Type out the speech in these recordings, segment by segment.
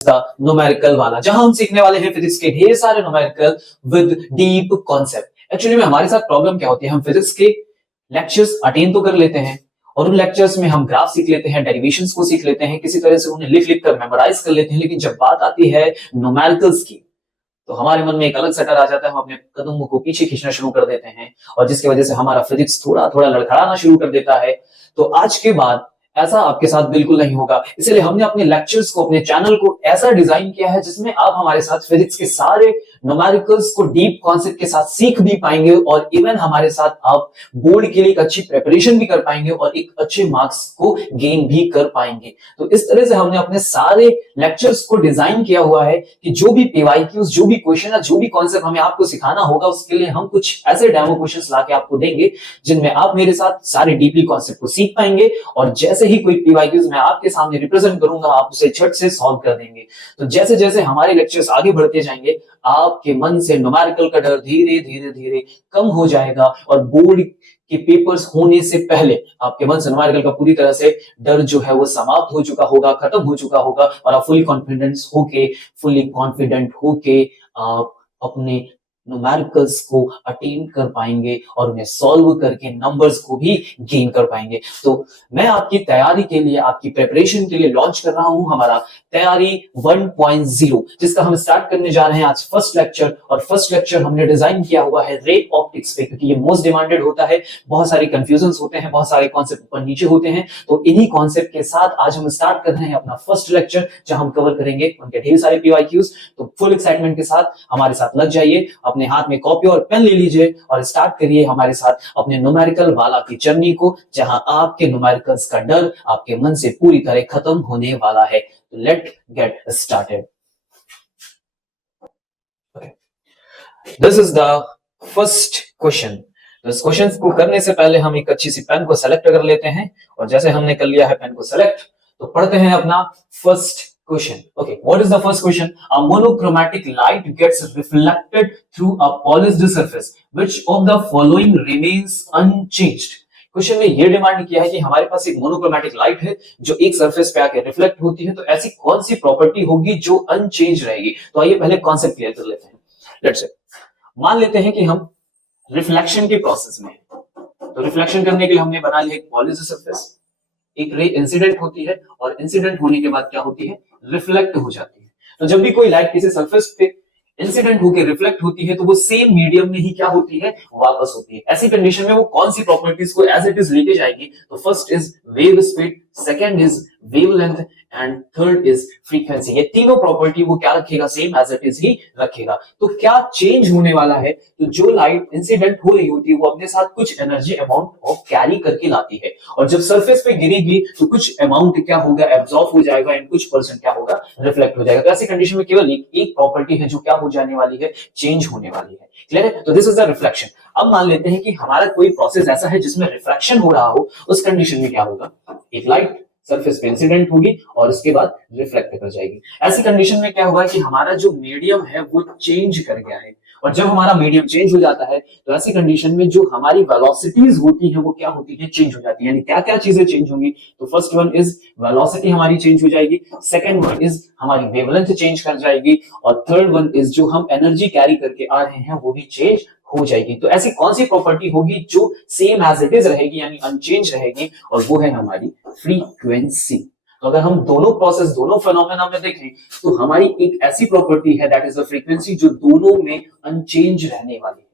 Numerical वाला, जहां हम सीखने वाले हैं फिजिक्स के ढेर सारे numerical with deep concept. Actually में हमारे साथ प्रॉब्लम क्या होती है, हम फिजिक्स के लेक्चर्स अटेन तो कर लेते हैं और उन लेक्चर्स में हम ग्राफ सीख लेते हैं, डेरिवेशंस को सीख लेते हैं, किसी तरह से उन्हें लिख लिख कर मेमोराइज कर लेते हैं, लेकिन जब बात आती है न्यूमेरिकल्स की तो हमारे मन में एक अलग सटर आ जाता है, हम अपने कदमों को पीछे खींचना शुरू कर देते हैं और जिसकी वजह से हमारा फिजिक्स थोड़ा थोड़ा लड़खड़ाना शुरू कर देता है। तो आज के बाद ऐसा आपके साथ बिल्कुल नहीं होगा, इसलिए हमने अपने लेक्चर्स को, अपने चैनल को ऐसा डिजाइन किया है जिसमें आप हमारे साथ फिजिक्स के सारे न्यूमेरिकल्स को डीप कॉन्सेप्ट के साथ सीख भी पाएंगे और इवन हमारे साथ आप बोर्ड के लिए एक अच्छी प्रिपरेशन भी कर पाएंगे और एक अच्छे मार्क्स को गेन भी कर पाएंगे। तो इस तरह से हमने अपने सारे लेक्चर्स को डिजाइन किया हुआ है कि जो भी पीवाईक्यूज, जो भी क्वेश्चन या जो भी कॉन्सेप्ट हमें आपको सिखाना होगा, उसके लिए हम कुछ ऐसे डेमो क्वेश्चंस लाके आपको देंगे जिनमें आप मेरे साथ सारे डीपली कॉन्सेप्ट को सीख पाएंगे और जैसे ही कोई पीवाईक्यूज मैं आपके सामने रिप्रेजेंट करूंगा, आप उसे झट से सॉल्व कर देंगे। तो जैसे जैसे हमारे लेक्चर्स आगे बढ़ते जाएंगे, आपके मन से न्यूमेरिकल का डर धीरे धीरे धीरे कम हो जाएगा और बोर्ड के पेपर्स होने से पहले आपके मन से न्यूमेरिकल का पूरी तरह से डर जो है वो समाप्त हो चुका होगा, खत्म हो चुका होगा और आप फुली कॉन्फिडेंट होके आप अपने न्यूमेरिकल्स को अटेन कर पाएंगे और उन्हें सॉल्व करके नंबर्स को भी गेन कर पाएंगे। तो मैं आपकी तैयारी के लिए, आपकी प्रिपरेशन के लिए लॉन्च कर रहा हूं हमारा तैयारी 1.0, जिसका हम स्टार्ट करने जा रहे हैं आज फर्स्ट लेक्चर। और फर्स्ट लेक्चर हमने डिजाइन किया हुआ है रे ऑप्टिक्स पे, क्योंकि ये मोस्ट डिमांडेड होता है, बहुत सारे कंफ्यूजन होते हैं, बहुत सारे कॉन्सेप्ट ऊपर नीचे होते हैं। तो इन्हीं कॉन्सेप्ट के साथ आज हम स्टार्ट कर रहे हैं अपना फर्स्ट लेक्चर, जहां हम कवर करेंगे उनके ढेर सारे पीवाईक्यूज। तो फुल एक्साइटमेंट के साथ हमारे साथ लग जाइए, अपने हाथ में कॉपी और पेन ले लीजिए और स्टार्ट करिए हमारे साथ अपने न्यूमेरिकल वाला की जर्नी को, जहां आपके न्यूमेरिकल्स का डर आपके मन से पूरी तरह खत्म होने वाला है। Let get started. This is the first question. तो इस क्वेश्चन को करने से पहले हम एक अच्छी सी पेन को सेलेक्ट कर लेते हैं और जैसे हमने कर लिया है पेन को सेलेक्ट, तो पढ़ते हैं अपना first question. Okay, what is the first question? A monochromatic light gets reflected through a polished surface. Which of the following remains unchanged? Question में ये डिमांड किया है कि हमारे पास एक मोनोक्रोमैटिक लाइट है जो एक सरफेस पे आके रिफ्लेक्ट होती है, तो ऐसी कौन सी प्रॉपर्टी होगी जो अनचेंज रहेगी। तो आइए पहले कॉन्सेप्ट क्लियर कर लेते हैं। लेट्स से मान लेते हैं कि हम रिफ्लेक्शन के प्रोसेस में, तो रिफ्लेक्शन करने के लिए हमने बना लिया एक पॉलिश्ड सरफेस, एक रे इंसिडेंट होती है और इंसिडेंट होने के बाद क्या होती है, रिफ्लेक्ट हो जाती है। तो जब भी कोई लाइट किसी सरफेस पे इंसिडेंट होकर रिफ्लेक्ट होती है तो वो सेम मीडियम में ही क्या होती है, वापस होती है। ऐसी कंडीशन में वो कौन सी प्रॉपर्टीज को एज इट इज लेके जाएगी? तो first is wave speed, second is wavelength and third is frequency. ये तीनों प्रॉपर्टी वो क्या रखेगा, सेम एज इट इज ही रखेगा। तो क्या चेंज होने वाला है? तो जो लाइट इंसिडेंट हो रही होती है वो अपने साथ कुछ एनर्जी अमाउंट ऑफ कैरी करके लाती है और जब सरफेस पे गिरेगी तो कुछ अमाउंट क्या होगा, एब्जॉर्ब हो जाएगा एंड कुछ परसेंट क्या होगा, रिफ्लेक्ट हो जाएगा। तो ऐसी कंडीशन में केवल एक प्रॉपर्टी है जो क्या हो जाने वाली है, चेंज होने वाली है। क्लियर है? तो दिस इज द रिफ्लेक्शन। अब मान लेते हैं कि हमारा कोई प्रोसेस ऐसा है जिसमें रिफ्रैक्शन हो रहा हो, उस कंडीशन में क्या होगा, एक लाइट सरफेस पे इंसिडेंट होगी और उसके बाद रिफ्लेक्ट कर जाएगी। ऐसी कंडीशन में क्या होगा कि हमारा जो मीडियम है वो चेंज कर गया है और जब हमारा मीडियम चेंज हो जाता है तो ऐसी कंडीशन में जो हमारी वेलोसिटीज होती है वो क्या होती है, चेंज हो जाती है। यानी क्या क्या चीजें चेंज होंगी? तो फर्स्ट वन इज वेलोसिटी हमारी चेंज हो जाएगी, सेकंड वन इज हमारी वेवलेंथ चेंज कर जाएगी और थर्ड वन इज जो हम एनर्जी कैरी करके आ रहे हैं वो भी चेंज हो जाएगी। तो ऐसी कौन सी प्रॉपर्टी होगी जो सेम एज इट इज रहेगी, यानी अनचेंज रहेगी, और वो है हमारी फ्रीक्वेंसी। तो अगर हम दोनों प्रोसेस, दोनों फिनोमेना में देखें तो हमारी एक ऐसी प्रॉपर्टी है दैट इज द फ्रीक्वेंसी जो दोनों में अनचेंज रहने वाली है।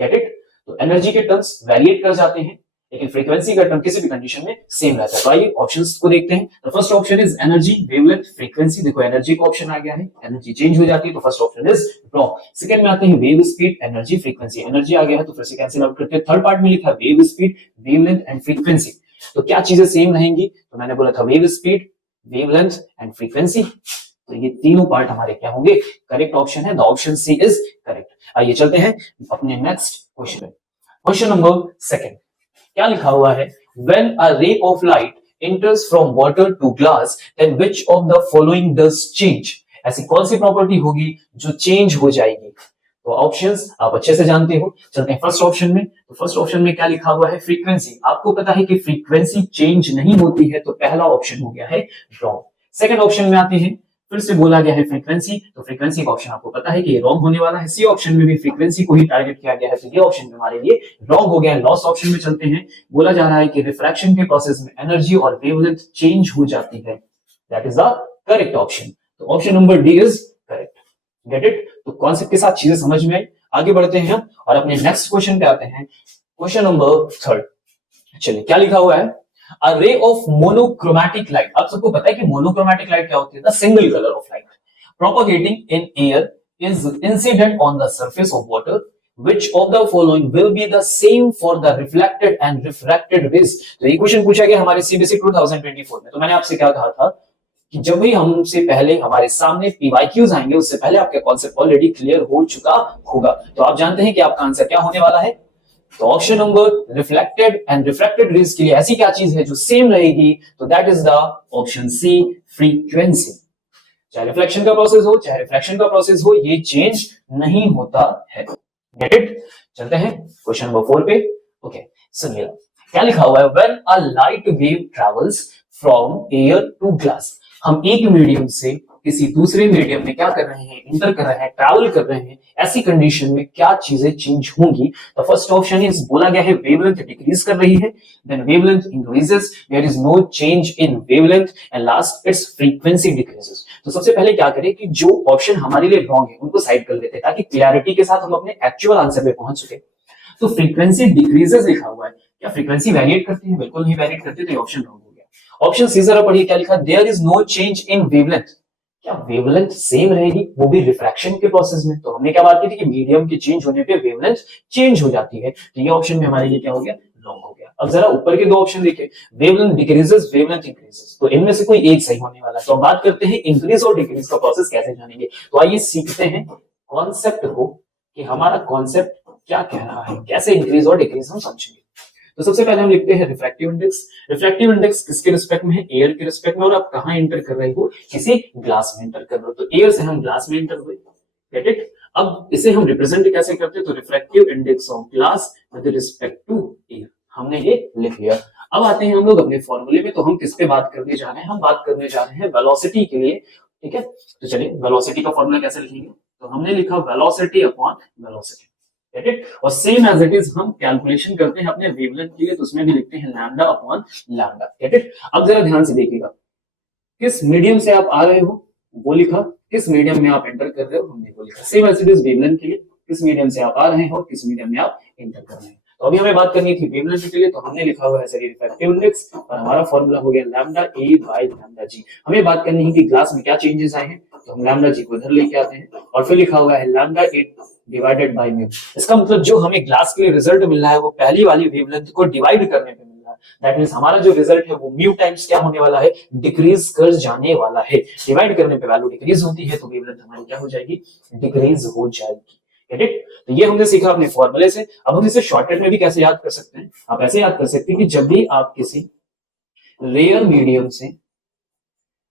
Gate it? तो एनर्जी के टर्म्स वेरिएट कर जाते हैं लेकिन फ्रीक्वेंसी का टर्म किसी भी कंडीशन में सेम रहता है। तो आइए ऑप्शंस को देखते हैं। तो first option is energy, wavelength, frequency. देखो एनर्जी का ऑप्शन आ गया है, एनर्जी चेंज हो जाती है तो first option is wrong. Second में आते हैं wave speed, energy, frequency. Energy आ गया है तो फिर से कैंसिल आउट करते हैं। थर्ड पार्ट में लिखा wave speed, wavelength and frequency. तो क्या चीजें सेम रहेंगी? तो मैंने बोला था wave speed, wavelength and frequency. तो ये तीनों पार्ट हमारे क्या होंगे, करेक्ट ऑप्शन है। The option C is correct. आइए चलते हैं अपने नेक्स्ट क्वेश्चन में। क्वेश्चन नंबर सेकंड क्या लिखा हुआ है? When a ray of light enters from water to glass, then which of the following does change? ऐसी कौन सी प्रॉपर्टी होगी जो चेंज हो जाएगी? तो ऑप्शंस आप अच्छे से जानते हो। चलते हैं फर्स्ट ऑप्शन में। तो फर्स्ट ऑप्शन में क्या लिखा हुआ है? फ्रीक्वेंसी। आपको पता है कि फ्रीक्वेंसी चेंज नहीं होती है तो पहला ऑप्शन हो गया है रॉन्ग। सेकंड ऑप्शन में आते हैं फिर से बोला गया है फ्रीक्वेंसी, तो फ्रीक्वेंसी का ऑप्शन आपको पता है कि ये रॉन्ग होने वाला है। सी ऑप्शन में भी फ्रीक्वेंसी को ही टारगेट किया गया है, तो ये ऑप्शन हमारे लिए रॉन्ग हो गया है। लॉस्ट ऑप्शन में चलते हैं। बोला जा रहा है कि रिफ्रैक्शन के प्रोसेस में एनर्जी और वेवलेंथ चेंज हो जाती है। That is the correct option. तो option number D is correct. Get it? तो कॉन्सेप्ट के साथ चीजें समझ में आई। आगे बढ़ते हैं हम और अपने नेक्स्ट क्वेश्चन पे आते हैं। Question number third. चलिए, क्या लिखा हुआ है? A ray of monochromatic light. आप सबको पता है कि मोनोक्रोमैटिक लाइट क्या होती है? The single color of light propagating in air is incident on the surface of water. Which of the following will be the same for the reflected and refracted rays? तो ये question पूछा गया हमारे CBSE 2024 में। तो मैंने आपसे क्या कहा था कि जब भी हमसे पहले हमारे सामने पीवाईक्यूज आएंगे, उससे पहले आपका कॉन्सेप्ट ऑलरेडी क्लियर हो चुका होगा। तो आप जानते हैं कि आपका आंसर क्या होने वाला है। तो option number reflected and refracted rays के लिए ऐसी क्या चीज है जो सेम रहेगी? तो that is the option C, frequency. चाहे रिफ्लेक्शन का प्रोसेस हो चाहे रिफ्रैक्शन का प्रोसेस हो, ये चेंज नहीं होता है। Gate it? चलते हैं क्वेश्चन नंबर 4 पे। ओके, सुनिए क्या लिखा हुआ है। When a light wave travels from air to glass, हम एक मीडियम से किसी दूसरे मीडियम में क्या कर रहे हैं? इंटर कर रहे हैं, ट्रैवल कर रहे हैं। ऐसी कंडीशन में क्या चीजें चेंज होंगी? तो फर्स्ट ऑप्शन इज, बोला गया है वेवलेंथ डिक्रीज कर रही है, then wavelength increases, there is no change in wavelength, and last its frequency decreases. तो सबसे पहले क्या करें कि जो ऑप्शन हमारे लिए रॉन्ग है उनको साइड कर लेते हैं ताकि क्लैरिटी के साथ हम अपने एक्चुअल आंसर पे पहुंच सके। तो फ्रीक्वेंसी डिक्रीजेस लिखा हुआ है, क्या फ्रीक्वेंसी वेरिएट करती है? बिल्कुल नहीं वेरिएट करती, तो ये ऑप्शन रॉन्ग हो गया। ऑप्शन सी जरा पढ़िए, क्या लिखा? There is no change in wavelength, क्या वेवलेंथ सेम रहेगी, वो भी रिफ्रैक्शन के प्रोसेस में? तो हमने क्या बात की थी कि मीडियम के चेंज होने पे वेवलेंथ चेंज हो जाती है। तो ये ऑप्शन में हमारे लिए क्या हो गया? रॉन्ग हो गया। अब जरा ऊपर के दो ऑप्शन देखिए, वेवलेंथ डिक्रीजेस, वेवलेंथ इंक्रीजेस, तो इनमें से कोई एक सही होने वाला है। तो हम बात करते हैं इंक्रीज और डिक्रीज का प्रोसेस कैसे जानेंगे। तो आइए सीखते हैं कॉन्सेप्ट को कि हमारा कॉन्सेप्ट क्या कह रहा है, कैसे इंक्रीज और डिक्रीज हम समझेंगे। तो सबसे पहले हम लिखते हैं रिफ्रैक्टिव इंडेक्स। रिफ्रैक्टिव इंडेक्स किसके रिस्पेक्ट में है? एयर के रिस्पेक्ट में। और आप कहां एंटर कर रहे हो? किसी ग्लास में एंटर कर रहे हो, तो एयर से हम ग्लास में एंटर हुए। Get it? अब इसे हम रिप्रेजेंट कैसे करते हैं? तो refractive index of glass with respect to air, हमने ये लिख लिया। अब आते हैं हम लोग अपने फॉर्मूले में। तो हम किस पे बात करने जा रहे हैं? हम बात करने जा रहे हैं वेलोसिटी के लिए। ठीक है, तो चलिए वेलोसिटी का फॉर्मूला कैसे लिखेंगे? तो हमने लिखा velocity upon velocity. Get it? और सेम एज इट इज हम कैलकुलेशन करते हैं अपने वेवलेंथ के लिए, तो उसमें भी लिखते हैं lambda upon lambda. Gate it? अब जरा ध्यान से देखिएगा, किस मीडियम से आप आ रहे हो वो लिखा, किस मीडियम में आप एंटर कर रहे हो हमने वो लिखा। Same as it is wavelength के लिए, किस मीडियम से आप आ रहे हो, किस मीडियम में आप एंटर कर रहे हैं। तो अभी हमें बात करनी थी वेवलेंथ के लिए, तो हमने लिखा हुआ है सर रिफ्रैक्टिव इंडेक्स, और हमारा फॉर्मूला हो गया लैम्डा ए बाय लैम्डा जी। हमें बात करनी है कि ग्लास में क्या चेंजेस आए हैं, तो हम लैम्डा जी को इधर लेके आते हैं, और फिर लिखा हुआ है lambda A divided by mu. इसका मतलब जो हमें ग्लास के लिए रिजल्ट मिल रहा है वो पहली वाली वेवलेंथ को डिवाइड करने पे मिल रहा है। दैट मींस हमारा जो रिजल्ट है वो म्यू टाइम्स क्या होने वाला है? डिक्रीज कर जाने वाला है। डिवाइड करने पे वैल्यू डिक्रीज होती है, तो वेवलेंथ हमारी क्या हो जाएगी? डिक्रीज हो जाएगी। Gate it? तो ये हमने सीखा अपने फॉर्मूले से। अब हम इसे शॉर्टकट में भी कैसे याद कर सकते हैं? आप ऐसे याद कर सकते हैं कि जब भी आप किसी रेयर मीडियम से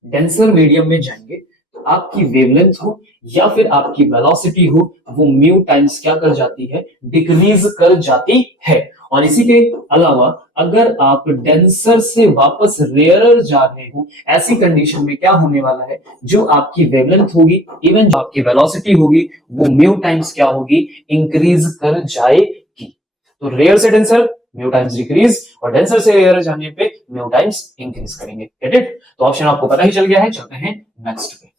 डेंसर मीडियम में जाएंगे, तो आपकी वेवलेंथ हो या फिर आपकी वेलोसिटी हो, वो म्यू टाइम्स क्या कर जाती है? डिक्रीज कर जाती है। और इसी के अलावा अगर आप डेंसर से वापस रेयरर जा रहे हो, ऐसी कंडीशन में क्या होने वाला है? जो आपकी वेवलेंथ होगी, इवन जो आपकी वेलोसिटी होगी, वो म्यू टाइम्स क्या होगी? इंक्रीज कर जाएगी। तो रेयर से डेंसर म्यू टाइम्स डिक्रीज, और डेंसर से रेयर जाने पे म्यू टाइम्स इंक्रीज करेंगे। Gate it? तो ऑप्शन आपको पता ही चल गया है। चलते हैं नेक्स्ट पे।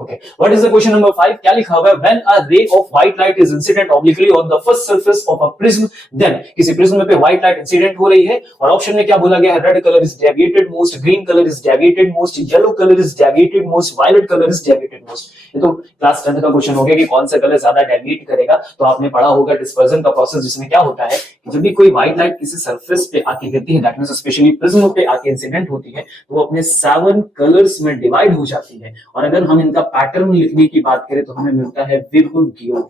Okay, what is the question number 5? क्या लिखा हुआ है? When a ray of white light is incident obliquely on the first surface of a prism, then किसी प्रिज्म पे व्हाइट लाइट इंसिडेंट हो रही है, और ऑप्शन में क्या बोला गया है? Red colour is deviated most, green colour is deviated most, yellow colour is deviated most, violet colour is deviated most. ये तो क्लास 10th का क्वेश्चन हो गया कि कौन सा कलर ज्यादा डेविएट करेगा। तो आपने पढ़ा होगा डिस्पर्जन का प्रोसेस, जिसमें क्या होता है कि जब भी कोई व्हाइट लाइट किसी सरफेस पे आके गिरती है, दैट मींस स्पेशली प्रिज्म पे आके इंसिडेंट होती है, तो वो अपने 7 कलर्स में डिवाइड हो जाती है। और अगर हम इनका पैटर्न लिखने की बात करें तो हमें मिलता है VIBGYOR.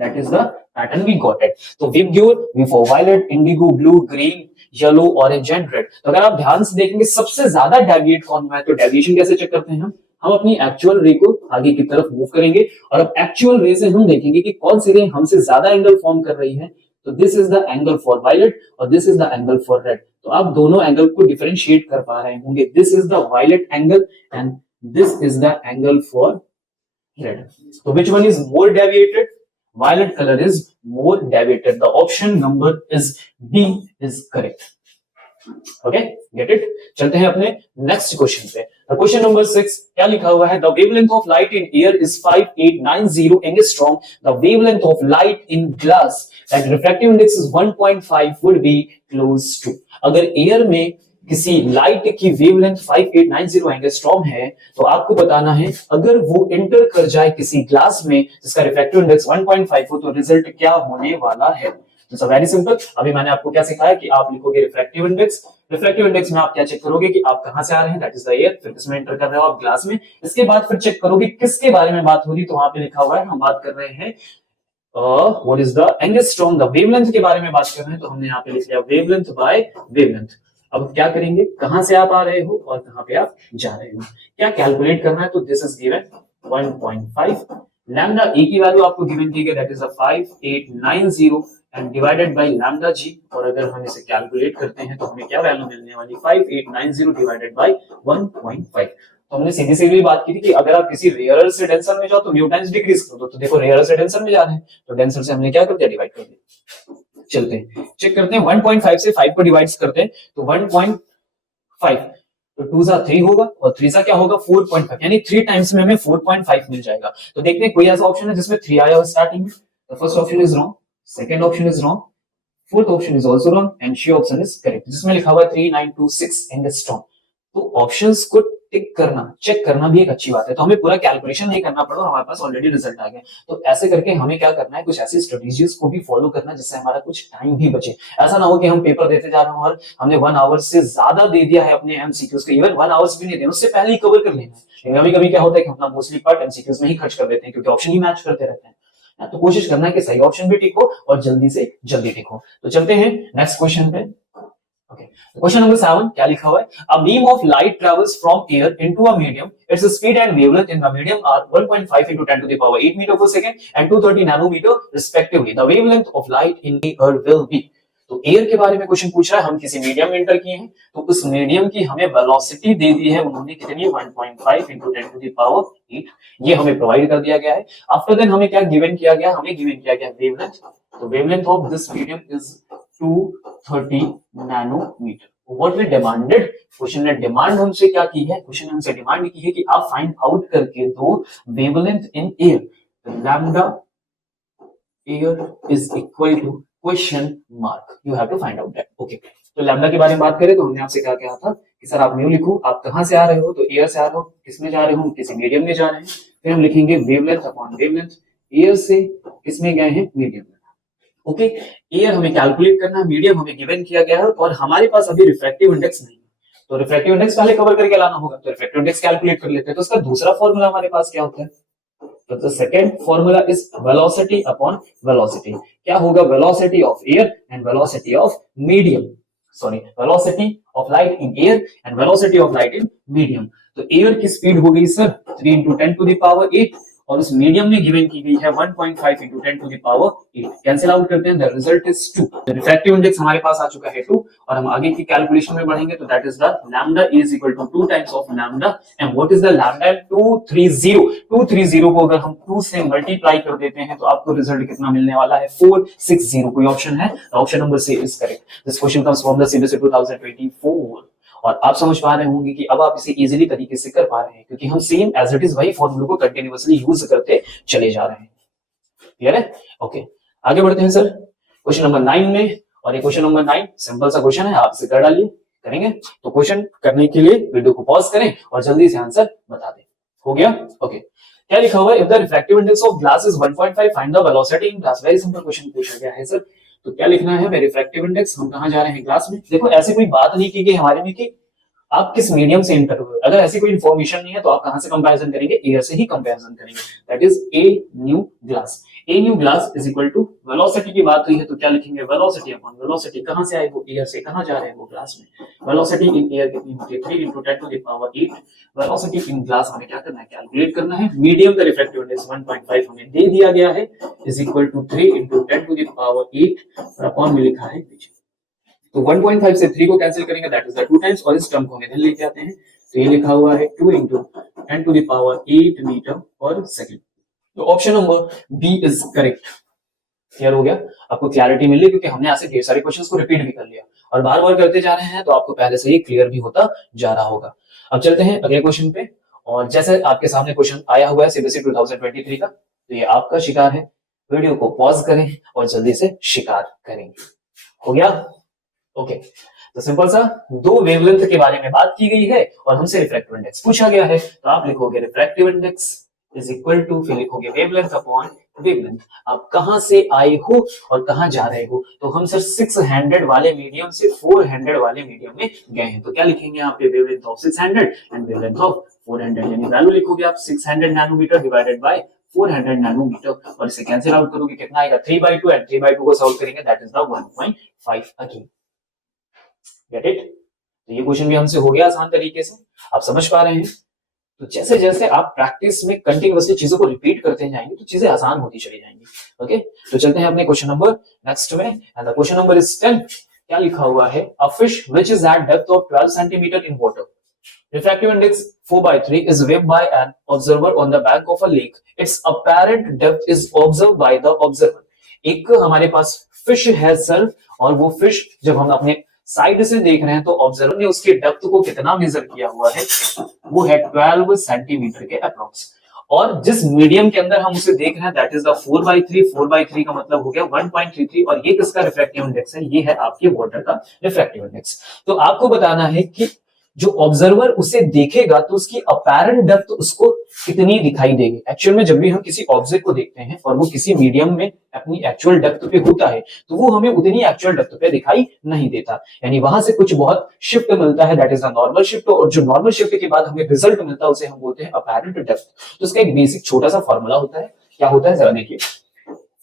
That is the pattern we got it. तो VIBGYOR, V for violet, indigo, blue, green, yellow, orange and red. तो अगर आप ध्यान से देखेंगे सबसे ज्यादा डेविएट कौन हुआ है, तो डेविएशन कैसे चेक करते हैं हम अपनी एक्चुअल रे को आगे की तरफ मूव करेंगे, और अब एक्चुअल रे से हम देखेंगे कि कौन सी रे हमसे ज्यादा एंगल फॉर्म कर रही है। तो this is the angle for violet और this is the angle for red. तो आप दोनों एंगल को डिफरेंशिएट कर पा रहे होंगे। This is the violet angle and This is the angle for red. So which one is more deviated? Violet color is more deviated. The option number is B is correct. Okay get it. चलते हैं अपने next question पे। Question number 6 क्या लिखा हुआ है? The wavelength of light in air is 5890 angstrom. The wavelength of light in glass at refractive index is 1.5 would be close to. अगर air में किसी लाइट की वेवलेंथ 5890 एंगस्ट्रॉम है तो आपको बताना है अगर वो एंटर कर जाए किसी ग्लास में जिसका रिफ्रैक्टिव इंडेक्स 1.5 हो तो रिजल्ट क्या होने वाला है। तो वेरी सिंपल। अभी मैंने आपको क्या सिखाया कि आप लिखोगे रिफ्रैक्टिव इंडेक्स। रिफ्रैक्टिव इंडेक्स में आप क्या चेक करोगे कि आप कहां से आ रहे हैं, दैट इज द एयर, फिर किसमें एंटर कर रहे हो आप, ग्लास में। इसके बाद फिर चेक करोगे किसके बारे में बात हो रही, तो वहां पे लिखा हुआ है हम बात कर रहे हैं what is the angstrom, the wavelength के बारे में बात कर रहे हैं, तो हमने यहाँ पे लिख लिया वेवलेंथ बाय वेवलेंथ। अब क्या करेंगे, कहां से आप आ रहे हो और कहां पे आप जा रहे हो, क्या कैलकुलेट करना है, तो this is given 1.5। Lambda A की वैल्यू आपको गिवन की गई, that is 5890 and divided by lambda G. और अगर हम इसे कैलकुलेट करते हैं तो हमें क्या वैल्यू मिलने वाली, 5890 डिवाइडेड बाय 1.5। तो हमने सीधी सीधी बात की थी कि अगर आप किसी रेयरर से डेंसर में जाओ तो म्यू टाइम्स डिक्रीज कर दो। तो देखो रेयरर से डेंसर में जा रहे हैं तो डेंसर से हमने क्या कर दिया, डिवाइड कर दिया। चलते हैं चेक करते हैं, 1.5 से 5 को डिवाइड करते हैं तो 1.5 तो 2 सा 3 होगा और 3 सा क्या होगा 4.5, यानी 3 टाइम्स में हमें 4.5 मिल जाएगा। तो देखते हैं कोई ऐसा ऑप्शन है जिसमें 3 आया हो स्टार्टिंग में। The first option is wrong, second option is wrong, fourth option is also wrong and she option is correct, जिसमें लिखा हुआ है 3926 एंगस्ट्रॉम। तो ऑप्शंस को टिक करना, चेक करना भी एक अच्छी बात है। तो हमें पूरा कैलकुलेशन नहीं करना पड़ा, हमारे पास ऑलरेडी रिजल्ट आ गया। तो ऐसे करके हमें क्या करना है, कुछ ऐसी स्ट्रेटेजीज को भी फॉलो करना जिससे हमारा कुछ टाइम भी बचे। ऐसा ना हो कि हम पेपर देते जा रहे हो और हमने 1 आवर से ज्यादा दे दिया है अपने एमसीक्यूज को, इवन 1 आवर्स भी नहीं देना, उससे पहले ही कवर कर लेना है। लेकिन कभी कभी क्या होता है कि अपना मोस्टली पार्ट एमसीक्यूज में ही खर्च कर देते हैं क्योंकि ऑप्शन ही मैच करते रहते हैं। तो कोशिश करना है कि सही ऑप्शन भी टिक हो और जल्दी से जल्दी टिक हो। तो चलते हैं नेक्स्ट क्वेश्चन पे। क्वेश्चन नंबर 7 क्या लिखा हुआ है, a beam of light travels from air into a medium, its speed and wavelength in the medium are 1.5 into 10 to the power 8 metre पर second and 230 nanometre respectively, the wavelength of light in air will be. तो air के बारे में question पूछ रहा है, हम किसी मीडियम में एंटर किए हैं तो उस मीडियम की हमें वेलोसिटी दे दी है उन्होंने कितनी, 1.5 into 10 to the power 8, ये हमें प्रोवाइड कर दिया गया है। आफ्टर देन हमें क्या गिवन किया गया, हमें गिवन किया गया वेवलेंथ। तो wavelength of this medium is 230 nanometre. What we demanded, question ने डिमांड हमसे क्या की है, क्वेश्चन ने हमसे डिमांड की है कि आप फाइंड आउट करके दो wavelength in air, lambda air is equal to question mark, you have to find out that. Okay, तो लैम्डा के बारे में बात करें तो हमने आपसे क्या कहा था कि सर आप म्यू लिखो, आप कहां से आ रहे हो, तो एयर से आ रहे हो, किसमें जा रहे हो, किसी मीडियम में जा रहे हैं। फिर हम लिखेंगे वेवलेंथ अपॉन वेवलेंथ, एयर से किसमें गए हैं, मीडियम में। ओके, एयर हमें कैलकुलेट करना है, मीडियम हमें गिवन किया गया है और हमारे पास अभी रिफ्रैक्टिव इंडेक्स नहीं है, तो रिफ्रैक्टिव इंडेक्स पहले कवर करके लाना होगा। तो रिफ्रैक्टिव इंडेक्स कैलकुलेट कर लेते हैं। तो उसका दूसरा फॉर्मूला हमारे पास क्या होता है, तो the second formula is velocity upon velocity. क्या होगा, velocity of air and velocity of medium, sorry velocity of light in air and velocity of light in medium. तो एयर की स्पीड हो गई sir 3 into 10 to the power 8 और उस medium में given की गई है 1.5 into 10 to the power 8। Cancel out करते हैं, the result is 2। Refractive index हमारे पास आ चुका है 2 और हम आगे की कैलकुलेशन में बढ़ेंगे तो that is the lambda is equal to 2 times of lambda and what is the lambda, 230 को अगर हम 2 से मल्टीप्लाई कर देते हैं तो आपको रिजल्ट कितना मिलने वाला है, 460। कोई ऑप्शन है, option number C is correct. This question comes from the CBSE 2024 और आप समझ पा रहे होंगे कि अब आप इसे इजीली तरीके से कर पा रहे हैं क्योंकि हम सेम एज इट इज वही फॉर्मूला को कंटिन्यूअसली यूज करते चले जा रहे हैं। क्लियर है? ओके, आगे बढ़ते हैं सर क्वेश्चन नंबर 9 में। और ये क्वेश्चन नंबर 9 सिंपल सा क्वेश्चन है, आप इसे कर डालिए। करेंगे तो क्वेश्चन करने के लिए वीडियो को पॉज करें और जल्दी से आंसर बता दें। हो गया? ओके, क्या लिखा हुआ है, if the refractive index of glass is 1.5 find the velocity in glass. Very simple question पूछा गया है सर। तो क्या लिखना है, रिफ्रैक्टिव इंडेक्स, हम कहां जा रहे हैं, ग्लास में। देखो ऐसी कोई बात नहीं की गई हमारे में कि आप किस मीडियम से एंटर हुए, अगर ऐसी कोई इंफॉर्मेशन नहीं है तो आप कहां से कंपैरिजन करेंगे, एयर से ही कंपैरिजन करेंगे। That is a new glass, a new glass is equal to velocity की बात हुई है तो क्या लिखेंगे, वेलोसिटी अपॉन वेलोसिटी, कहां से आए वो, एयर से, कहां जा रहे हैं वो, ग्लास में। वेलोसिटी इन एयर कितनी होती है, 3 into 10 to the power 8। Velocity in glass हमें क्या करना है, कैलकुलेट करना है। मीडियम का रिफ्रैक्टिव इंडेक्स 1.5 हमें दे दिया गया है, is equal to 3 into 10 to the power 8 और अपॉन में लिखा है पीछे। तो 1.5 से 3 को कैंसिल करेंगे, दैट इज द 2 टाइम्स और इस टर्म को हम इधर लेके आते हैं तो ये लिखा हुआ है 2 into 10 to the power 8 metre पर सेकेंड। तो option number B is correct. Clear हो गया? आपको क्लैरिटी मिल रही, क्योंकि हमने ऐसे ढेर सारे क्वेश्चंस को रिपीट भी कर लिया और बार बार करते जा रहे हैं, तो आपको पहले से ही क्लियर भी होता जा रहा होगा। अब चलते हैं अगले क्वेश्चन पे, और जैसे आपके सामने क्वेश्चन आया हुआ है सीबीएसई 2023 का, तो ये आपका शिकार है। वीडियो को पॉज करें और जल्दी से शिकार करें। हो गया? ओके। तो सिंपल सा दो वेवलेंथ के बारे में बात की गई है और हमसे रिफ्रैक्टिव इंडेक्स पूछा गया है, तो आप लिखोगे refractive index is equal to, फिर लिखोगे वेवलेंथ अपॉन वेवलेंथ। आप कहां से आए हो और कहां जा रहे हो, तो हम सर 600 वाले मीडियम से 400 वाले मीडियम में गए हैं, तो क्या लिखेंगे यहाँ पे, wavelength of 600 and wavelength of 400, यानी वैल्यू लिखोगे आप 600 नैनोमीटर डिवाइडेड बाय 400 नैनोमीटर, और इसे कैंसिल आउट करोगे कितना आएगा 3/2, एंड 3/2 को सॉल्व करेंगे that is the 1.5 again. Gate it? तो ये क्वेश्चन भी हमसे हो गया आसान तरीके से, आप समझ पा रहे हैं। तो जैसे जैसे आप प्रैक्टिस में कंटिन्यूअसली चीजों को रिपीट करते जाएंगे तो चीजें आसान होती चली जाएंगी। ओके, तो चलते हैं अपने क्वेश्चन नंबर नेक्स्ट में, and the question number is 10। क्या लिखा हुआ है, a fish which is eight depth of 12 centimetre in water, refractive index 4/3 is weighed by an observer on the bank of a lake. Its apparent depth is observed by the observer. एक हमारे पास fish है sir, और वो fish जब हम अपने side से देख रहे हैं तो ऑब्जर्वर ने उसके डेप्थ को कितना मेजर किया हुआ है, वो है 12 सेंटीमीटर के अप्रोक्स, और जिस मीडियम के अंदर हम उसे देख रहे हैं दैट इज द 4/3। 4/3 का मतलब हो गया 1.33, और ये किसका रिफ्रैक्टिव इंडेक्स है, ये है आपके वाटर का रिफ्रैक्टिव इंडेक्स। तो आपको बताना है कि जो ऑब्जर्वर उसे देखेगा तो उसकी अपैरेंट डेप्थ उसको कितनी दिखाई देगी। एक्चुअल में जब भी हम किसी ऑब्जेक्ट को देखते हैं और वो किसी मीडियम में अपनी एक्चुअल डेप्थ पे होता है, तो वो हमें उतनी एक्चुअल डेप्थ पे दिखाई नहीं देता, यानी वहां से कुछ बहुत शिफ्ट मिलता है, that is the normal shift, और जो नॉर्मल शिफ्ट के बाद हमें रिजल्ट मिलता है उसे हम बोलते हैं अपैरेंट डेप्थ। तो इसका एक बेसिक छोटा सा फॉर्मूला होता है, क्या होता है जरा देखिए।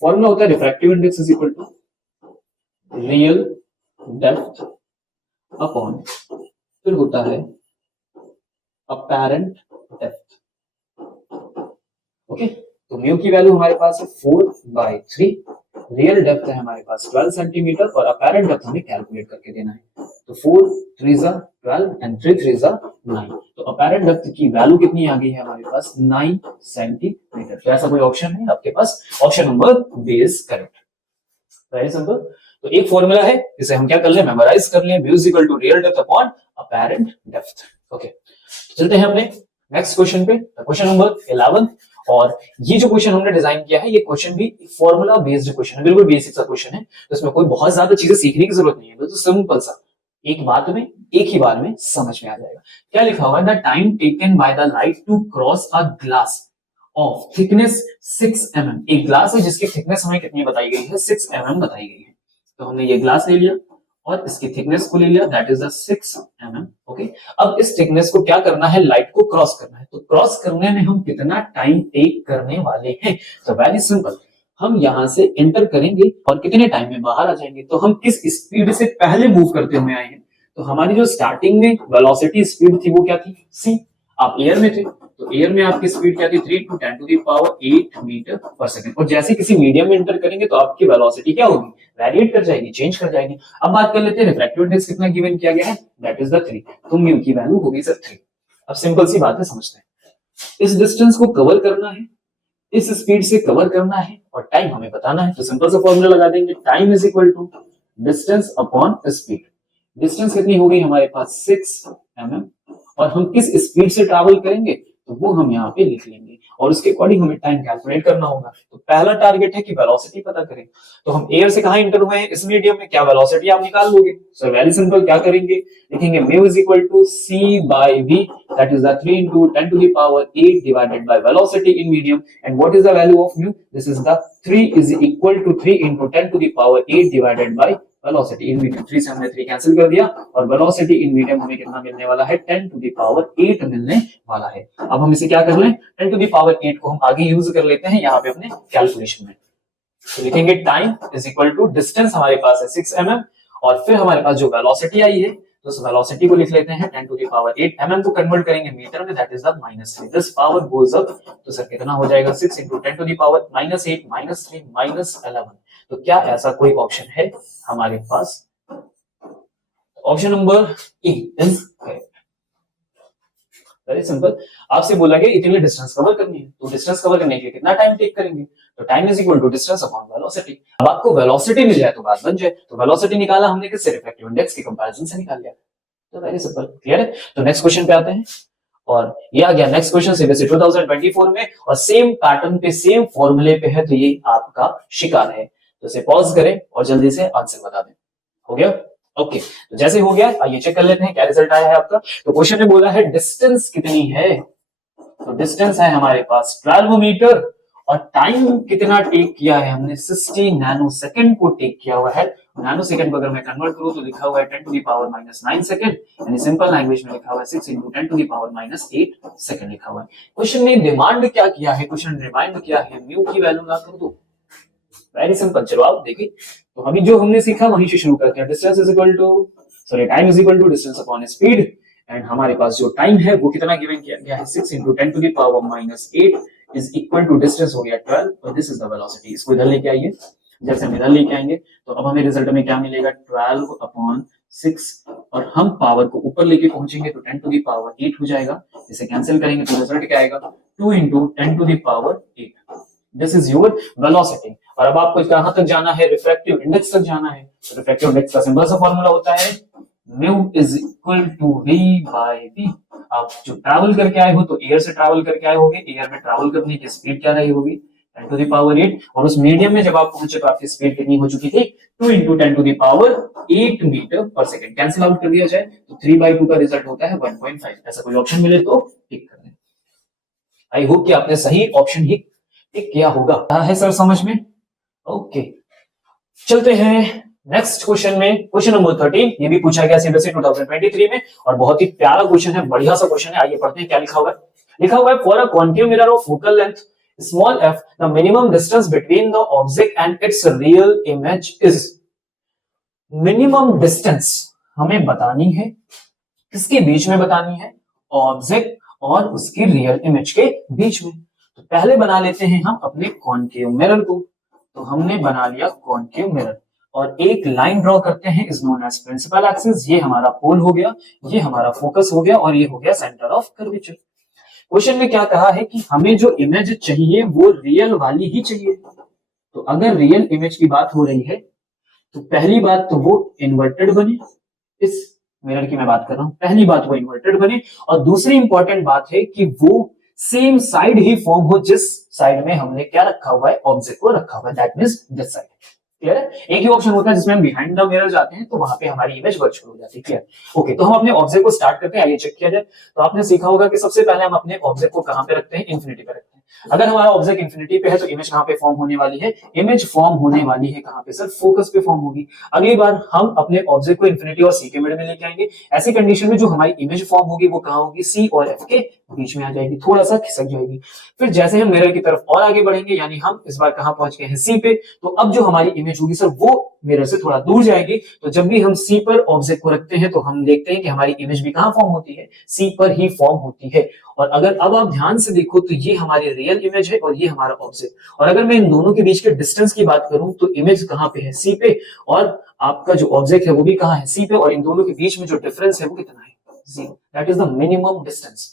फॉर्मूला होता है refractive index is equal to real depth upon, फिर होता है अपैरेंट डेप्थ। ओके, तो म्यू की वैल्यू हमारे पास है 4/3, रियल डेप्थ है हमारे पास 12 सेंटीमीटर, और अपैरेंट डेप्थ हमें कैलकुलेट करके देना है। तो 4 3 12 एंड 3 3 9, तो अपैरेंट डेप्थ की वैल्यू कितनी आ गई है हमारे पास 9 सेंटीमीटर। तो ऐसा कोई ऑप्शन है आपके पास, option number B is correct. Very simple. तो एक फॉर्मूला है, इसे हम क्या कर लें, मेमोराइज कर लें, mu is equal to real depth upon apparent depth. Okay, चलते हैं अपने नेक्स्ट क्वेश्चन पे, क्वेश्चन नंबर 11। और ये जो क्वेश्चन हमने डिजाइन किया है, ये क्वेश्चन भी फॉर्मूला बेस्ड क्वेश्चन है, बिल्कुल बेसिक सा क्वेश्चन है, तो इसमें कोई बहुत ज्यादा चीजें सीखने की जरूरत नहीं है, बिल्कुल सिंपल सा, एक बात में एक ही बार में समझ में आ जाएगा। क्या लिखा हुआ है, the time taken by the light to cross a glass of thickness 6 mm। एक ग्लास है जिसकी थिकनेस हमें कितनी बताई गई है, 6 mm बताई गई है। तो हमने ये ग्लास ले लिया और इसकी थिकनेस को ले लिया, that is the 6 mm। Okay, अब इस थिकनेस को क्या करना है, लाइट को क्रॉस करना है। तो क्रॉस करने में हम कितना टाइम टेक करने वाले हैं, तो वेरी सिंपल, हम यहां से एंटर करेंगे और कितने टाइम में बाहर आ जाएंगे। तो हम किस स्पीड से पहले मूव करते हुए आए हैं, तो हमारी जो स्टार्टिंग में वेलोसिटी स्पीड थी वो क्या थी, सी। आप एयर में थे, तो एयर में आपकी स्पीड क्या थी, 3 × 10⁸ मीटर पर सेकंड। और जैसे किसी मीडियम में एंटर करेंगे तो आपकी वेलोसिटी क्या होगी, वेरिएट कर जाएगी, चेंज कर जाएगी। अब बात कर लेते हैं रिफ्रैक्टिव इंडेक्स कितना गिवन किया गया है, दैट इज द 3। तो म्यू की वैल्यू होगी सर 3। अब सिंपल सी बात है, समझते हैं। इस डिस्टेंस को कवर करना है, इस स्पीड से कवर करना है, और टाइम हमें बताना है, तो सिंपल सा फॉर्मूला लगा देंगे, time is equal to distance upon speed. Distance कितनी हो गई हमारे पास 6 mm, और हम किस स्पीड से ट्रैवल करेंगे तो वो हम यहाँ पे लिख लेंगे, और उसके अकॉर्डिंग हमें टाइम कैलकुलेट करना होगा। तो पहला टारगेट है कि वेलोसिटी पता करें। तो हम एयर से कहां एंटर हुए हैं, इस मीडियम में, क्या वेलोसिटी आप निकाल लोगे। सो वेरी सिंपल, क्या करेंगे, लिखेंगे mu is equal to c by v, that is the 3 × 10⁸ divided by velocity in medium. And what is the value of mu, this is the 3 is equal to 3 × 10⁸ divided by velocity in medium. 3 से हमने 3 cancel कर दिया, और velocity in medium हमें कितना मिलने वाला है, 10⁸ मिलने वाला है। अब हम इसे क्या कर लें, 10⁸ को हम आगे यूज कर लेते हैं यहाँ पे अपने कैलकुलेशन में। तो लिखेंगे time is equal to distance हमारे पास है 6 mm, और फिर हमारे पास जो वेलोसिटी आई है, तो उस वेलोसिटी को लिख लेते हैं 10⁸ mm को कन्वर्ट करेंगे मीटर में, that is the -3। This power goes up, तो सर कितना हो जाएगा, 6 × 10⁻⁻8 -3 -11। तो क्या ऐसा कोई ऑप्शन है हमारे पास, option number A is correct. Very simple, आपसे बोला गया इतनी डिस्टेंस कवर करनी है, तो डिस्टेंस कवर करने के लिए कितना टाइम टेक करेंगे, तो time is equal to distance upon velocity. अब आपको वेलोसिटी मिल जाए तो बात बन जाए, तो वेलोसिटी निकाला हमने किससे, रिफ्रैक्टिव इंडेक्स के कंपैरिजन से निकाल लिया, तो वेरी सिंपल, क्लियर है। तो नेक्स्ट क्वेश्चन पे आते हैं, और ये आ गया नेक्स्ट क्वेश्चन से वैसे 2024 में, और सेम पैटर्न पे सेम फॉर्मूले पे है, तो ये आपका शिकार है। तो इसे पॉज करें और जल्दी से आंसर बता दें। हो गया, ओके। तो जैसे हो गया, आइए चेक कर लेते हैं क्या रिजल्ट आया है आपका। तो क्वेश्चन में बोला है डिस्टेंस कितनी है, तो डिस्टेंस है हमारे पास 12 मीटर, और टाइम कितना टेक किया है हमने, 60 नैनो सेकंड को टेक किया हुआ है। नैनो सेकंड को अगर मैं कन्वर्ट करूं तो लिखा हुआ है 10 टू द पावर -9 सेकंड, यानी सिंपल लैंग्वेज में लिखा हुआ है 6 × 10 टू द पावर -8 सेकंड लिखा हुआ है। क्वेश्चन ने डिमांड क्या किया है, क्वेश्चन रिमाइंड किया है म्यू की वैल्यू ना कर दो, वेरी सिंपल। चलो आप देखिए, तो अभी जो हमने सीखा वहीं से शुरू करते हैं। Distance is equal to, sorry, time is equal to distance upon speed, and हमारे पास जो टाइम है वो कितना गिवन किया गया है, 6 × 10 to the power -8 is equal to distance हो गया 12, और दिस इज द वेलोसिटी। इसको इधर लेके आइए, जैसे हम इधर लेके आएंगे तो अब हमें रिजल्ट में क्या मिलेगा, 12 अपॉन 6, और हम पावर को ऊपर लेके पहुंचेंगे तो 10 टू द पावर 8 हो जाएगा। इसे कैंसिल करेंगे तो रिजल्ट क्या आएगा, 2 × 10 to the power 8। This is your velocity. और अब आपको कहां तक जाना है, रिफ्रैक्टिव इंडेक्स तक जाना है। तो रिफ्रैक्टिव इंडेक्स का सिंपल सा फॉर्मूला होता है mu is equal to v by v। आप जो ट्रैवल करके आए हो तो एयर से ट्रैवल करके आए होगे, एयर में ट्रैवल करने की स्पीड क्या रही होगी, 10 टू द पावर 8, और उस मीडियम में जब आप पहुंचे तो आपकी स्पीड कितनी हो चुकी थी, 2 × 10 टू द पावर 8 मीटर पर सेकंड। कैंसिल आउट कर दिया जाए तो 3/2 का रिजल्ट होता है 1.5। ऐसा कोई ऑप्शन मिले तो टिक कर दें। आई होप कि आपने सही ऑप्शन ही टिक किया होगा। है सर समझ में, ओके। चलते हैं नेक्स्ट क्वेश्चन में, क्वेश्चन नंबर 13। ये भी पूछा गया सीबीएसई 2023 में, और बहुत ही प्यारा क्वेश्चन है, बढ़िया सा क्वेश्चन है। आइए पढ़ते हैं क्या लिखा हुआ है। लिखा हुआ है for a concave mirror of focal length small f the minimum distance between the object and it's real image is. Minimum distance हमें बतानी है, किसके बीच में बतानी है, ऑब्जेक्ट और उसकी रियल इमेज के बीच में। तो पहले बना लेते हैं हम अपने कॉन्केव मिरर को। तो हमने बना लिया कॉन्केव मिरर, और एक लाइन ड्रॉ करते हैं, is known as principal axis. ये हमारा पोल हो गया, ये हमारा फोकस हो गया, और ये हो गया सेंटर ऑफ कर्वेचर। क्वेश्चन में क्या कहा है कि हमें जो इमेज चाहिए वो रियल वाली ही चाहिए। तो अगर रियल इमेज की बात हो रही है तो पहली बात तो वो इन्वर्टेड बने, इस मिरर की मैं बात कर रहा हूं, पहली बात वो इन्वर्टेड बने, और दूसरी इंपॉर्टेंट बात है कि वो सेम साइड ही फॉर्म हो जिस साइड में हमने क्या रखा हुआ है, ऑब्जेक्ट को रखा हुआ है, that means this side. Clear है। एक ही ऑप्शन होता है जिसमें हम बिहाइंड द मिरर जाते हैं तो वहां पे हमारी इमेज वर्चुअल हो जाती है। Clear, okay. तो हम अपने ऑब्जेक्ट को स्टार्ट करते हैं, आइए चेक किया जाए। तो आपने सीखा होगा कि सबसे पहले हम अपने ऑब्जेक्ट को कहां पे रखते हैं, इन्फिनिटी पे रखते हैं। अगर हमारा ऑब्जेक्ट इन्फिनिटी पे है तो इमेज कहां पे फॉर्म होने वाली है, इमेज फॉर्म होने वाली है कहां पे सर, फोकस पे फॉर्म होगी। अगली बार हम अपने ऑब्जेक्ट को इन्फिनिटी और सी के मिड में लेके आएंगे। ऐसी कंडीशन में जो हमारी इमेज फॉर्म होगी वो कहां होगी, सी और एफ के बीच में आ जाएगी, थोड़ा सा खिसक जाएगी। फिर जैसे हम मिरर की तरफ और आगे बढ़ेंगे, यानी हम इस बार कहां पहुंच गए हैं, सी पे, तो अब जो हमारी इमेज होगी सर वो मिरर से थोड़ा दूर जाएगी। तो जब भी हम सी पर ऑब्जेक्ट को रखते हैं तो हम देखते हैं कि हमारी इमेज भी कहां फॉर्म होती है, सी पर ही फॉर्म होती है। और अगर अब आप ध्यान से देखो तो ये हमारी रियल इमेज है और ये हमारा ऑब्जेक्ट, और अगर मैं इन दोनों के बीच के डिस्टेंस की बात करूं तो इमेज कहां पे है, सी पे, और आपका जो ऑब्जेक्ट है वो भी कहां है, सी पे, और इन दोनों के बीच में जो डिफरेंस है वो कितना है, 0। That is the minimum distance.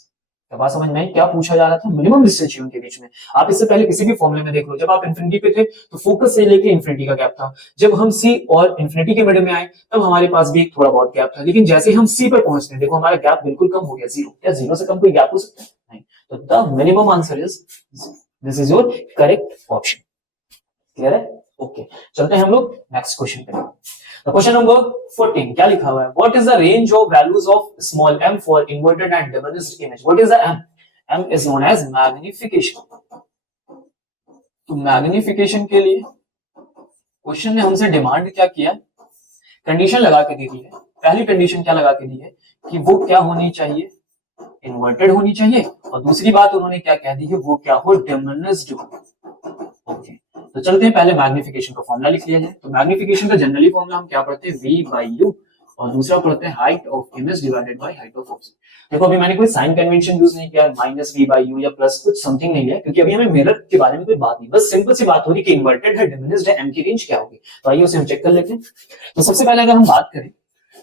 बात समझ में आई, क्या पूछा जा रहा था, मिनिमम डिस्टेंस चाहिए उनके बीच में। आप इससे पहले किसी भी फॉर्मूले में देख लो, जब आप इन्फिनिटी पे थे तो फोकस से लेके इन्फिनिटी का गैप था, जब हम सी और इन्फिनिटी के मिड में आए तब हमारे पास भी थोड़ा बहुत गैप था, लेकिन जैसे हम सी पर पहुंचते हैं देखो हमारा गैप बिल्कुल कम हो गया, 0। क्या 0 से कम कोई गैप हो सकता है, नहीं। तो the minimum answer is, this is your correct option. Clear है, ओके। चलते हैं हम लोग नेक्स्ट क्वेश्चन पे। क्वेश्चन नंबर 14 क्या लिखा हुआ है, what is the range of values of small m for inverted and diminished image. What is the m? m is known as magnification. तो मैग्निफिकेशन के लिए क्वेश्चन ने हमसे डिमांड क्या किया, कंडीशन लगा के दी है। पहली कंडीशन क्या लगा के दी है कि वो क्या होनी चाहिए, इन्वर्टेड होनी चाहिए, और दूसरी बात उन्होंने क्या कह दी है, वो क्या हो, डिमिनिश्ड हो। ओके, तो चलते हैं पहले मैग्निफिकेशन का फॉर्मूला लिख लिया जाए। तो मैग्निफिकेशन का जनरली फॉर्मूला हम क्या पढ़ते हैं, v by u, और दूसरा पढ़ते हैं height of image divided by height of object. देखो अभी मैंने कोई साइन कन्वेंशन यूज नहीं किया, -v by u या प्लस कुछ समथिंग नहीं है, क्योंकि अभी हमें मिरर के बारे में कोई बात नहीं, बस सिंपल सी बात हो रही कि इन्वर्टेड है, डिमिनिश्ड है, m की रेंज क्या होगी। तो आइए उसे हम चेक कर लेते हैं। तो सबसे पहले अगर हम बात करें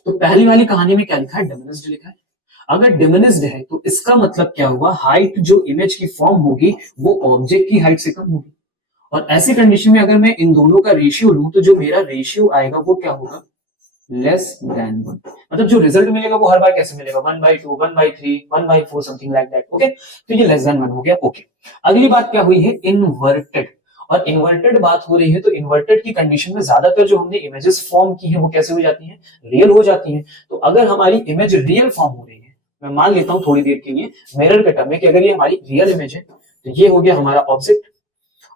तो पहली वाली कहानी में क्या लिखा है, डिमिनिश्ड लिखा है। अगर डिमिनिश्ड है तो इसका मतलब क्या हुआ, हाइट जो इमेज की फॉर्म होगी वो ऑब्जेक्ट की हाइट से कम होगी। और ऐसी कंडीशन में अगर मैं इन दोनों का रेशियो लूं तो जो मेरा रेशियो आएगा वो क्या होगा, लेस देन 1। मतलब जो रिजल्ट मिलेगा वो हर बार कैसे मिलेगा, 1/2, 1/3, 1/4, समथिंग लाइक दैट। ओके, तो ये लेस देन 1 हो गया। ओके, अगली बात क्या हुई है, इनवर्टेड। और इन्वर्टेड बात हो रही है तो इन्वर्टेड की कंडीशन में ज्यादातर जो हमने इमेजेस फॉर्म की है वो कैसे हो जाती हैं, रियल हो जाती हैं। तो अगर हमारी इमेज रियल फॉर्म हो रही है, मैं मान लेता हूं थोड़ी देर के लिए मिरर के टर्म में कि अगर ये हमारी रियल इमेज है तो ये हो गया हमारा ऑब्जेक्ट,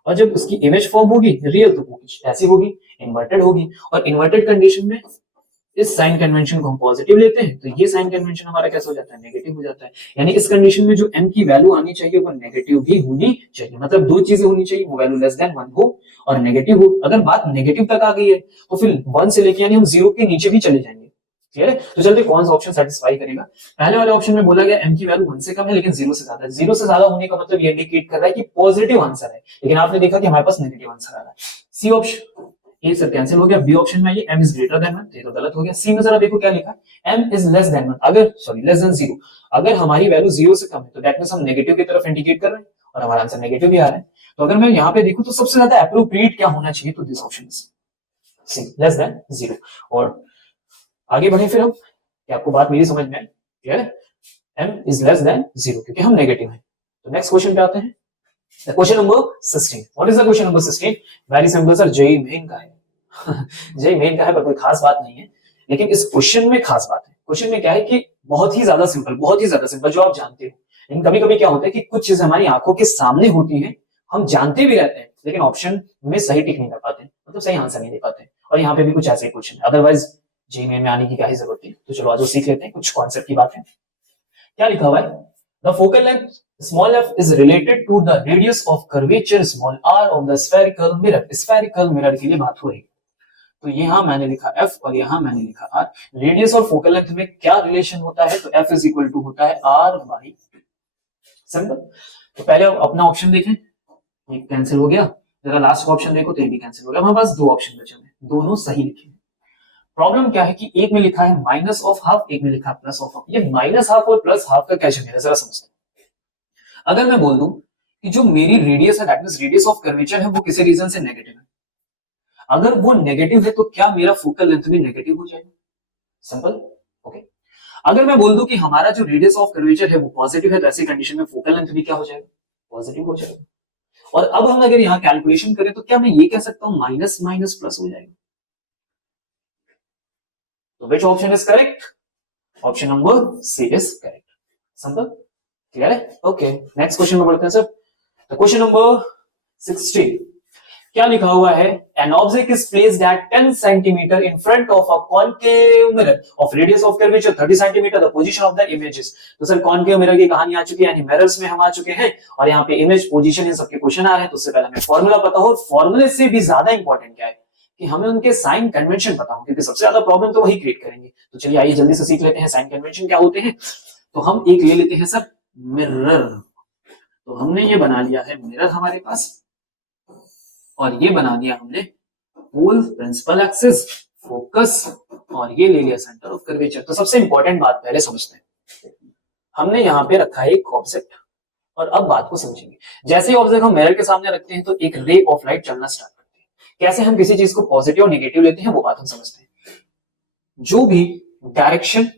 और जब उसकी इमेज फॉर्म होगी रियल तो वो कुछ ऐसी होगी, इन्वर्टेड होगी। और इन्वर्टेड कंडीशन में इस साइन कन्वेंशन को हम पॉजिटिव लेते हैं तो ये साइन कन्वेंशन हमारा कैसा हो जाता है, नेगेटिव हो जाता है। यानी इस कंडीशन में जो m की वैल्यू आनी चाहिए वो नेगेटिव भी होनी चाहिए। मतलब दो चीजें होनी चाहिए, वो वैल्यू लेस देन 1 हो और नेगेटिव हो। अगर बात नेगेटिव तक आ गई है तो फिर 1 से लेके यानी हम 0 के नीचे भी चले जाएंगे। क्लियर है? तो चलते कौन सा ऑप्शन सेटिस्फाई करेगा। पहले वाले ऑप्शन में बोला गया m की वैल्यू 1 से कम है लेकिन 0 से ज्यादा है। 0 से ज्यादा होने का मतलब ये इंडिकेट कर रहा है कि पॉजिटिव आंसर है, लेकिन आपने देखा कि हमारे पास नेगेटिव आंसर आ रहा है। सी ऑप्शन, ए सर कैंसिल हो गया। बी ऑप्शन में ये m इज ग्रेटर देन 1, ये तो गलत हो गया। सी में जरा देखो क्या लिखा है, m इज लेस देन 1, अगर सॉरी लेस देन 0, अगर हमारी वैल्यू 0 से कम है तो दैट मींस हम नेगेटिव की तरफ इंडिकेट कर रहे हैं और हमारा आंसर नेगेटिव भी आ रहा है। तो अगर मैं यहाँ पे देखूं तो सबसे ज्यादा एप्रोप्रिएट क्या होना चाहिए, तो this option is C, less than 0। और आगे बढ़े फिर हम, क्या आपको बात मेरी समझ में आई? क्लियर है? m इज लेस देन 0 क्योंकि हम नेगेटिव हैं। तो नेक्स्ट क्वेश्चन पे आते हैं, question number 16। What is the question number 16? Very simple sir, JEE main का है। जेईई मेन का है पर कोई खास बात नहीं है, लेकिन इस क्वेश्चन में खास बात है। क्वेश्चन में क्या है कि बहुत ही ज्यादा सिंपल, बहुत ही ज्यादा सिंपल, जो आप जानते हो। लेकिन कभी कभी क्या होता है कि कुछ चीजें हमारी आंखों के सामने होती है, हम जानते भी रहते हैं लेकिन ऑप्शन में सही टिक नहीं कर पाते, मतलब सही आंसर नहीं दे पाते। और यहाँ पे भी कुछ ऐसे क्वेश्चन है, अदरवाइज जेईई मेन में आने की क्या ही जरूरत है। तो चलो आज वो सीख लेते हैं, कुछ कॉन्सेप्ट की बात है। क्या लिखा हुआ है, the focal length small f is related to the radius of curvature small r of the spherical mirror। spherical mirror के लिए बात हो रही है, तो यहाँ मैंने लिखा f और यहाँ मैंने लिखा r। रेडियस और फोकल लेंथ में क्या रिलेशन होता है, तो f इज इक्वल टू होता है r बाई, सिंपल। तो पहले अपना ऑप्शन देखें, ये कैंसिल हो गया। जरा लास्ट ऑप्शन देखो तो ये भी कैंसिल हो गया। हमारे पास दो ऑप्शन बचे हैं, दोनों सही लिखे। प्रॉब्लम क्या है कि एक में लिखा है माइनस ऑफ हाफ, एक में लिखा है प्लस ऑफ हाफ। ये माइनस हाफ और प्लस हाफ का क्या चक्कर है, जरा समझते हैं। अगर मैं बोल दूं कि जो मेरी रेडियस है that means radius of curvature है वो किसी रीजन से नेगेटिव है, अगर वो नेगेटिव है तो क्या मेरा फोकल लेंथ भी नेगेटिव हो जाएगा, सिंपल। ओके, अगर मैं बोल दूं कि हमारा जो रेडियस ऑफ कर्वेचर है वो पॉजिटिव है तो ऐसी कंडीशन में फोकल लेंथ भी क्या हो जाएगा, पॉजिटिव हो जाएगा। और अब हम अगर यहाँ कैलकुलेशन करें तो क्या मैं ये कह सकता हूं माइनस माइनस प्लस हो जाएगा। तो which option is correct, option number C is correct, simple. Clear है? ओके, नेक्स्ट क्वेश्चन में बढ़ते हैं सर। तो क्वेश्चन नंबर 16 क्या लिखा हुआ है, an object is placed at 10 centimetre in front of a concave mirror of radius of curvature 30 centimetre, the position of the images. तो सर कॉनकेव मिरर की कहानी आ चुकी है, यानी मिरर्स में हम आ चुके हैं और यहाँ पे इमेज पोजीशन इन सबके क्वेश्चन आ रहे हैं। तो उससे पहले हमें फॉर्मूला पता हो, फॉर्मूले से भी ज्यादा इंपॉर्टेंट क्या है कि हमें उनके साइन कन्वेंशन पता हो, क्योंकि सबसे ज्यादा प्रॉब्लम तो वही क्रिएट करेंगे। तो चलिए आइए जल्दी से सीख लेते हैं साइन कन्वेंशन क्या होते हैं। तो हम एक ले लेते हैं सर मिरर, तो हमने ये बना लिया है मिरर हमारे पास, और ये बना दिया हमने पोल, प्रिंसिपल एक्सिस, फोकस, और ये ले लिया सेंटर ऑफ कर्वेचर। तो सबसे इंपॉर्टेंट बात पहले समझते हैं, हमने यहाँ पे रखा है एक ऑब्जेक्ट, और अब बात को समझेंगे। जैसे ही ऑब्जेक्ट हम मिरर के सामने रखते हैं तो एक रे ऑफ लाइट चलना स्टार्ट करती है। कैसे हम किसी चीज को पॉजिटिव और नेगेटिव लेते हैं वो बात हम समझते हैं। जो भी डायरेक्शन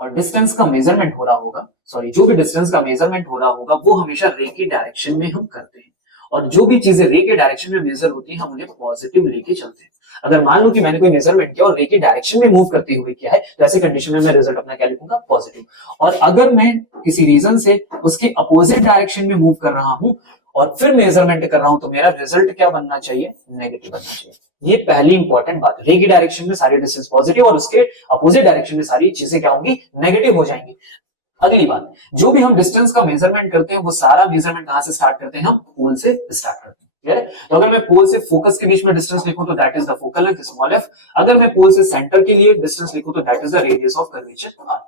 और डिस्टेंस का मेजरमेंट हो रहा होगा, सॉरी जो भी डिस्टेंस का मेजरमेंट हो रहा होगा वो हमेशा रे की डायरेक्शन में हम करते हैं, और जो भी चीजें रे के डायरेक्शन में मेजर होती हैं हम उन्हें पॉजिटिव लेके चलते हैं। अगर मान लो कि मैंने कोई मेजरमेंट किया और रे की डायरेक्शन में मूव करते हुए किया है तो ऐसी कंडीशन में मैं रिजल्ट अपना क्या लिखूंगा, पॉजिटिव। और अगर मैं किसी रीजन से उसके अपोजिट डायरेक्शन में मूव कर रहा हूं और फिर मेजरमेंट कर रहा हूं तो मेरा रिजल्ट क्या बनना चाहिए, नेगेटिव बनना चाहिए। ये पहली इंपॉर्टेंट बात है, रे की डायरेक्शन में सारे डिस्टेंस पॉजिटिव और उसके अपोजिट डायरेक्शन में सारी चीजें क्या होंगी, नेगेटिव हो जाएंगी। अगली बात, जो भी हम डिस्टेंस का मेजरमेंट करते हैं वो सारा मेजरमेंट कहां से स्टार्ट करते हैं, हम पोल से स्टार्ट करते हैं। क्लियर है? तो अगर मैं पोल से फोकस के बीच में डिस्टेंस लिखूं तो that is the focal length small f। अगर मैं पोल से सेंटर के लिए डिस्टेंस लिखूं तो that is the radius of curvature r।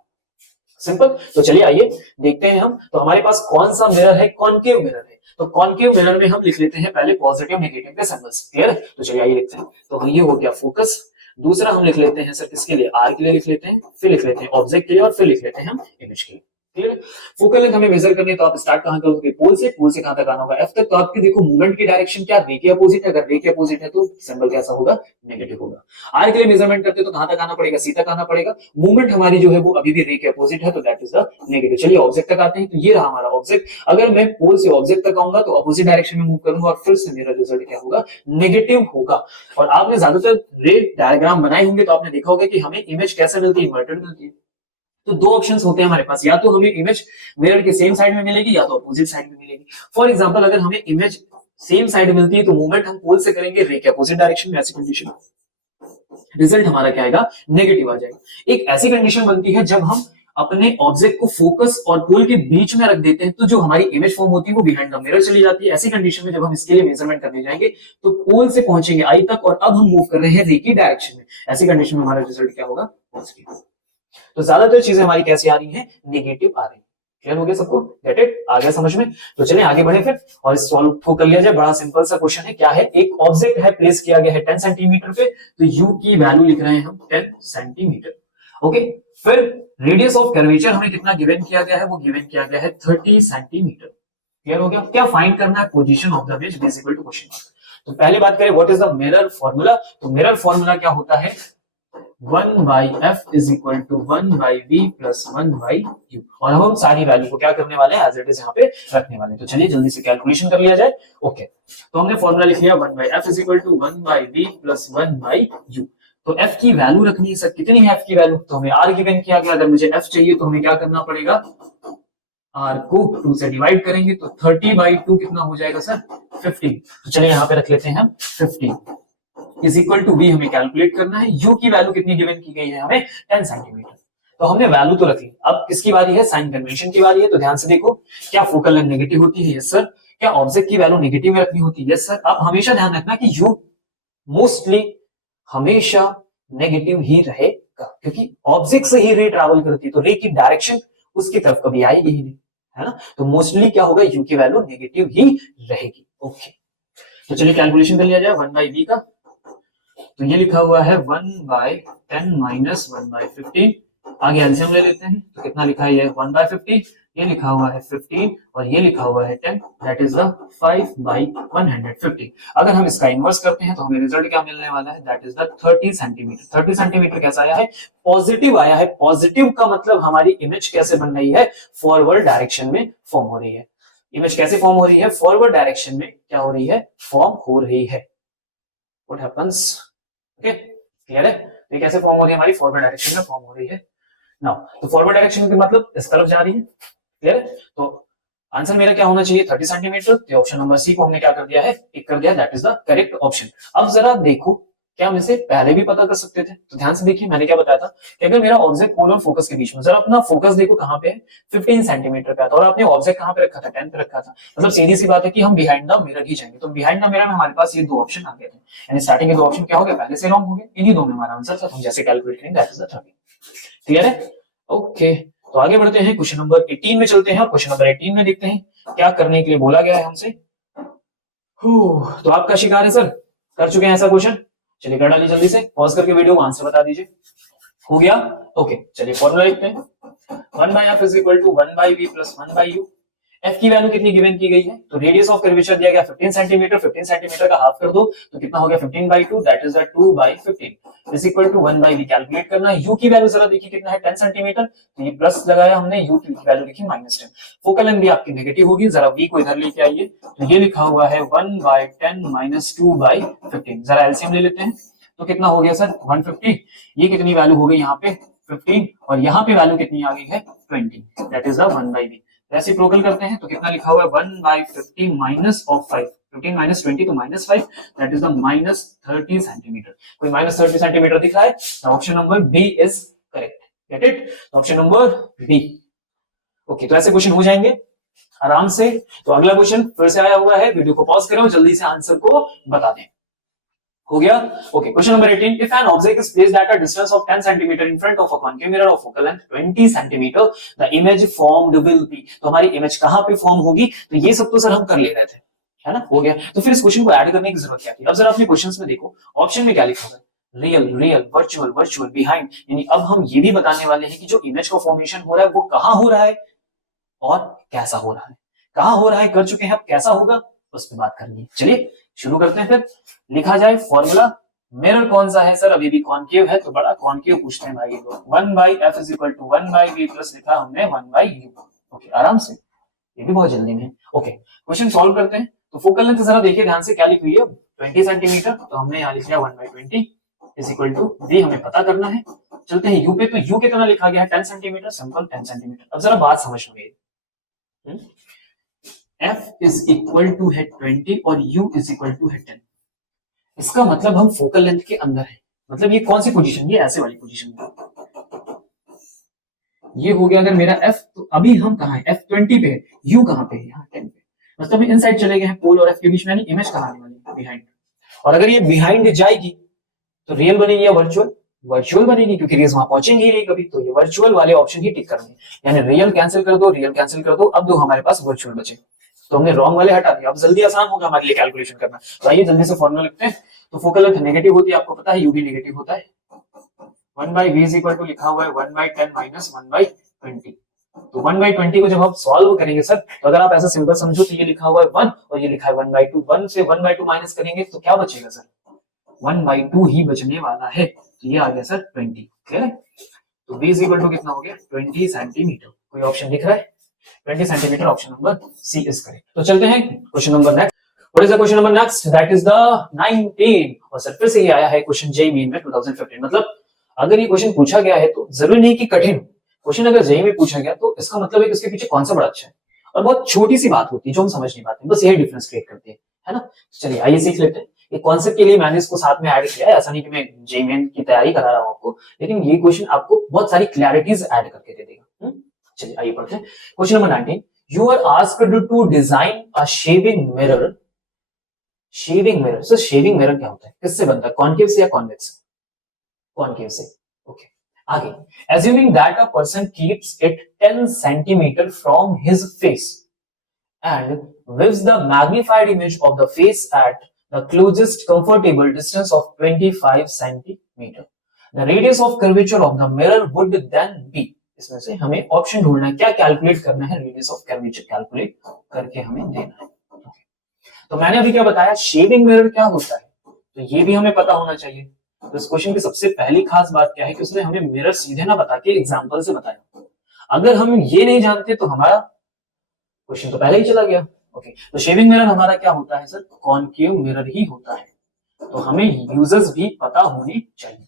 Simple. तो चलिए आइए देखते हैं हम, तो हमारे पास कौन सा मिरर है, कॉनकेव मिरर है। तो कॉनकेव मिरर में हम लिख लेते हैं पहले पॉजिटिव नेगेटिव के सिंबल्स। क्लियर है? तो चलिए आइए लिखते हैं। तो ये हो गया फोकस, दूसरा हम लिख लेते हैं सर किसके लिए, आर के लिए लिख लेते हैं, फिर लिख लेते हैं ऑब्जेक्ट के लिए, और फिर लिख लेते हैं हम इमेज के लिए। क्लियर? फोकल लेंथ हमें मेजर करनी है तो आप स्टार्ट कहां करोगे, पोल से कहां तक आना होगा, एफ तक। तो आपकी देखो मूवमेंट की डायरेक्शन क्या, रे के अपोजिट है, अगर रे के अपोजिट है तो सिंबल कैसा होगा, नेगेटिव होगा। आर के लिए मेजरमेंट करते तो कहां तक आना पड़ेगा, सी तक आना पड़ेगा। मूवमेंट हमारी जो है वो अभी भी रे के अपोजिट है तो दैट इज द नेगेटिव। चलिए ऑब्जेक्ट तक आते हैं, तो ये रहा हमारा ऑब्जेक्ट। अगर मैं पोल से ऑब्जेक्ट तक आऊंगा तो अपोजिट डायरेक्शन में मूव करूंगा और फिर से मेरा रिजल्ट क्या होगा, नेगेटिव होगा। और आपने ज्यादातर रे डायग्राम बनाए होंगे तो आपने देखा होगा कि हमें इमेज कैसे मिलती है, इन्वर्टेड मिलती है। तो दो ऑप्शंस होते हैं हमारे पास, या तो हमें इमेज मिरर के सेम साइड में मिलेगी या तो अपोजिट साइड में मिलेगी। फॉर एग्जांपल अगर हमें इमेज सेम साइड मिलती है तो मूवमेंट हम पोल से करेंगे रे के अपोजिट डायरेक्शन में, ऐसी कंडीशन रिजल्ट हमारा क्या आएगा, नेगेटिव आ जाएगा। एक ऐसी कंडीशन बनती है जब हम अपने ऑब्जेक्ट को फोकस और पोल के बीच में रख देते हैं तो जो हमारी इमेज फॉर्म होती है वो बिहाइंड द मिरर चली जाती है। ऐसी कंडीशन में जब हम इसके लिए मेजरमेंट करने जाएंगे तो पोल से पहुंचेंगे आई तक और अब हम मूव कर रहे हैं रे की डायरेक्शन में, ऐसी कंडीशन में हमारा रिजल्ट क्या होगा, पॉजिटिव। तो ज्यादातर चीजें हमारी कैसी आ रही हैं, नेगेटिव आ रही है। क्लियर हो गया सबको, गेट इट, आ गया समझ में? तो चलिए आगे बढ़े फिर और इस सॉल्व को कर लिया जाए। बड़ा सिंपल सा क्वेश्चन है, क्या है, एक ऑब्जेक्ट है प्लेस किया गया है 10 सेंटीमीटर पे, तो यू की वैल्यू लिख रहे हैं हम 10 सेंटीमीटर। ओके, फिर रेडियस ऑफ कर्वेचर हमें कितना गिवन किया गया है, वो गिवन किया गया है 30 सेंटीमीटर। क्लियर हो गया? क्या फाइंड करना है, position of the image visible to question. तो पहले बात करें what is the mirror formula. तो मिरर फॉर्मूला क्या होता है, 1/f is equal to 1/v plus 1/u। और हम सारी वैल्यू को क्या करने वाले हैं, एज इट इज यहाँ पे रखने वाले हैं। तो चलिए जल्दी से कैलकुलेशन कर लिया जाए। ओके, तो हमने फॉर्मूला लिख लिया 1/f is equal to 1/v plus 1/u। तो f की वैल्यू रखनी है सर, कितनी है f की वैल्यू, तो हमें r गिवन किया गया। अगर मुझे f चाहिए तो हमें क्या करना पड़ेगा, r को 2 से डिवाइड करेंगे तो 30/2 कितना हो जाएगा सर, 15। तो चलिए यहाँ पे रख लेते हैं हम 15 इज इक्वल टू v, हमें कैलकुलेट करना है। u की वैल्यू कितनी गिवन की गई है हमें, 10 सेंटीमीटर। तो हमने वैल्यू तो रख ली, अब किसकी बारी है, साइन कन्वेंशन की बारी है। तो ध्यान से देखो, क्या फोकल लेंथ नेगेटिव होती है, यस सर। क्या ऑब्जेक्ट की वैल्यू नेगेटिव में रखनी होती है, यस सर। अब हमेशा ध्यान रखना कि u मोस्टली हमेशा नेगेटिव ही रहेगा, क्योंकि ऑब्जेक्ट से ही रे ट्रैवल करती है तो रे की डायरेक्शन उसकी तरफ कभी आएगी ही नहीं, है ना। तो मोस्टली क्या होगा, u की वैल्यू नेगेटिव ही रहेगी। ओके, तो चलिए कैलकुलेशन कर लिया जाए 1/v का। तो ये लिखा हुआ है 1/10 माइनस 1/15। आगे एलसीएम ले लेते हैं, तो कितना लिखा है, ये 1/50, ये लिखा हुआ है 15 और ये लिखा हुआ है 10, दैट इज द 5/150। अगर हम इसका इनवर्स करते हैं तो हमें रिजल्ट क्या मिलने वाला है, that is the 30 centimetre. 30 centimetre कैसा आया है, पॉजिटिव आया है। पॉजिटिव का मतलब हमारी इमेज कैसे बन रही है, फॉरवर्ड डायरेक्शन में फॉर्म हो रही है। इमेज कैसे फॉर्म हो रही है, फॉरवर्ड डायरेक्शन में क्या हो रही है, फॉर्म हो रही है। व्हाट हैपेंस, ओके क्लियर है। तो ये कैसे फॉर्म हो रही है, हमारी फॉरवर्ड डायरेक्शन में फॉर्म हो रही है नाउ। तो फॉरवर्ड डायरेक्शन का मतलब इस तरफ जा रही है, क्लियर है। तो आंसर मेरा क्या होना चाहिए, 30 सेंटीमीटर। तो ऑप्शन नंबर सी को हमने क्या कर दिया है, टिक कर दिया, that is the correct option. अब जरा देखो, क्या हम इसे पहले भी पता कर सकते थे। तो ध्यान से देखिए, मैंने क्या बताया था कि अगर मेरा ऑब्जेक्ट पोल और फोकस के बीच में, जरा अपना फोकस देखो कहां पे है, 15 सेंटीमीटर पे आता और आपने ऑब्जेक्ट कहां पे रखा था, 10 पे रखा था। मतलब सीधी सी बात है कि हम बिहाइंड द मिरर ही जाएंगे। तो बिहाइंड द मिरर में हमारे पास ये दो ऑप्शन आ गए थे, यानी स्टार्टिंग के दो ऑप्शन क्या हो गए, पहले से रॉन्ग हो गए। इन्हीं दो में हमारा आंसर था, हम जैसे कैलकुलेट करेंगे दैट इज द 30। क्लियर है, ओके। तो आगे बढ़ते हैं, क्वेश्चन नंबर 18 में चलते हैं। क्वेश्चन नंबर 18 में देखते हैं क्या करने के लिए बोला गया है हमसे। तो आपका शिकार है सर, कर चुके हैं ऐसा क्वेश्चन। चलिए कर डालिए जल्दी से, पॉज करके वीडियो को आंसर बता दीजिए। हो गया, ओके। चलिए फॉर्मूला लिखते हैं, 1/f is equal to 1/v plus 1/u। f की वैल्यू कितनी गिवन की गई है, तो रेडियस ऑफ कर्वेचर दिया गया 15 सेंटीमीटर। 15 सेंटीमीटर का हाफ कर दो तो कितना हो गया, 15/2, that is the 2/15 is equal to 1/v। Calculate करना है। u की वैल्यू जरा देखिए कितना है, 10 सेंटीमीटर। तो ये प्लस लगाया हमने, u की वैल्यू लिखी -10। फोकल लेंथ भी आपकी नेगेटिव होगी, जरा v को इधर लेके आइए। तो ये लिखा हुआ है 1/10 माइनस 2/15। जरा एलसीएम ले लेते हैं, तो कितना हो गया सर, 150। ये कितनी वैल्यू हो गई यहाँ पे, 15, और यहाँ पे वैल्यू कितनी आ गई है, 20, that is the 1/v। Reciprocal करते हैं तो कितना लिखा हुआ है, 1/50 माइनस ऑफ 5, 15 माइनस 20 तो -5, दैट इज द -30 सेंटीमीटर। कोई -30 सेंटीमीटर दिख रहा है, तो option number B is correct. Get it, option number B. Okay, तो ऐसे क्वेश्चन हो जाएंगे आराम से। तो अगला क्वेश्चन फिर से आया हुआ है, वीडियो को पॉज करें और जल्दी से आंसर को बता दें। हो गया, okay. Question number 18, if an object is placed at a distance of 10 centimetre in front of a concave mirror of focal length 20 centimetre, the image formed will be. तो हमारी इमेज कहां पे फॉर्म होगी, तो ये सब तो सर हम कर ले रहे थे, है ना, हो गया। तो फिर इस क्वेश्चन को ऐड करने की जरूरत क्या थी। अब जरा अपने क्वेश्चंस में देखो, ऑप्शन में क्या लिखा हुआ है, real real virtual virtual behind, यानी अब हम ये भी बताने वाले हैं कि जो इमेज का फॉर्मेशन हो रहा है वो कहाँ हो रहा है और कैसा हो रहा है। कहाँ हो रहा है कर चुके हैं, अब कैसा होगा उस पर बात करनी है। चलिए शुरू करते हैं फिर। लिखा जाए फॉर्मूला। मिरर कौन सा है सर, अभी भी कॉनकेव है, तो बड़ा कॉनकेव पूछते हैं भाई लोग। 1/f is equal to 1/v plus लिखा हमने 1/u। ओके आराम से, ये भी बहुत जल्दी में। ओके क्वेश्चन सॉल्व करते हैं। तो फोकल लेंथ जरा देखिए ध्यान से क्या लिखी हुई है, 20 सेंटीमीटर, तो हमने यहाँ लिख दिया 1/20 इज इक्वल टू v हमें पता करना है। चलते हैं u पे, तो u कितना लिखा गया है 10 सेंटीमीटर, सिंपल 10 सेंटीमीटर। अब जरा बात समझ लो मेरी, f इज इक्वल टू है 20 और u इज इक्वल टू है 10। इसका मतलब हम फोकल लेंथ के अंदर है, मतलब ये कौन सी पोजीशन, ये ऐसे वाली पोजीशन है। ये हो गया अगर मेरा f, तो अभी हम कहाँ है, f 20 पे है, u कहाँ पे है, यहाँ 10 पे, मतलब इन साइड चले गए हैं पोल और f के बीच में, यानी इमेज कहाँ आने वाली है, बिहाइंड। और अगर ये बिहाइंड जाएगी तो रियल बनेगी या वर्चुअल, वर्चुअल बनेगी, क्योंकि रेज वहां पहुंचेंगी ही नहीं कभी, तो ये वर्चुअल वाले ऑप्शन ही टिक करने, यानी रियल कैंसिल कर दो, रियल कैंसिल कर दो, अब दो हमारे पास वर्चुअल बचे, तो हमने रॉन्ग वाले हटा दिया। अब जल्दी आसान होगा हमारे लिए कैलकुलेशन करना। तो आइए जल्दी से फॉर्मूला लिखते हैं। तो फोकल लेंथ नेगेटिव होती है, आपको पता है, u भी नेगेटिव होता है। 1/v इज इक्वल टू लिखा हुआ है 1/10 माइनस 1/20। तो 1/20 को जब आप सॉल्व करेंगे सर, तो अगर आप ऐसा सिंपल समझो तो ये लिखा हुआ है 1 और ये लिखा है 1/2, 1 से 1/2 माइनस करेंगे तो क्या बचेगा सर, 1/2 ही बचने वाला है, तो ये आ गया सर 20। क्लियर है। तो v इज इक्वल टू कितना हो गया 20 सेंटीमीटर। कोई ऑप्शन दिख रहा है 20 centimetre, option number C is correct. तो चलते हैं question number next. What is the question number next, that is the 19। और सर फिर से ये आया है क्वेश्चन जेईई मेन में 2015। मतलब अगर ये क्वेश्चन पूछा गया है तो जरूरी नहीं कि कठिन क्वेश्चन, अगर जेईई में पूछा गया तो इसका मतलब है कि उसके पीछे कॉन्सेप्ट बड़ा अच्छा है, और बहुत छोटी सी बात होती है जो हम समझ नहीं पाते, बस यही डिफरेंस क्रिएट करती है ना। चलिए आइए सीख लेते हैं। ये कॉन्सेप्ट के लिए मैंने इसको साथ में ऐड किया है, ऐसा नहीं कि मैं जेईई मेन की तैयारी करा रहा हूं आपको, लेकिन ये क्वेश्चन आपको बहुत सारी क्लैरिटीज ऐड करके दे देगा। चलिए आइए पढ़ते हैं question number 19। You are asked to design a shaving mirror. Shaving mirror, so shaving mirror क्या होता है, किससे बनता है, कॉनकेव से या कॉन्वेक्स से, कॉनकेव से। ओके आगे, assuming that a person keeps it 10 centimeter from his face and views the magnified image of the face at the closest comfortable distance of 25 centimeter, the radius of curvature of the mirror would then be। इसमें से हमें option ढूंढना है, क्या calculate करना है, radius of curvature calculate करके हमें देना है। तो मैंने अभी क्या बताया, शेविंग मिरर क्या होता है, तो ये भी हमें पता होना चाहिए। तो इस क्वेश्चन की सबसे पहली खास बात क्या है कि उसने हमें मिरर सीधे ना बता के एग्जांपल से बताया। अगर हम ये नहीं जानते तो हमारा क्वेश्चन तो पहले ही चला गया। ओके तो शेविंग मिरर हमारा क्या होता है सर, कॉनकेव मिरर ही होता है, तो हमें यूजर्स भी पता होने चाहिए।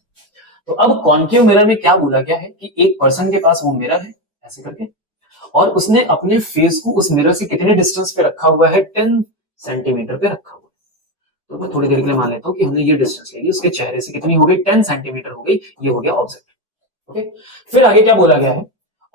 तो अब कॉनकेव मिरर में क्या बोला गया है कि एक पर्सन के पास वो मिरर है ऐसे करके, और उसने अपने फेस को उस मिरर से कितने डिस्टेंस पे रखा हुआ है, 10 सेंटीमीटर पे रखा हुआ है। तो मैं थोड़ी देर के लिए मान लेता हूँ कि हमने ये डिस्टेंस ले ली, उसके चेहरे से कितनी हो गई, 10 सेंटीमीटर हो गई, ये हो गया ऑब्जेक्ट। ओके फिर आगे क्या बोला गया है,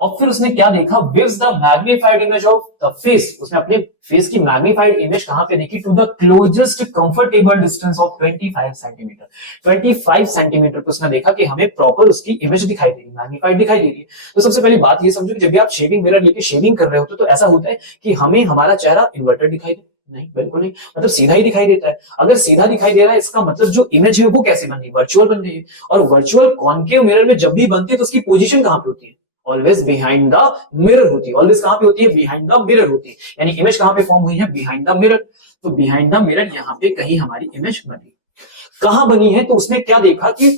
और फिर उसने क्या देखा, views the magnified image of the face, उसने अपने फेस की मैग्नीफाइड इमेज कहां पे देखी, to the closest comfortable distance of 25 centimetre. 25 centimetre पे उसने देखा कि हमें प्रॉपर उसकी इमेज दिखाई दे रही, मैग्नीफाइड दिखाई दे रही है। तो सबसे पहली बात ये समझो कि जब भी आप शेविंग मिरर लेके शेविंग कर रहे होते तो ऐसा होता है कि हमें हमारा चेहरा इन्वर्टेड दिखाई दे, नहीं बिल्कुल नहीं, मतलब सीधा ही दिखाई देता है। अगर सीधा दिखाई दे रहा है इसका मतलब जो इमेज है वो कैसे बन रही है, वर्चुअल बन रही है। और वर्चुअल कॉनकेव मिरर में जब भी बनती है तो उसकी पोजीशन कहां पे होती है, ऑलवेज बिहाइंड द मिरर होती है। ऑलवेज कहां पे होती है, बिहाइंड द मिरर होती है, यानी इमेज कहां पे फॉर्म हुई है, बिहाइंड द मिरर। तो बिहाइंड द मिरर यहां पे कहीं हमारी इमेज बनी, कहां बनी है, तो उसने क्या देखा कि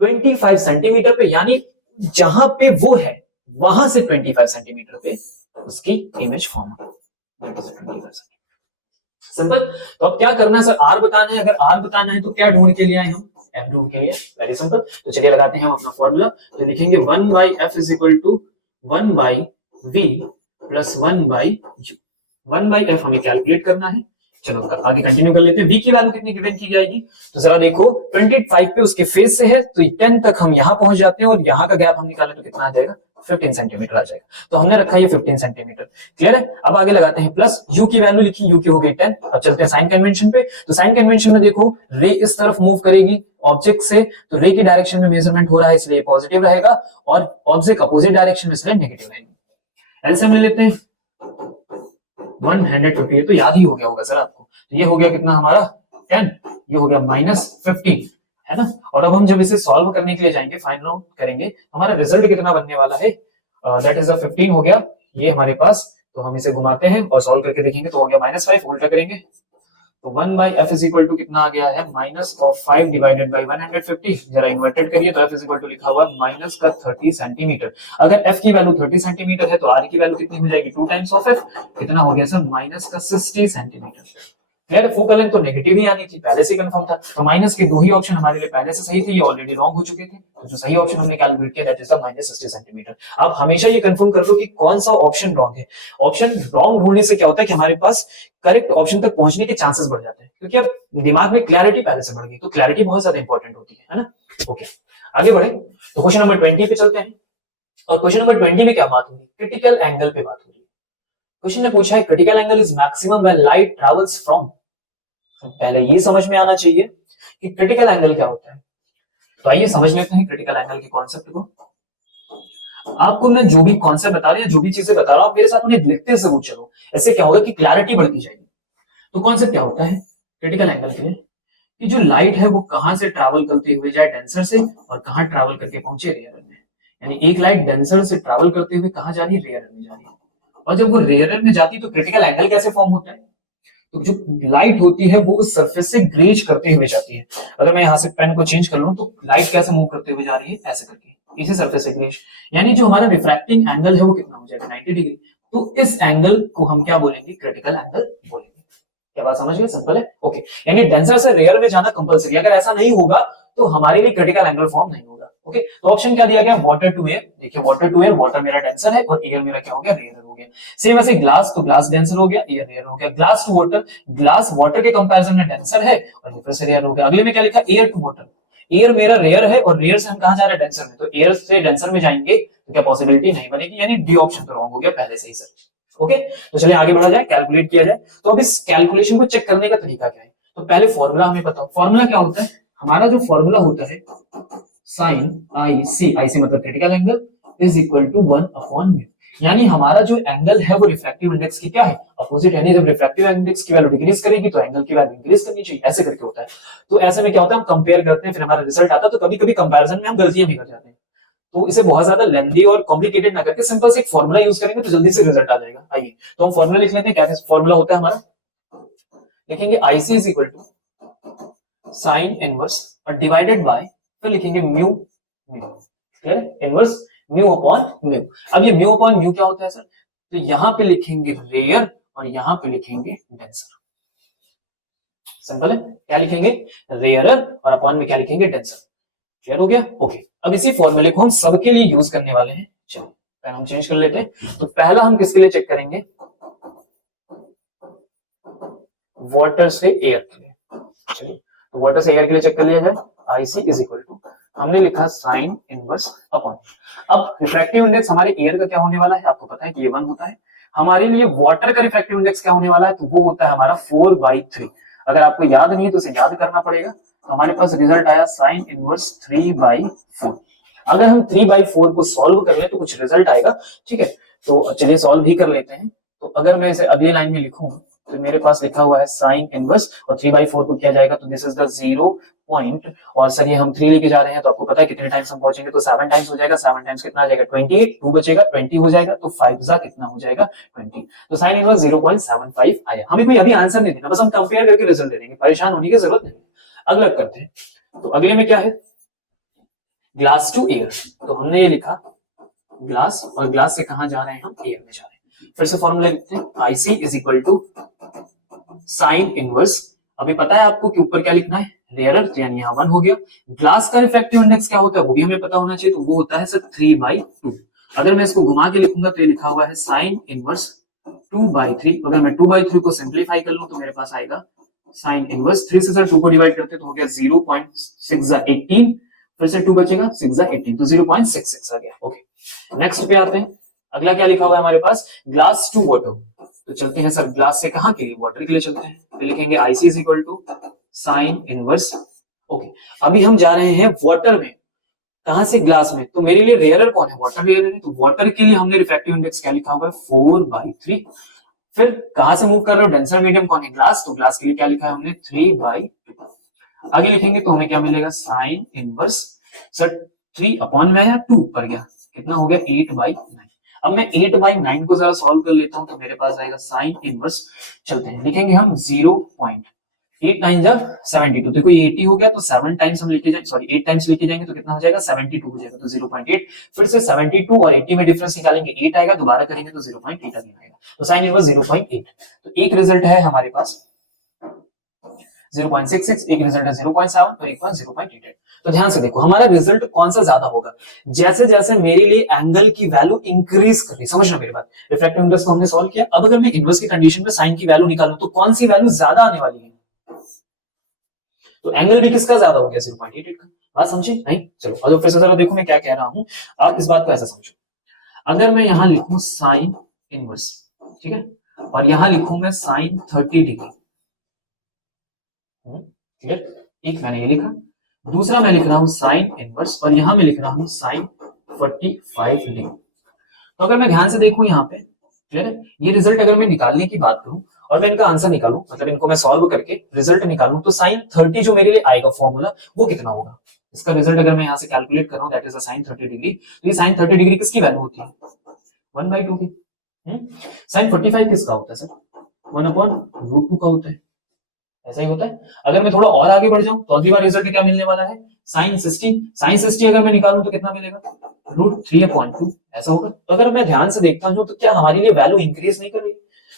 25 सेंटीमीटर पे, यानी जहां पे वो है वहां से 25 सेंटीमीटर पे उसकी इमेज फॉर्म हुई। सिंपल। तो अब क्या करना है सर, आर बताना है, अगर आर बताना है तो क्या ढूंढ के लिए आए हम, एफ ढूंढ के लिए, वेरी सिंपल। तो चलिए लगाते हैं हम अपना फॉर्मूला। तो लिखेंगे 1/f is equal to 1/v plus 1/u। 1/f हमें कैलकुलेट करना है। चलो आगे कंटिन्यू कर लेते हैं। v की वैल्यू कितनी गिवन की जाएगी, तो जरा देखो 25 पे उसके फेस से है तो 10 तक हम यहां पहुंच जाते हैं, और यहां का गैप हम निकालें तो कितना आ जाएगा, 15 सेंटीमीटर आ जाएगा। तो हमने रखा ये 15 सेंटीमीटर। क्लियर है। अब आगे लगाते हैं प्लस, u की वैल्यू लिखी, u की हो गई 10। अब चलते हैं साइन कन्वेंशन पे। तो साइन कन्वेंशन में देखो रे इस तरफ मूव करेगी ऑब्जेक्ट से, तो रे की डायरेक्शन में मेजरमेंट हो रहा है इसलिए पॉजिटिव रहेगा, और ऑब्जेक्ट अपोजिट डायरेक्शन में इसलिए नेगेटिव रहेगा। एलसीएम ले लेते हैं 150, तो याद ही हो गया होगा सर आपको। तो ये हो गया कितना हमारा 10, ये हो गया -15, है ना। और अब हम जब इसे सॉल्व करने के लिए जाएंगे, फाइंड आउट करेंगे हमारा रिजल्ट कितना बनने वाला है, दैट इज 15 हो गया ये हमारे पास। तो हम इसे घुमाते हैं और सॉल्व करके देखेंगे तो हो गया -5, उल्टा करेंगे तो 1/f इज इक्वल टू कितना आ गया है, -5 डिवाइडेड बाई 150। जरा इन्वर्टेड करिए तो f इज इक्वल टू लिखा हुआ है माइनस का 30 सेंटीमीटर। अगर f की वैल्यू 30 सेंटीमीटर है तो r की वैल्यू कितनी हो जाएगी, 2 टाइम्स ऑफ f। कितना हो गया सर, माइनस का 60 सेंटीमीटर। यार फोकल लेंथ तो नेगेटिव ही आनी थी, पहले से कंफर्म था। तो माइनस के दो ही ऑप्शन हमारे लिए पहले से सही थे, ये ऑलरेडी रॉन्ग हो चुके थे। तो जो सही ऑप्शन हमने कैलकुलेट किया दैट इज द -60 सेंटीमीटर। आप हमेशा ये कंफर्म कर लो कि कौन सा ऑप्शन रॉन्ग है। ऑप्शन रॉन्ग होने से क्या होता है कि हमारे पास करेक्ट ऑप्शन तक पहुंचने के चांसेस बढ़ जाते हैं, क्योंकि अब दिमाग में क्लैरिटी पहले से बढ़ गई। तो क्लैरिटी बहुत ज्यादा इंपॉर्टेंट होती है ना। ओके, आगे बढ़े तो क्वेश्चन नंबर 20 पे चलते हैं। और क्वेश्चन नंबर 20 में क्या बात होगी, क्रिटिकल एंगल पे बात होगी। क्वेश्चन ने पूछा है critical angle is maximum when light travels from. पहले ये समझ में आना चाहिए कि क्रिटिकल एंगल क्या होता है। तो आइए समझ लेते हैं क्रिटिकल एंगल के कॉन्सेप्ट को। आपको मैं जो भी कॉन्सेप्ट बता रहा हूं, जो भी चीजें बता रहा हूं, मेरे साथ उन्हें लिखते जरूर चलो। ऐसे क्या होगा कि क्लैरिटी बढ़ती जाएगी। तो कॉन्सेप्ट क्या होता है क्रिटिकल एंगल के लिए, कि जो लाइट है वो कहां से ट्रैवल करते हुए जाए डेंसर से, और कहां ट्रैवल करके पहुंचे रेयरर में। यानी एक लाइट डेंसर से ट्रैवल करते हुए कहां जा रही है, रेयरर में जा रही है। और जब वो रेयरर में जाती है तो क्रिटिकल एंगल कैसे फॉर्म होता है, तो जो लाइट होती है वो उस सरफेस से ग्रेज करते हुए जाती है। अगर मैं यहाँ से पेन को चेंज कर लूं तो लाइट कैसे मूव करते हुए जा रही है, ऐसे करके, इसी सरफेस से ग्रेज। यानी जो हमारा रिफ्रैक्टिंग एंगल है वो कितना हो जाएगा, 90 डिग्री। तो इस एंगल को हम क्या बोलेंगे, क्रिटिकल एंगल बोलेंगे। क्या बात समझ गए, सिंपल है। ओके, यानी डेंसर से रेयर में जाना कंपलसरी। अगर ऐसा नहीं होगा तो हमारे लिए क्रिटिकल एंगल फॉर्म नहीं होगा। ओके, तो ऑप्शन क्या दिया गया, वाटर टू एयर। देखिए वाटर टू एयर, वाटर मेरा डेंसर है और एयर मेरा क्या हो गया, रेयर हो गया। सेम ऐसे ग्लास, तो ग्लास डेंसर हो गया, एयर रेयर हो गया। Glass to water, glass water के कंपैरिजन में डेंसर है और ऊपर से रेयर हो गया। अगले में क्या लिखा, एयर टू वाटर। एयर मेरा रेयर है और रेयर से हम कहां जा रहे हैं, डेंसर में। तो एयर से डेंसर में जाएंगे तो क्या पॉसिबिलिटी नहीं बनेगी, यानी डी ऑप्शन तो रॉन्ग हो गया पहले से ही सर। ओके, तो चलिए आगे बढ़ा जाए, कैलकुलेट किया जाए। तो अब इस कैलकुलेशन को चेक करने का तरीका क्या है, तो पहले फॉर्मूला हमें पता हो। फॉर्मूला क्या होता है, हमारा जो फॉर्मूला होता है sign I C, I C मतलब critical angle, is equal to 1/μ। यानी हमारा जो एंगल है वो रिफ्रैक्टिव इंडेक्स की क्या है, अपोजिट। यानी जब रिफ्रैक्टिव इंडेक्स की वैल्यू डिक्रीज करेगी तो एंगल की वैल्यू इंक्रीज करनी चाहिए, ऐसे करके होता है। तो ऐसे में क्या होता है, हम कंपेयर करते हैं, फिर हमारा रिजल्ट आता है। तो कभी कभी कंपैरिजन में हम गलतियां भी कर जाते हैं। तो इसे बहुत ज्यादा लेंथी और कॉम्प्लिकेटेड ना करके सिंपल से एक फॉर्मूला यूज करेंगे तो जल्दी से रिजल्ट आ जाएगा। आइए तो हम फॉर्मूला लिख लेते हैं। क्या फॉर्मूला होता है हमारा, लिखेंगे IC is equal to sine inverse और डिवाइडेड बाय, फिर लिखेंगे mu, inverse mu upon mu. अब ये म्यू अपॉन म्यू क्या होता है सर, तो यहां पे लिखेंगे रेयर और यहां पे लिखेंगे डेंसर। सिंपल है, क्या लिखेंगे, रेयरर और अपॉन में क्या लिखेंगे, डेंसर। क्लियर हो गया। ओके, अब इसी फॉर्मूले को हम सबके लिए यूज करने वाले हैं। चलो पहले हम चेंज कर लेते हैं। तो पहला हम किसके लिए चेक करेंगे, वाटर से एयर के लिए। चलिए तो वाटर से एयर के लिए चेक कर लिया जाए। आईसी इज इक्वल टू, हमने लिखा साइन इनवर्स अपॉन। अब रिफ्रैक्टिव इंडेक्स हमारे एयर का क्या होने वाला है, आपको पता है कि ये 1 होता है। हमारे लिए वाटर का रिफ्रैक्टिव इंडेक्स क्या होने वाला है, तो वो होता है हमारा 4/3। अगर आपको याद नहीं है तो इसे याद करना पड़ेगा। तो हमारे पास रिजल्ट आया साइन इनवर्स 3/4। अगर हम 3/4 को सॉल्व कर ले तो कुछ रिजल्ट आएगा। ठीक है, तो चलिए सॉल्व ही कर लेते हैं। तो अगर मैं इसे अगली लाइन में लिखूं तो मेरे पास लिखा हुआ है साइन इनवर्स और 3/4 को किया जाएगा तो दिस इज द 0 पॉइंट। और सर ये हम 3 लेके जा रहे हैं तो आपको पता है कितने टाइम्स हम पहुंचेंगे, तो 7 टाइम्स हो जाएगा। 7 टाइम्स कितना आ जाएगा, 28। 2 बचेगा, 20 हो जाएगा। तो 5 जा कितना हो जाएगा, 20। तो साइन इनवर्स 0.75 आया। हमें कोई अभी आंसर नहीं देना, बस हम कंपेयर करके रिजल्ट दे देंगे, परेशान होने की जरूरत नहीं। अगला करते हैं। तो अगले में क्या है, ग्लास टू एयर। तो हमने ये लिखा ग्लास, और ग्लास से कहां जा रहे हैं, हम एयर में जा रहे हैं। फिर से फॉर्मूला लिखते हैं, IC is equal to sine inverse. अभी पता है आपको कि ऊपर क्या लिखना है, रेयरर, यानी यहाँ 1 हो गया। ग्लास का रिफ्रैक्टिव इंडेक्स क्या होता है वो भी हमें पता होना चाहिए, तो वो होता है सर 3/2। अगर मैं इसको घुमा के लिखूंगा तो ये लिखा हुआ है साइन इनवर्स 2/3। अगर मैं 2/3 को सिंप्लीफाई कर लूं तो मेरे पास आएगा साइन इनवर्स 3 से सर 2 को डिवाइड करते तो हो गया 0.6 18। फिर से 2 बचेगा, 6 18, तो 0.66 आ गया। ओके, नेक्स्ट पे आते हैं। अगला क्या लिखा हुआ है हमारे पास, ग्लास टू वाटर। तो चलते हैं सर ग्लास से कहां के लिए, वाटर के लिए चलते हैं। तो लिखेंगे IC is equal to sine inverse. Okay, अभी हम जा रहे हैं वाटर में, कहां से, ग्लास में। तो मेरे लिए रेयरर कौन है, वाटर रेयरर है। तो वाटर के लिए हमने रिफ्रैक्टिव इंडेक्स क्या लिखा हुआ है, 4/3। फिर कहां से मूव कर रहे हो, डेंसर मीडियम कौन है, ग्लास। तो ग्लास के लिए क्या लिखा है हमने, 3/2। आगे लिखेंगे तो हमें क्या मिलेगा, साइन इनवर्स सर 3 अपॉन में या 2 पर गया, कितना हो गया 8/9। अब मैं 8/9 को जरा सॉल्व कर लेता हूं तो मेरे पास आएगा साइन इनवर्स, चलते हैं लिखेंगे हम 0.8 9 72, देखो ये 80 हो गया तो 7 टाइम्स हम लेके जाएंगे, सॉरी 8 टाइम्स लेके जाएंगे तो कितना हो जाएगा 72 हो जाएगा, तो 0.8, फिर से 72 और 80 में डिफरेंस निकालेंगे 8 आएगा, दोबारा करेंगे तो 0.8 अगेन आएगा, तो साइन इनवर्स 0.8। तो एक रिजल्ट है हमारे पास 0.66, एक रिजल्ट है 0.7 और एक 0.88। तो ध्यान से देखो हमारा रिजल्ट कौन सा ज्यादा होगा, जैसे जैसे मेरे लिए एंगल की वैल्यू इंक्रीज कर रही, समझना मेरी बात, रिफ्रैक्टिव इंडेक्स को हमने सॉल्व किया, अब अगर मैं इनवर्स की कंडीशन में साइन की वैल्यू निकालूं तो कौन सी वैल्यू ज्यादा आने वाली है, तो एंगल भी किसका ज्यादा हो गया 0.88 का, बात समझे नहीं। चलो अब फिर से जरा देखो मैं क्या कह रहा हूं, आप इस बात को ऐसा समझो, अगर मैं यहां लिखूं साइन इनवर्स, ठीक है, और यहां लिखूं मैं साइन 30 डिग्री, क्लियर, एक मैंने ये लिखा, दूसरा मैं लिख रहा हूं साइन इनवर्स और यहां मैं लिख रहा हूं साइन 45 डिग्री। तो अगर मैं ध्यान से देखूं यहाँ पे, क्लियर है, ये रिजल्ट अगर मैं निकालने की बात करूं और मैं इनका आंसर निकालूं, मतलब इनको मैं सॉल्व करके रिजल्ट निकालूं, तो साइन 30 जो मेरे लिए आएगा फॉर्मूला वो कितना होगा, इसका रिजल्ट अगर मैं यहाँ से कैलकुलेट कर रहा हूं दैट इज साइन 30 डिग्री, तो ये साइन 30 डिग्री किसकी वैल्यू होती है 1/2 की। साइन 45 किसका होता है सर 1/√2 का होता है, ऐसा ही होता है। अगर मैं थोड़ा और आगे बढ़ जाऊं तो अगली बार रिजल्ट क्या मिलने वाला है साइन 60, साइन 60 अगर मैं निकालूं तो कितना मिलेगा √3/2, ऐसा होगा। तो अगर मैं ध्यान से देखता हूं तो क्या हमारे लिए वैल्यू इंक्रीज नहीं कर रही,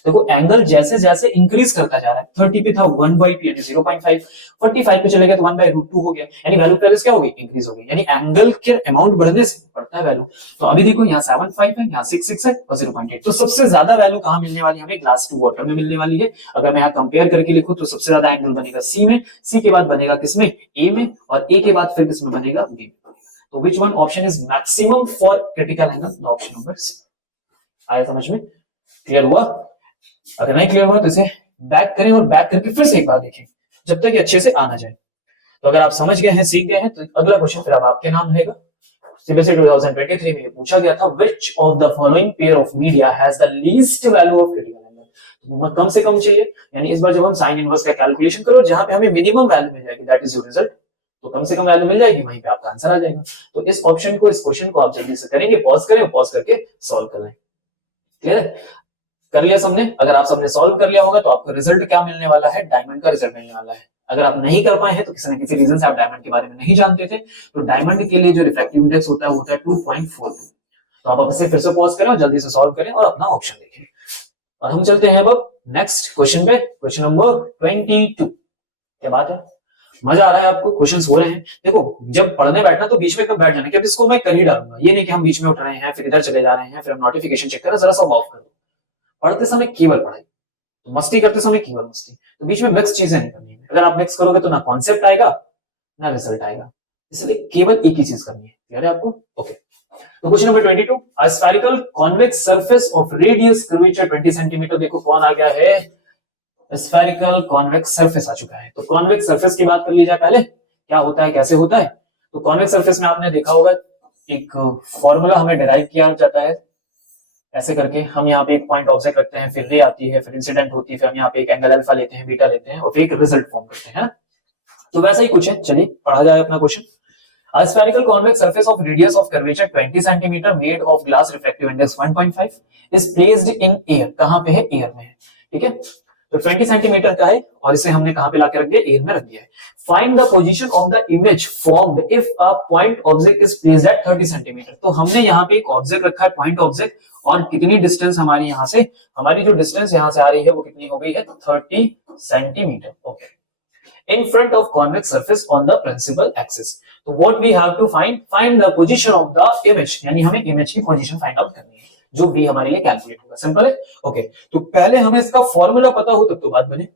देखो एंगल जैसे जैसे इंक्रीज करता जा रहा है, 30 पे था 1/2 यानी 0.5, 45 पे चले गया तो 1/√2 हो गया, यानी वैल्यू प्राइस क्या हो गई इंक्रीज हो गई, यानी एंगल के अमाउंट बढ़ने से बढ़ता है वैल्यू। तो अभी देखो यहाँ 75 है, यहाँ 66 है और 0.8, तो सबसे ज्यादा वैल्यू कहां मिलने वाली है हमें, ग्लास टू वाटर में मिलने वाली है। अगर मैं यहाँ कंपेयर करके लिखूं तो सबसे ज्यादा एंगल बनेगा सी में, सी के बाद बनेगा किसमें ए में, और ए के बाद फिर किसमें बनेगा बी में। तो which one option is maximum for critical angle, option number C. आया समझ में, क्लियर हुआ, अगर नहीं क्लियर हुआ तो इसे बैक करें और बैक करके फिर से एक बार देखें जब तक ये अच्छे से आना जाए। तो अगर आप समझ गए हैं, सीख गए हैं, तो अगला क्वेश्चन फिर अब आपके नाम रहेगा। सीबीएसई 2023 में ये पूछा गया था, which of the following pair of media has the least value of critical angle, कम से कम चाहिए, यानी इस बार जब हम साइन इनवर्स का कैलकुलेशन करो जहां पे हमें मिनिमम वैल्यू मिल जाएगी दैट इज योर रिजल्ट, तो कम से कम वैल्यू मिल जाएगी, वहीं पे आपका आंसर आ जाएगा। तो इस ऑप्शन को, इस क्वेश्चन को आप जल्दी से करेंगे, पॉज करें और पॉज करके सॉल्व कर लें। क्लियर है, कर लिया सबने, अगर आप सबने सॉल्व कर लिया होगा तो आपको रिजल्ट क्या मिलने वाला है, डायमंड का रिजल्ट मिलने वाला है। अगर आप नहीं कर पाए हैं तो किसी न किसी रीजन से आप डायमंड के बारे में नहीं जानते थे, तो डायमंड के लिए जो रिफ्रैक्टिव इंडेक्स होता है वो होता है 2.42। तो आप इसे फिर से पॉज करें और जल्दी से सॉल्व करें और अपना ऑप्शन देखें। और हम चलते हैं अब नेक्स्ट क्वेश्चन पे, क्वेश्चन नंबर 22। क्या बात है, मजा आ रहा है आपको, क्वेश्चंस हो रहे हैं। देखो जब पढ़ने बैठना तो बीच में कब बैठ जाना, कि अब इसको मैं कर ही डालूंगा, ये नहीं कि हम बीच में उठ रहे हैं फिर इधर चले जा रहे हैं फिर हम नोटिफिकेशन चेक करें, जरा सब ऑफ कर दो। पढ़ते समय केवल पढ़ाई, तो मस्ती करते समय केवल मस्ती, तो बीच में मिक्स चीजें नहीं करनी है। अगर आप मिक्स करोगे तो ना कॉन्सेप्ट आएगा ना रिजल्ट आएगा, इसलिए केवल एक ही चीज करनी है। क्लियर है आपको, ओके। तो question number 22, a spherical convex surface of radius curvature 20 centimetre, देखो कौन आ गया है, स्फेरिकल कॉन्वेक्स सरफेस आ चुका है। तो कॉन्वेक्स सरफेस की बात कर ली जाए पहले, क्या होता है कैसे होता है। तो कॉन्वेक्स सरफेस में आपने देखा होगा एक फॉर्मूला हमें डिराइव किया जाता है, ऐसे करके हम यहाँ पे एक पॉइंट ऑब्जेक्ट रखते हैं, फिर रे आती है, फिर इंसिडेंट होती है, फिर हम यहाँ पे एक एंगल अल्फा लेते हैं, बीटा लेते हैं और फिर एक रिजल्ट फॉर्म करते हैं। तो वैसा ही कुछ है, चलिए पढ़ा जाए अपना question. A spherical convex surface of radius of curvature 20 cm made of glass refractive index 1.5 is placed in air, कहां पे है, एयर में है, ठीक है। तो 20 सेंटीमीटर का है और इसे हमने कहां पे लाके रख दिया, एयर में रख दिया है। Find the position of the image formed if a point object is placed at 30 centimetre. तो हमने यहाँ पे एक ऑब्जेक्ट रखा है, पॉइंट ऑब्जेक्ट, और कितनी डिस्टेंस हमारी यहाँ से, हमारी जो डिस्टेंस यहाँ से आ रही है वो कितनी हो गई है 30 centimetre, okay, in front of convex surface on the principal axis. तो what we have to find the position of the image, यानी हमें इमेज की पोजीशन फाइंड आउट करनी है, जो भी हमारे लिए कैलकुलेट होगा। सिंपल है, ओके। तो पहले हमें इसका फॉर्मूला पता हो तब तो बात बने।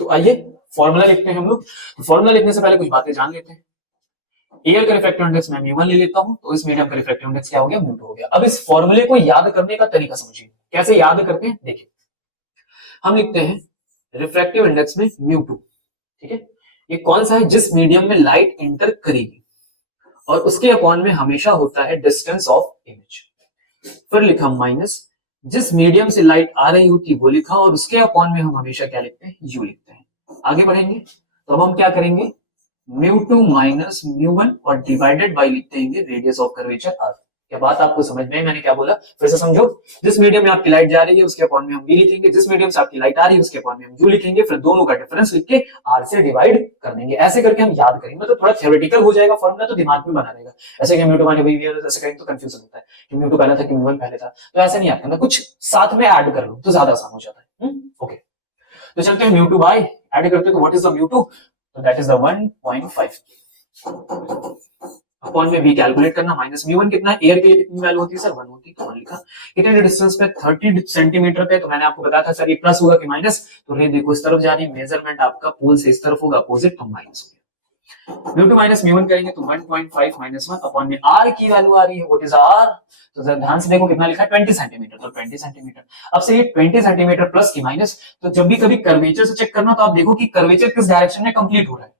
तो आइए फॉर्मूला लिखते हैं हम लोग। तो फॉर्मूला लिखने से पहले कुछ बातें जान लेते हैं। एयर का रिफ्रैक्टिव इंडेक्स मैं म्यू1 ले लेता हूं, तो इस मीडियम का रिफ्रैक्टिव इंडेक्स क्या हो गया, म्यू2 हो गया। अब इस फॉर्मूले को याद करने का तरीका समझिए, कैसे याद करते हैं, देखिए हम लिखते हैं रिफ्रैक्टिव इंडेक्स में म्यू2, ठीक है। ये कौन सा है, जिस मीडियम में लाइट एंटर करेगी, और उसके अपॉन में हमेशा होता है डिस्टेंस ऑफ इमेज। फिर लिखा माइनस, जिस मीडियम से लाइट आ रही होती है वो लिखा, और उसके अपॉन में हम हमेशा क्या लिखते हैं, यू लिखते हैं। आगे बढ़ेंगे तो अब हम क्या करेंगे, μ2 माइनस μ1 और डिवाइडेड बाय लिखते हैं रेडियस ऑफ कर्वेचर r। क्या बात आपको समझ में, मैंने क्या बोला फिर से समझो। जिस मीडियम में आपकी लाइट जा रही है उसके अपॉन में हम v लिखेंगे, जिस मीडियम से आपकी लाइट आ रही है उसके अपॉन में हम u लिखेंगे, फिर दोनों का डिफरेंस लिख के r से डिवाइड कर देंगे। ऐसे करके हम याद करेंगे, मतलब थोड़ा थ्योरेटिकल हो जाएगा फॉर्मूला, तो दिमाग में बना रहेगा। ऐसे कि μ2 माने v, ऐसे करेंगे तो कंफ्यूजन होता है कि μ2 पहले था कि μ1 पहले था, तो ऐसे नहीं याद करना, कुछ साथ में ऐड कर लो तो ज्यादा आसान हो जाता है। ओके, तो चलते हैं μ2 बाय ऐड करते हैं, तो व्हाट इज द μ2, तो दैट इज द 1.5 अपॉन में v कैलकुलेट करना, माइनस μ1 कितना है, एयर के लिए कितनी वैल्यू होती है सर 1 होती है, तो 1 लिखा। कितने डिस्टेंस पे 30 सेंटीमीटर पे, तो मैंने आपको बताया था सर ये प्लस होगा कि माइनस, तो रे देखो इस तरफ जा रही है, मेजरमेंट आपका पोल से इस तरफ होगा अपोजिट, तो माइनस हो गया। μ2 माइनस μ1 करेंगे तो 1.5 माइनस 1 अपॉन में r की वैल्यू आ रही है, व्हाट इज r, तो जरा ध्यान से देखो कितना लिखा है 20 सेंटीमीटर, तो 20 सेंटीमीटर। अब से ये 20 सेंटीमीटर प्लस की माइनस, तो जब भी कभी कर्वेचर से चेक करना तो आप देखो कि कर्वेचर किस डायरेक्शन में कंप्लीट हो रहा है।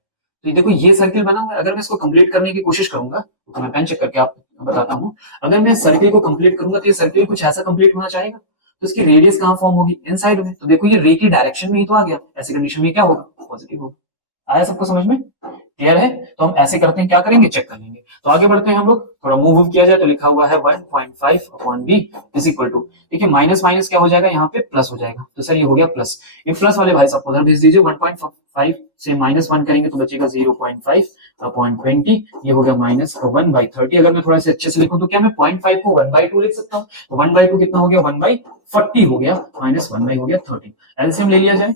तो देखो ये सर्किल बना हुआ है, अगर मैं इसको कंप्लीट करने की कोशिश करूंगा तो मैं पेन चेक करके आप बताता हूं, अगर मैं सर्किल को कंप्लीट करूंगा तो ये सर्किल कुछ ऐसा कंप्लीट होना चाहेगा, तो इसकी रेडियस कहां फॉर्म होगी, इनसाइड में, तो देखो ये रे की डायरेक्शन में ही तो आ गया, ऐसी कंडीशन में क्या होगा, पॉजिटिव होगा। आया सबको समझ में, क्लियर है। तो हम ऐसे करते हैं, क्या करेंगे, चेक कर लेंगे। तो आगे बढ़ते हैं हम लोग, थोड़ा मूव किया जाए तो लिखा हुआ है 1.5 upon b is equal to, देखिए माइनस माइनस क्या हो जाएगा, यहाँ पे प्लस हो जाएगा, तो सर ये हो गया प्लस, ये प्लस वाले भाई साहब उधर भेज दीजिए, 1.5 से माइनस 1 करेंगे तो बचेगा 0.5 अपॉन 20, ये हो गया माइनस 1/30। अगर मैं थोड़ा सा अच्छे से लिखूं तो क्या मैं 0.5 को 1/2 लिख सकता हूँ, तो 1/2 कितना हो गया, 1/40 हो गया, माइनस 1 हो गया 30। एलसीएम ले लिया जाए,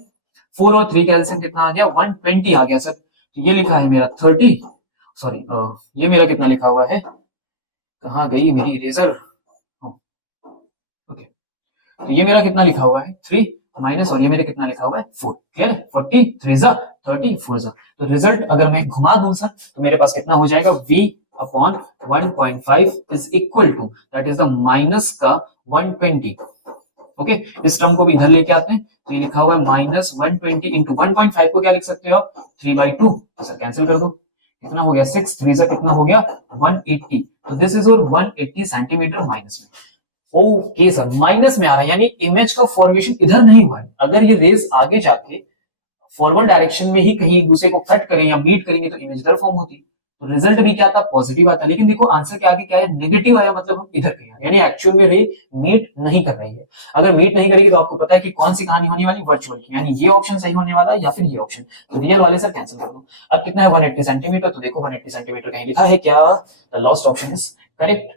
4 और 3 का एलसीएम कितना आ गया, 120 आ गया सर, तो ये लिखा है मेरा 30, सॉरी ये मेरा कितना लिखा हुआ है, कहाँ गई मेरी इरेजर, ओके, तो ये मेरा कितना लिखा हुआ है 3 माइनस, और ये मेरे कितना लिखा हुआ है 4, क्लियर, 40 3 जा 30 4 जा, तो रिजल्ट अगर मैं घुमा दूं सर तो मेरे पास कितना हो जाएगा, v upon 1.5 is equal to, that is the minus का 120। ओके, इस टर्म को भी इधर लेके आते हैं, तो ये लिखा हुआ है माइनस 120 इंटू 1.5 को क्या लिख सकते हो आप, 3/2, तो सर कैंसिल कर दो, कितना हो गया 6 3 जा कितना हो गया 180, तो दिस इज और 180 सेंटीमीटर माइनस में। ओके सर, माइनस में आ रहा है, यानी इमेज का फॉर्मेशन इधर नहीं हुआ है, अगर ये रेज आगे जाके फॉरवर्ड डायरेक्शन में ही कहीं एक दूसरे को कट करें या मीट करेंगे तो इमेज इधर फॉर्म होती, तो रिजल्ट भी क्या था, पॉजिटिव आता। लेकिन देखो आंसर के आगे क्या है, नेगेटिव आया, मतलब हम इधर कहीं, यानी एक्चुअल में रे मीट नहीं कर रही है। अगर मीट नहीं करेगी तो आपको पता है कि कौन सी कहानी होने वाली, वर्चुअल की, यानी ये ऑप्शन सही होने वाला है या फिर ये ऑप्शन, तो रियल वाले सर कैंसिल कर दो। अब कितना है 180 सेंटीमीटर, तो देखो 180 सेंटीमीटर कहीं लिखा है क्या, the last option is correct,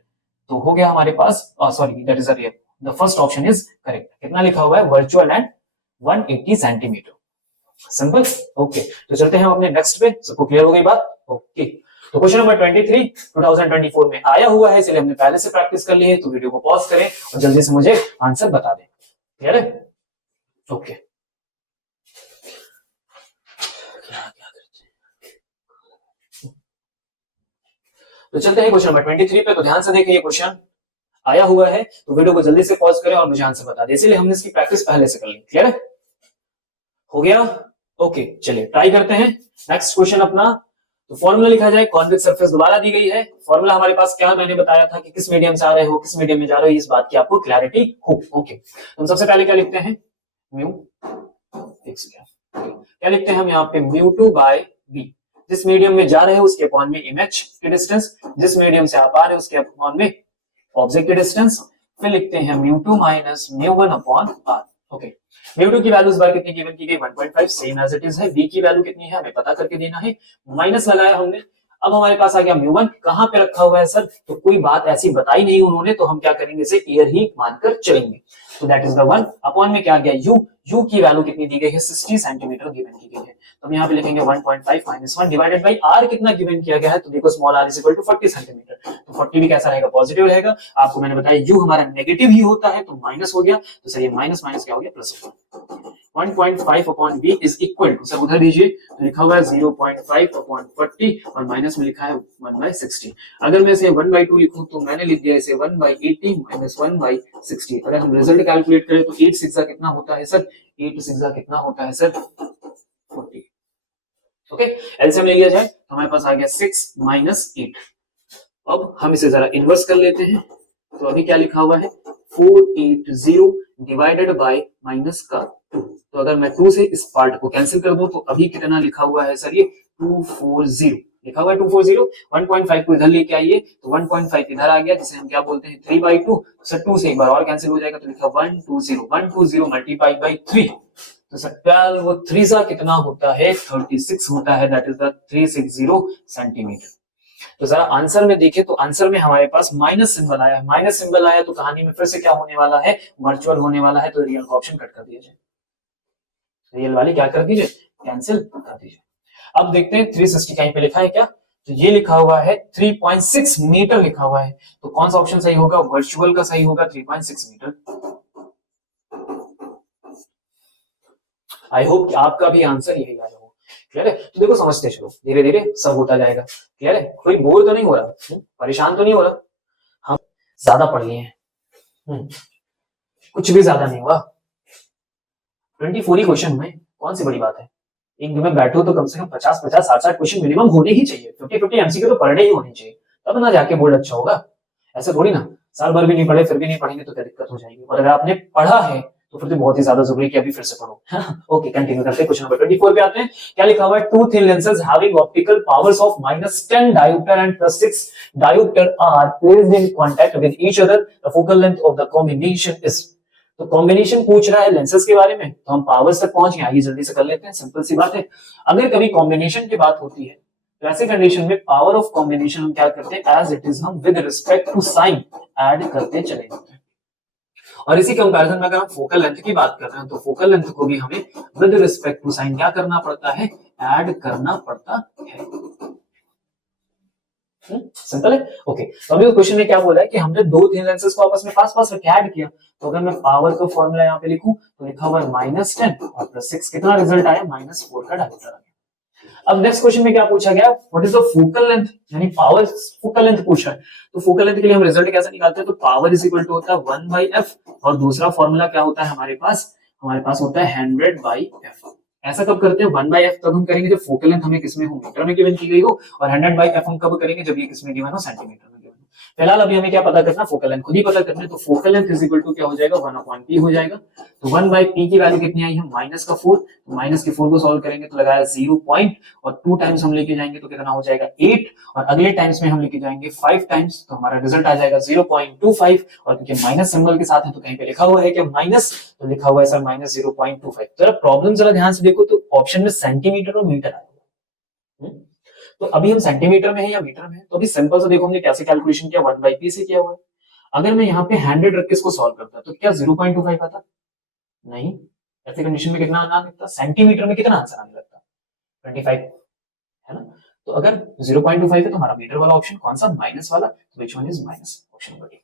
तो हो गया हमारे पास, sorry that is a real, the first option is correct. कितना लिखा हुआ है, virtual and 180 centimetre, simple. Okay, तो चलते हैं अपने नेक्स्ट पे, सबको क्लियर हो गई बात। ओके, तो क्वेश्चन नंबर 23 2024 में आया हुआ है, इसलिए हमने पहले से प्रैक्टिस कर ली है, तो वीडियो को पॉज करें और जल्दी से मुझे आंसर बता दें, क्लियर है। ओके, तो चलते हैं क्वेश्चन नंबर 23 पे, तो ध्यान से देखिए, ये क्वेश्चन आया हुआ है, तो वीडियो को जल्दी से पॉज करें और मुझे आंसर बता दें, इसीलिए हमने इसकी प्रैक्टिस पहले से कर ली, क्लियर है, हो गया। ओके, चलिए ट्राई करते हैं नेक्स्ट क्वेश्चन अपना। तो फॉर्मूला लिखा जाए, कॉन्वेक्स सरफेस दोबारा दी गई है, फॉर्मूला हमारे पास क्या, मैंने बताया था कि किस मीडियम से आ रहे हो, किस मीडियम में जा रहे हो, इस बात की आपको क्लैरिटी हो। ओके, तो हम सबसे पहले क्या लिखते हैं, म्यू, क्या लिखते हैं हम यहाँ पे, μ2 बाय b, जिस मीडियम में जा रहे हो उसके अपॉन में इमेज की डिस्टेंस, जिस मीडियम से आप आ रहे हो उसके अपॉन में ऑब्जेक्ट की डिस्टेंस, फिर लिखते हैं μ2 माइनस μ1 अपॉन r। ओके, μ2 की वैल्यू इस बार कितनी गिवन की गई, 1.5, सेम एज इट इज है, b की वैल्यू कितनी है हमें पता करके देना है, माइनस लगाया हमने। अब हमारे पास आ गया μ1, कहां पे रखा हुआ है सर, तो कोई बात ऐसी बताई नहीं उन्होंने, तो हम क्या करेंगे, इसे एयर ही मानकर चलेंगे, तो दैट इज द 1 अपॉन में क्या आ गया u की वैल्यू कितनी दी गई है, 60 सेंटीमीटर गिवन की गई है, तो हम यहाँ पे लिखेंगे 1.5 माइनस 1 डिवाइडेड बाई r कितना गिवन किया गया है, तो देखो small r is equal to 40 centimetre, तो 40 भी कैसा रहेगा, पॉजिटिव रहेगा। आपको मैंने बताया u हमारा नेगेटिव ही होता है, तो माइनस हो गया, तो सर ये माइनस माइनस क्या हो गया, प्लस हो गया। 1.5 upon b is equal to, sir उधर दीजिए, तो लिखा हुआ है 0.5 अपॉन 40 और माइनस में लिखा है 1/60। अगर मैं इसे 1/2 लिखूं तो मैंने लिख दिया इसे 1/80 माइनस 1/60। अगर हम रिजल्ट कैलकुलेट करें तो 8 6 कितना होता है सर, 8 6 कितना होता है सर, 40। ओके, एलसीएम ले लिया जाए तो हमारे पास आ गया 6 माइनस 8। अब हम इसे जरा इन्वर्स कर लेते हैं, तो अभी क्या लिखा हुआ है 480 डिवाइडेड बाय माइनस का 2, तो अगर मैं 2 से इस पार्ट को कैंसिल कर दूं तो अभी कितना लिखा हुआ है सर, ये 240 लिखा हुआ है 240। 1.5 को इधर लेके आइए तो 1.5 इधर आ गया, जिसे हम क्या बोलते हैं 3/2। सर 2 से एक बार और कैंसिल हो जाएगा तो लिखा 120 मल्टीप्लाई बाई 3। तो सर 12 3 सा कितना होता है 36 होता है, दैट इज द 360 सेंटीमीटर। तो जरा आंसर में देखें तो आंसर में हमारे पास माइनस सिंबल आया है, माइनस सिंबल आया तो कहानी में फिर से क्या होने वाला है, वर्चुअल होने वाला है। तो रियल का ऑप्शन कट कर दिया जाए, रियल वाले क्या कर दीजिए, कैंसिल कर दीजिए। अब देखते हैं 360 कहीं पे लिखा है क्या, तो ये लिखा हुआ है 3.6 मीटर लिखा हुआ है, तो कौन सा ऑप्शन सही होगा, वर्चुअल का सही होगा 3.6 मीटर। आई होप कि आपका भी आंसर यही आया हो। क्लियर है, तो देखो समझते चलो, धीरे धीरे सब होता जाएगा। क्लियर है, कोई बोर तो नहीं हो रहा, परेशान तो नहीं हो रहा, हम ज्यादा पढ़ लिए हैं, कुछ भी ज्यादा नहीं हुआ। 24 ही क्वेश्चन में कौन सी बड़ी बात है, एक दिन में बैठो तो कम से कम 50-50 60-60 क्वेश्चन मिनिमम होने ही चाहिए, 50-50 एमसीक्यू तो पढ़ने ही होने चाहिए, तब ना जाके बोर्ड अच्छा होगा। ऐसा थोड़ी ना साल भर भी नहीं पढ़े फिर भी नहीं पढ़ेंगे तो क्या दिक्कत हो जाएगी, और अगर आपने पढ़ा है तो फिर तो बहुत ही ज्यादा जरूरी है कि अभी फिर से पढ़ो। ओके कंटिन्यू करते हैं, क्वेश्चन नंबर 24 पे आते हैं। क्या लिखा हुआ है, two thin lenses having optical powers of -10 dioptre and +6 dioptre are placed in contact with each other, the focal length of the combination is. तो कॉम्बिनेशन पूछ रहा है लेंसेज के बारे में, तो हम पावर्स तक पहुंच गए, आइए जल्दी से कर लेते हैं, सिंपल सी बात है। अगर कभी कॉम्बिनेशन की बात होती है तो ऐसे कंडीशन में पावर ऑफ कॉम्बिनेशन हम क्या करते हैं, एज इट इज हम with respect to sign add करते चले जाते हैं। और इसी कंपैरिजन में अगर हम फोकल लेंथ की बात कर रहे हैं तो फोकल लेंथ को भी हमें विद रिस्पेक्ट टू साइन क्या करना पड़ता है, ऐड करना पड़ता है। सिंपल है। ओके, तो अभी क्वेश्चन में क्या बोला है कि हमने दो थिन लेंसेज को आपस में पास पास रख के ऐड किया, तो अगर मैं पावर का फॉर्मूला यहाँ पे लिखूं तो लिखा हुआ है -10 और +6, कितना रिजल्ट आया, -4 का डायोप्टर आ गया। अब नेक्स्ट क्वेश्चन में क्या पूछा गया, what is the focal length, यानी पावर फोकल लेंथ पूछा है। तो फोकल लेंथ के लिए हम रिजल्ट कैसे निकालते हैं, तो पावर इज इक्वल टू होता है 1/f, और दूसरा फॉर्मूला क्या होता है हमारे पास होता है 100/f। ऐसा कब करते हैं, 1/f तब हम करेंगे जब फोकल लेंथ हमें किसमें हो, मीटर में गिवन की गई हो, और 100/f हम कब करेंगे, जब ये किसमें गिवन हो, सेंटीमीटर में गिवन हो। फिलहाल अभी हमें क्या पता करना, फोकल लेंथ खुद ही पता करना है, तो focal length is equal to क्या हो जाएगा, 1/p हो जाएगा। तो 1/p की वैल्यू कितनी आई है, -4, तो -4 को सॉल्व करेंगे तो लगाया 0 पॉइंट, और 2 टाइम्स हम लेके जाएंगे तो कितना हो जाएगा 8, और अगले टाइम्स में हम लेके जाएंगे 5 टाइम्स, तो हमारा रिजल्ट आ जाएगा 0.25, और क्योंकि माइनस सिंबल के साथ है तो कहीं पे लिखा हुआ है क्या माइनस, तो लिखा हुआ है सर -0.25। तो प्रॉब्लम जरा ध्यान से देखो, तो ऑप्शन में सेंटीमीटर और मीटर आया, तो अभी हम सेंटीमीटर में है या मीटर में है, तो अभी सिंपल से देखो हमने कैसे कैलकुलेशन किया, 1/p से किया हुआ है। अगर मैं यहाँ पे 100 रख के इसको सॉल्व करता तो क्या 0.25 आता, नहीं, ऐसे कंडीशन में कितना आना लगता, सेंटीमीटर में कितना आंसर आने लगता, 25, है ना। तो अगर 0.25 है तो हमारा मीटर वाला ऑप्शन कौन सा, माइनस वाला, तो which one is minus, option number ए।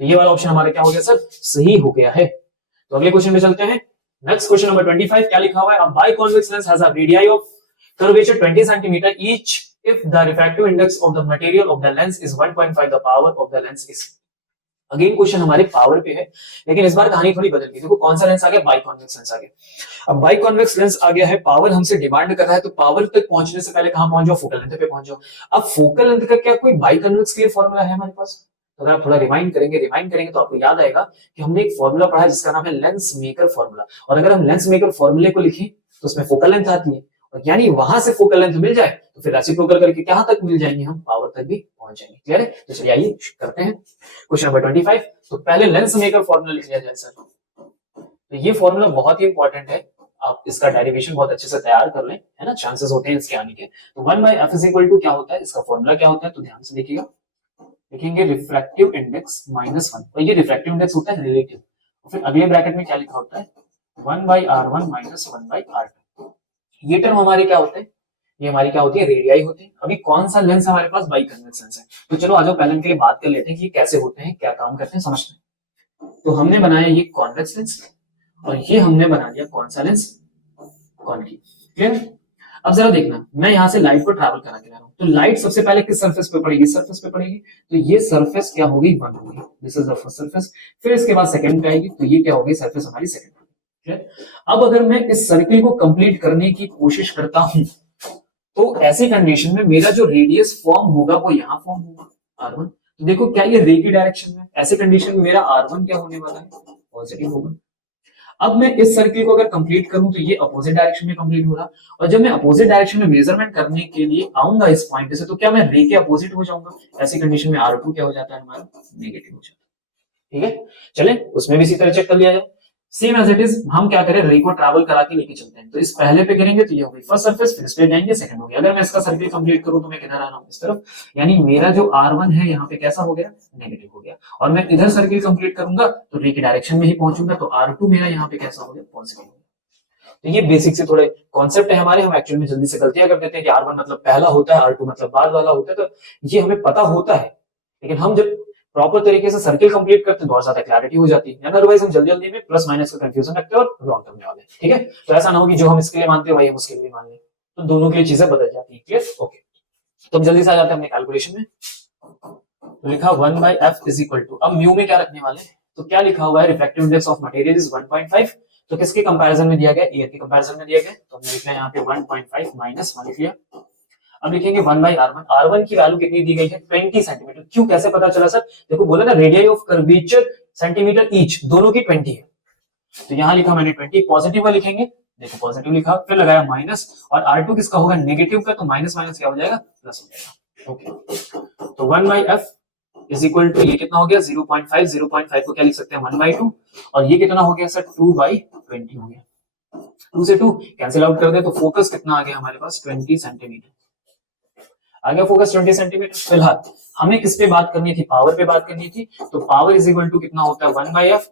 तो ये वाला ऑप्शन हमारा क्या हो गया सर, सही हो गया है। तो अगले क्वेश्चन में चलते हैं। नेक्स्ट क्वेश्चन नंबर 25, क्या लिखा हुआ है, a biconvex lens has a radii of curvature 20 cm each if the refractive index of the material of the lens is 1.5, the power of the lens is। Again question हमारे power पे है, लेकिन इस बार कहानी थोड़ी बदल गई। देखो कौन सा लेंस आ गया, बाइकॉन्वेक्स लेंस आ गया। अब बाइकॉन्वेक्स लेंस आ गया है, पावर हमसे डिमांड कर रहा है, तो पावर तक पहुंचने से पहले कहां पहुंच जाओ, फोकल लेंथ पे पहुंच जाओ। अब फोकल लेंथ का क्या कोई बाइकॉन्वेक्स के लिए फॉर्मूला है हमारे पास, तो अगर आप थोड़ा रिमाइंड करेंगे तो आपको याद आएगा कि हमने एक फॉर्मूला पढ़ा है जिसका नाम है लेंस मेकर फॉर्मूला, और अगर हम लेंस मेकर फॉर्मूले को लिखें तो उसमें फोकल लेंथ आती है, और यानी वहां से फोकल लेंथ मिल जाए तो फिर रेसिप्रोकल करके कहां तक मिल जाएंगे, हम पावर तक भी पहुंच जाएंगे। क्लियर है, तो चलिए आइए करते हैं क्वेश्चन नंबर 25। तो पहले लेंस मेकर फॉर्मूला लिख लिया जाए सर, तो ये फॉर्मूला बहुत ही इंपॉर्टेंट है, आप इसका डेरिवेशन बहुत अच्छे से तैयार कर लें, है ना, चांसेस होते हैं इसके आने के। तो 1/f इज इक्वल टू क्या होता है, इसका फॉर्मूला क्या होता है, तो ध्यान से देखिएगा, लिखेंगे रिफ्रैक्टिव इंडेक्स -1, और ये रिफ्रैक्टिव इंडेक्स होता है रिलेटिव, और फिर अगले ब्रैकेट में क्या लिखा होता है 1/r1 -1/r2। ये टर्म हमारे क्या होते हैं, ये हमारी क्या होती है, रेडियाई होती है। अभी कौन सा लेंस हमारे पास, बाइकॉन्वेक्स लेंस है, तो चलो आ जाओ पहले के लिए बात कर लेते हैं कि ये कैसे होते हैं, क्या काम करते हैं, समझते हैं। तो हमने बनाया ये कॉन्वेक्स लेंस, और ये हमने बना लिया कौन सा लेंस, कॉनकेव। क्लियर। अब जरा देखना, मैं यहाँ से लाइट को ट्रैवल करा के ला रहा हूँ, तो लाइट सबसे पहले किस सरफेस पे पड़ेगी, सरफेस पे पड़ेगी, तो ये सरफेस क्या होगी, 1 होगी, this is the first surface. फिर इसके बाद सेकंड पे आएगी, तो ये क्या होगी, सरफेस हमारी सेकंड। अब अगर मैं इस सर्किल को कंप्लीट करने की कोशिश करता हूं तो ऐसी कंडीशन में मेरा जो रेडियस फॉर्म होगा वो यहां फॉर्म होगा, r1। तो देखो क्या ये रे की डायरेक्शन में, ऐसे कंडीशन में मेरा r1 क्या होने वाला है, पॉजिटिव होगा। अब मैं इस सर्किल को अगर कंप्लीट करूं तो ये अपोजिट डायरेक्शन में कंप्लीट हो रहा, और जब मैं अपोजिट डायरेक्शन में मेजरमेंट करने के लिए आऊंगा इस पॉइंट से, तो क्या मैं रे के अपोजिट हो जाऊंगा? ऐसी कंडीशन में R2 क्या हो जाता है हमारा? नेगेटिव हो जाता है। ठीक है, चलें उसमें भी इसी तरह चेक कर लिया जाए। सेम एज इट इज हम क्या करें, रे को ट्रैवल करा के लेके चलते हैं। तो इस पहले पे करेंगे तो ये हो गई फर्स्ट सरफेस, फिर इस पे जाएंगे सेकंड हो गया। अगर मैं इसका सर्किल कंप्लीट करूं तो मैं किधर आ रहा हूं? इस तरफ, यानी मेरा जो R1 है यहाँ पे कैसा हो गया? नेगेटिव हो गया। और मैं इधर सर्किल कंप्लीट करूंगा तो रे की डायरेक्शन में ही पहुंचूंगा, तो R2 मेरा यहाँ पे कैसा हो गया? पॉजिटिव हो गया। तो ये बेसिक से थोड़े कॉन्सेप्ट है हमारे, हम एक्चुअली में जल्दी से गलतियां कर देते हैं कि R1 मतलब पहला होता है, R2 मतलब बाद वाला होता है, तो ये हमें पता होता है, लेकिन हम जब प्रॉपर तरीके से सर्किल कंप्लीट करते हैं तो और ज्यादा क्लैरिटी हो जाती है। अदरवाइज हम जल्दी जल्दी में प्लस माइनस का कंफ्यूजन रखते हैं और रॉन्ग करने वाले हैं। ठीक है, तो ऐसा ना हो कि जो हम इसके लिए मानते हैं वही हम उसके लिए मान लें, तो दोनों के लिए चीजें बदल जाती है। क्लियर? ओके, तो हम जल्दी से आ जाते हैं अपने कैलकुलेशन में। तो लिखा 1/f इज इक्वल टू, अब म्यू में क्या रखने वाले हैं? तो क्या लिखा हुआ है? Refractive index of material is 1.5। तो किसके कंपैरिजन में दिया गया? एयर के कंपैरिजन में दिया गया, तो हमने लिखा है यहाँ पे 1.5 माइनस 1 लिख लिया। अब लिखेंगे 1/R1। R1 की वैल्यू कितनी दी गई है? 20 सेंटीमीटर। क्यों, कैसे पता चला सर? देखो बोला ना radius of curvature centimetre each, दोनों की 20 है, तो यहां लिखा मैंने 20। पॉजिटिव में लिखेंगे, देखो पॉजिटिव लिखा, फिर लगाया माइनस, और R2 किसका होगा? नेगेटिव का, तो माइनस माइनस क्या हो जाएगा? प्लस हो जाएगा। ओके, तो 1/f इज इक्वल टू, ये कितना हो गया? 0.5। 0.5 को क्या लिख सकते हैं? 1/2। और ये कितना हो गया सर? 2/20 हो गया। 2 से 2 कैंसिल आउट कर दे तो फोकस कितना आ गया हमारे पास? 20 सेंटीमीटर आ गया फोकस 20 सेंटीमीटर। फिलहाल हमें किस पे बात करनी थी? पावर पे बात करनी थी। तो पावर इज इक्वल टू कितना होता है? 1/f।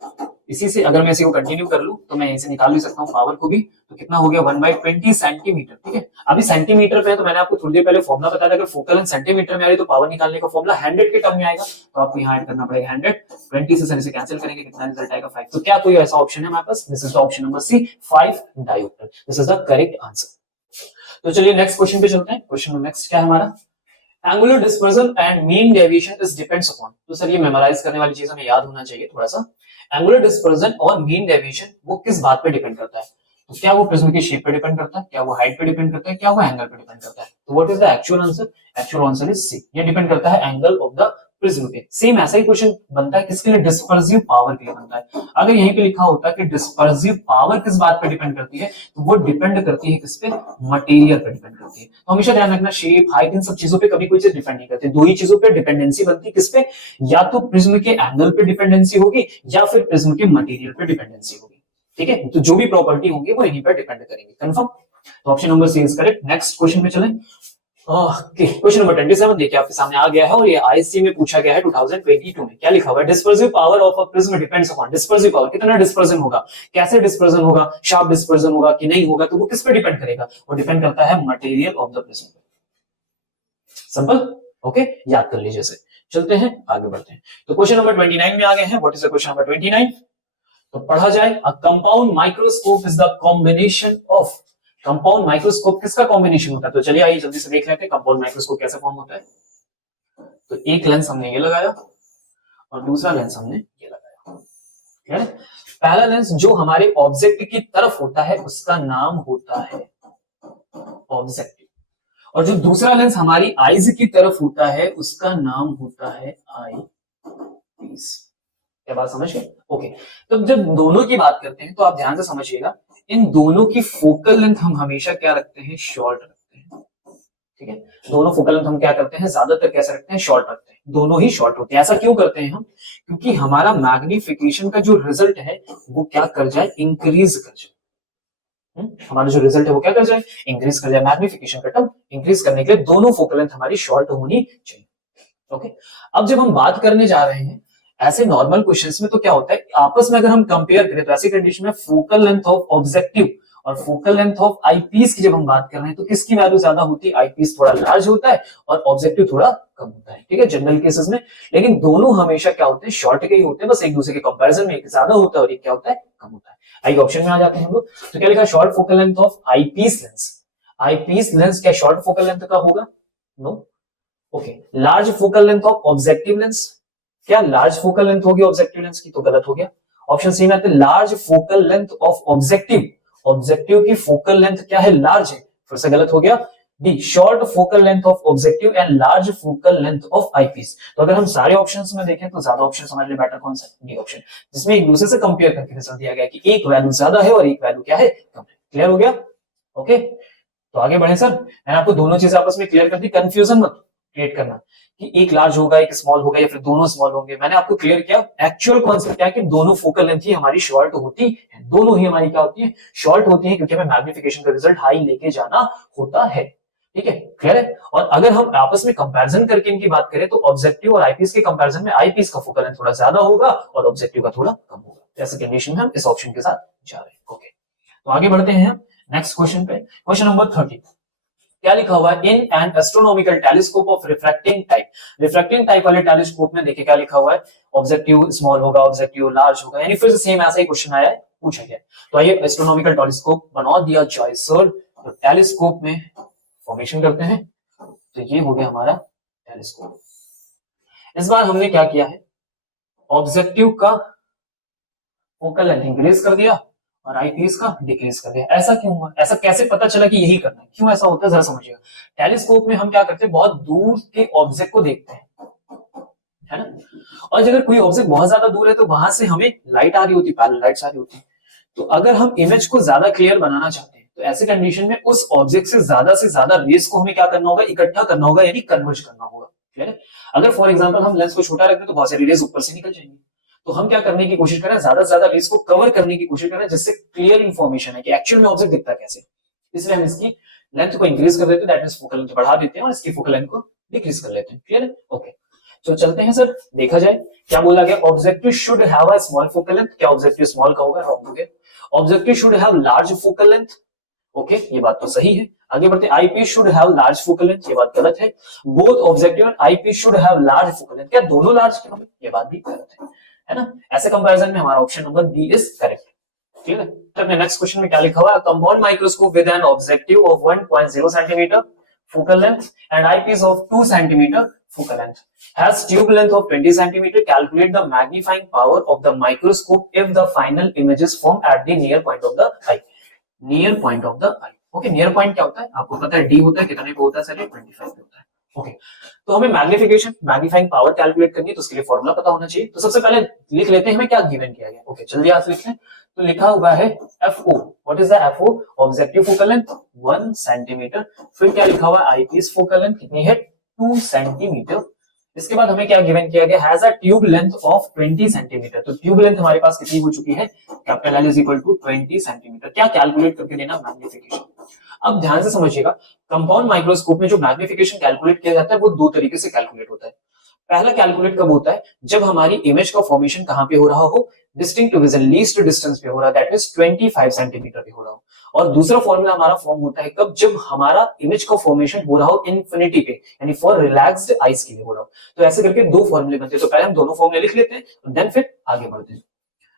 इसी से अगर मैं इसी को कंटिन्यू कर लूं तो मैं इसे निकाल भी सकता हूं पावर को भी, तो कितना हो गया? 1/20 सेंटीमीटर। ठीक है, अभी सेंटीमीटर पे है तो मैंने आपको थोड़ी देर पहले फॉर्मूला बताया था, अगर फोकल लेंथ सेंटीमीटर में आ रही तो पावर निकालने का फॉर्मूला 100 के टर्म में आएगा, तो आपको यहाँ ऐड करना पड़ेगा 100। 20 से इसे कैंसिल करेंगे, कितना रिजल्ट आएगा? 5। तो क्या कोई ऐसा ऑप्शन है हमारे पास? This is the option number C, 5 dioptre. This is the correct answer. तो चलिए नेक्स्ट क्वेश्चन पे चलते हैं। क्वेश्चन नेक्स्ट क्या है हमारा? Angular dispersion and mean deviation is depends upon. तो सर ये मेमोराइज करने वाली चीज हमें याद होना चाहिए थोड़ा सा। एंगुलर डिस्पर्जन और मीन डेविएशन वो किस बात पे डिपेंड करता है? तो क्या वो प्रिज्म की शेप पे डिपेंड करता है, क्या वो हाइट पे डिपेंड करता है, क्या वो एंगल पे डिपेंड करता है? तो what is the actual answer? Actual answer is C, ये डिपेंड करता है एंगल ऑफ द प्रिज्म पे। सेम ऐसा ही क्वेश्चन बनता है किसके लिए? डिस्पर्सिव पावर के लिए बनता है। अगर यहीं पे लिखा होता है कि डिस्पर्सिव पावर किस बात पे डिपेंड करती है, तो वो डिपेंड करती है किस पे? मटेरियल पे डिपेंड करती है। तो हमेशा ध्यान रखना, शेप, हाइट, इन सब चीजों पे कभी कोई चीज डिपेंड नहीं करती। दो ही चीजों पे डिपेंडेंसी बनती है, किस पे? या तो प्रिज्म के एंगल पे डिपेंडेंसी होगी, या फिर प्रिज्म के मटेरियल पे डिपेंडेंसी होगी। ठीक है, तो जो भी प्रॉपर्टी होंगी वो इन्हीं पर डिपेंड करेंगे। कंफर्म? तो option number C is correct. Next question पे चलें। ओके, क्वेश्चन नंबर 27 देखिए आपके सामने आ गया है, और ये आईएससी में पूछा गया है 2022 में। क्या लिखा हुआ है? Dispersive power of a prism depends upon. Dispersive power, कितना डिस्पर्जन होगा, कैसे डिस्पर्जन होगा, शार्प डिस्पर्जन होगा कि नहीं होगा, तो वो किस पे डिपेंड करेगा? वो डिपेंड करता है मटेरियल ऑफ द प्रिज्म पे। सिंपल? ओके, याद कर लीजिए इसे। चलते हैं आगे बढ़ते हैं। तो क्वेश्चन नंबर 29 में आ गए हैं। What is the question number 29? तो पढ़ा जाए, अ compound microscope is the combination of. Compound microscope किसका कॉम्बिनेशन होता है? तो चलिए आइए जल्दी से देख लेते हैं कंपाउंड माइक्रोस्कोप कैसे फॉर्म होता है। तो एक लेंस हमने ये लगाया और दूसरा लेंस हमने ये लगाया। ठीक है, पहला लेंस जो हमारे ऑब्जेक्ट की तरफ होता है उसका नाम होता है ऑब्जेक्टिव, और जो दूसरा लेंस हमारी आईज की तरफ होता है उसका नाम होता है आई पीस। क्या बात समझ गए? ओके, तो जब दोनों की बात करते हैं तो आप ध्यान से समझिएगा, इन दोनों की फोकल लेंथ हम हमेशा क्या रखते हैं? शॉर्ट रखते हैं। ठीक है, दोनों फोकल लेंथ हम क्या करते हैं? ज्यादातर कैसे रखते हैं? शॉर्ट रखते हैं। दोनों ही शॉर्ट होते हैं। ऐसा क्यों करते हैं हम? क्योंकि हमारा मैग्निफिकेशन का जो रिजल्ट है वो क्या कर जाए? इंक्रीज कर जाए। हमारा जो रिजल्ट है वो क्या कर जाए? इंक्रीज कर जाए। मैग्निफिकेशन का टर्म इंक्रीज करने के लिए दोनों फोकल लेंथ हमारी शॉर्ट होनी चाहिए। ओके, अब जब हम बात करने जा रहे हैं ऐसे नॉर्मल क्वेश्चंस में, तो क्या होता है आपस में अगर हम कंपेयर करें तो ऐसी कंडीशन में फोकल लेंथ ऑफ ऑब्जेक्टिव और फोकल लेंथ ऑफ आईपीस की जब हम बात कर रहे हैं तो किसकी वैल्यू ज्यादा होती है? आईपीस थोड़ा लार्ज होता है और ऑब्जेक्टिव थोड़ा कम होता है। ठीक है, जनरल केसेस में, लेकिन दोनों हमेशा क्या होते हैं? शॉर्ट के ही होते हैं, बस एक दूसरे के कंपैरिजन में एक ज्यादा होता है और एक क्या होता है? कम होता है। आइए ऑप्शन में आ जाते हैं हम लोग। तो क्या लिखा? Short focal length of eyepiece lens. Eyepiece lens क्या शॉर्ट फोकल लेंथ का होगा? No. Okay, large focal length of objective lens, क्या लार्ज फोकल लेंथ होगी ऑब्जेक्टिव लेंस की? तो गलत हो गया। ऑप्शन सी में आते large focal length of objective. Objective की फोकल लेंथ क्या है? लार्ज है, फिर से गलत हो गया। D short focal length of objective and large focal length of eyepiece. तो अगर हम सारे ऑप्शंस में देखें तो ज्यादा ऑप्शन हमारे लिए बेटर कौन सा, डी ऑप्शन, जिसमें एक दूसरे से कंपेयर करके रिजल्ट दिया गया कि एक वैल्यू ज्यादा है और एक वैल्यू क्या है, कम है। क्लियर हो गया? ओके, तो आगे बढ़े सर। मैंने आपको दोनों चीजें आपस में क्लियर कर दी, कंफ्यूजन मत क्रिएट करना कि एक लार्ज होगा एक स्मॉल होगा या फिर दोनों स्मॉल होंगे। मैंने आपको क्लियर किया एक्चुअल कॉन्सेप्ट क्या है कि दोनों फोकल लेंथ ही हमारी शॉर्ट होती है, दोनों ही हमारी क्या होती है, शॉर्ट होती है, क्योंकि हमें मैग्निफिकेशन का रिजल्ट हाई लेके जाना होता है। ठीक है, क्लियर है? और अगर हम आपस में कंपैरिजन करके इनकी बात करें तो ऑब्जेक्टिव और आईपीस के कंपैरिजन में आईपीस का फोकल लेंथ थोड़ा ज्यादा होगा और ऑब्जेक्टिव का थोड़ा कम होगा। ऐसे कंडीशन में हम इस ऑप्शन के साथ जा रहे हैं। ओके, तो आगे बढ़ते हैं हम नेक्स्ट क्वेश्चन पे। क्वेश्चन नंबर 30 क्या लिखा हुआ है, in an astronomical telescope of refracting type. Refracting type वाले टेलीस्कोप में देखिए क्या लिखा हुआ है, ऑब्जेक्टिव स्मॉल होगा, ऑब्जेक्टिव लार्ज होगा, यानी फिर से सेम ऐसा ही क्वेश्चन आया है, पूछा गया। तो आइए एस्ट्रोनॉमिकल टेलीस्कोप बना दिया जाए सर। तो टेलीस्कोप में फॉर्मेशन करते हैं, तो ये हो गया हमारा टेलीस्कोप। इस बार हमने क्या किया है, ऑब्जेक्टिव का फोकल लेंथ इंक्रीज कर दिया और आईपीस का डिक्रीज कर दिया। ऐसा क्यों हुआ, ऐसा कैसे पता चला कि यही करना है, क्यों ऐसा होता है जरा समझिएगा। टेलीस्कोप में हम क्या करते हैं, बहुत दूर के ऑब्जेक्ट को देखते हैं, है ना, और अगर कोई ऑब्जेक्ट बहुत ज्यादा दूर है तो वहां से हमें लाइट आ रही होती, पैरेलल लाइट्स आ रही होती। तो अगर हम इमेज को ज्यादा क्लियर बनाना चाहते हैं तो ऐसे कंडीशन में उस ऑब्जेक्ट से ज्यादा रेस को हमें क्या करना होगा, इकट्ठा करना होगा, यानी कन्वर्ज करना होगा। क्लियर है? अगर फॉर एग्जांपल हम लेंस को छोटा रख दें तो बहुत सारी रेस ऊपर से निकल जाएंगी। तो हम क्या करने की कोशिश करें, ज्यादा से ज्यादा रेस को कवर करने की कोशिश करें, जिससे क्लियर इंफॉर्मेशन है कि एक्चुअल में ऑब्जेक्ट दिखता कैसे। इसलिए हम इसकी लेंथ को इंक्रीज कर देते हैं, दैट मींस फोकल लेंथ बढ़ा देते हैं और इसकी फोकल लेंथ को डिक्रीज कर लेते हैं। क्लियर है? ओके, तो चलते हैं सर, देखा जाए क्या बोला गया, objective should have a small focal length. क्या ऑब्जेक्टिव स्मॉल का होगा, रॉन्ग हो गया। Objective should have large focal length, okay, ये बात तो सही है। आगे बढ़ते हैं, eyepiece should have large focal length, ये बात गलत है। Both objective and eyepiece should have large focal length, क्या दोनों लार्ज के होंगे, ये बात भी गलत है ना। ऐसे कंपैरिजन में हमारा option number B is correct. ठीक है, तो नेक्स्ट क्वेश्चन में क्या लिखा हुआ है, compound microscope with an objective of 1.0 centimetre focal length and eyepiece of 2 centimeter focal length has tube length of 20 centimeter. Calculate the magnifying power of the microscope if the final image is formed at the near point of the eye. Near point of the eye. Okay, near point क्या होता है आपको पता है, D होता है, कितने पे होता है सर, 25 पे होता है। ओके, तो हमें मैग्नीफाइंग पावर कैलकुलेट करनी है, तो उसके लिए फॉर्मूला पता होना चाहिए। तो सबसे पहले लिख लेते हैं हमें क्या गिवन किया गया। ओके, जल्दी आज लिखते हैं। तो लिखा हुआ है FO, what is the FO, objective focal length 1 centimetre. फिर क्या लिखा हुआ है, आईपीस फोकल लेंथ कितनी है, 2 सेंटीमीटर। इसके बाद हमें क्या गिवन किया गया, has a tube length of 20 centimetre. तो ट्यूब लेंथ हमारे पास कितनी हो चुकी है, capital L is equal to 20 centimetre. क्या कैलकुलेट करके देना, मैग्निफिकेशन। अब ध्यान से समझिएगा, कंपाउंड माइक्रोस्कोप में जो मैग्निफिकेशन कैलकुलेट किया जाता है वो दो तरीके से कैलकुलेट होता है। पहला कैलकुलेट कब होता है, जब हमारी इमेज का फॉर्मेशन कहां पे हो रहा हो, डिस्टिंक्ट विजन लीस्ट डिस्टेंस पे हो रहा है, दैट इज 25 सेंटीमीटर पे हो रहा हो। और दूसरा फॉर्मूला हमारा फॉर्म होता है कब, जब हमारा इमेज का फॉर्मेशन हो रहा हो इन्फिनिटी पे, यानी फॉर रिलैक्स्ड आईज के लिए हो रहा हो। तो ऐसे करके दो फॉर्मूले बनते हैं। तो पहले हम दोनों फॉर्मूले लिख लेते हैं, देन फिर आगे बढ़ते हैं।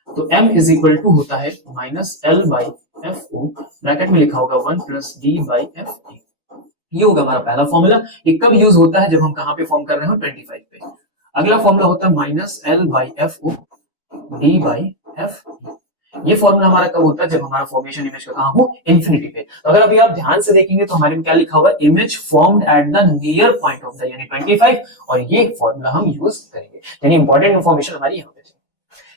तो m इज इक्वल टू होता है minus L by F O, bracket में लिखा होगा 1 plus D by F T. ये होगा हमारा पहला फॉर्मूला। ये कब यूज होता है, जब हम कहां पे फॉर्म कर रहे हो, 25 पे। अगला फॉर्मूला होता है minus L by F O D by F T. ये फॉर्मूला हमारा कब होता है, जब हमारा फॉर्मेशन इमेज का कहां हो, इन्फिनिटी पे। तो अगर अभी आप ध्यान से देखेंगे तो हमारे में क्या लिखा हुआ है, image formed at the near point of the, यानी 25, और ये फॉर्मूला हम यूज करेंगे, यानी इंपॉर्टेंट इंफॉर्मेशन हमारी यहाँ पे।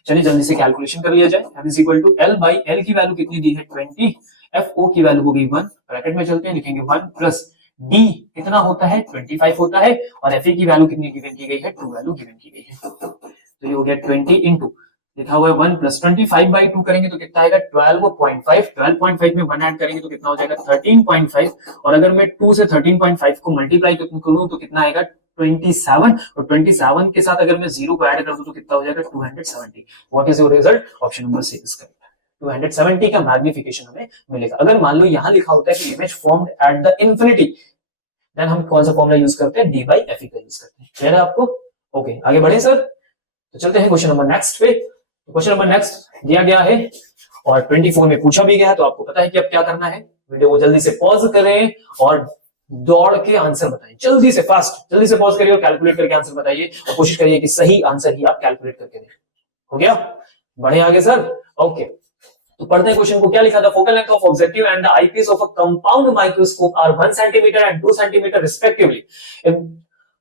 चलिए जल्दी से कैलकुलेशन कर लिया जाए। m is equal to L by L की वैल्यू कितनी दी है, 20, एफ ओ की वैल्यू होगी 1, ब्रैकेट में चलते हैं, लिखेंगे 1 प्लस डी कितना होता है, 25 होता है, और एफ ए की वैल्यू कितनी गिवन की गई है, 2 वैल्यू गिवन की गई है। तो ये हो गया 20 इंटू लिखा हुआ है 1 प्लस 25 बाई 2 करेंगे तो कितना आएगा, 12.5। 12.5 में 1 ऐड करेंगे तो कितना हो जाएगा, 13.5। और अगर मैं 2 से 13.5 को मल्टीप्लाई करूं तो कितना आएगा, 27। और 27 के साथ अगर मैं 0 को ऐड कर दूं तो कितना हो जाएगा, 270। What is your result, option number C is correct. 270 का मैग्निफिकेशन हमें मिलेगा। अगर मान लो यहां लिखा होता है कि image formed at the infinity, then हम कौन सा फॉर्मूला यूज करते हैं, डी बाई एफ ई का यूज करते हैं। क्लियर है आपको? ओके, आगे बढ़े सर। तो चलते हैं क्वेश्चन नंबर नेक्स्ट पे। क्वेश्चन नंबर नेक्स्ट दिया गया है और 24 में पूछा भी गया है, तो आपको पता है कि अब क्या करना है। वीडियो को जल्दी से पॉज करें और दौड़ के आंसर बताएं, जल्दी से फास्ट, जल्दी से पॉज करिए और कैलकुलेट करके आंसर बताइए, और कोशिश करिए कि सही आंसर ही आप कैलकुलेट करके दें। हो गया, बढ़े आगे सर। ओके, तो पढ़ते हैं क्वेश्चन को, क्या लिखा था, focal length of objective and the eyepiece of a compound microscope are 1 centimetre and 2 centimetre respectively. If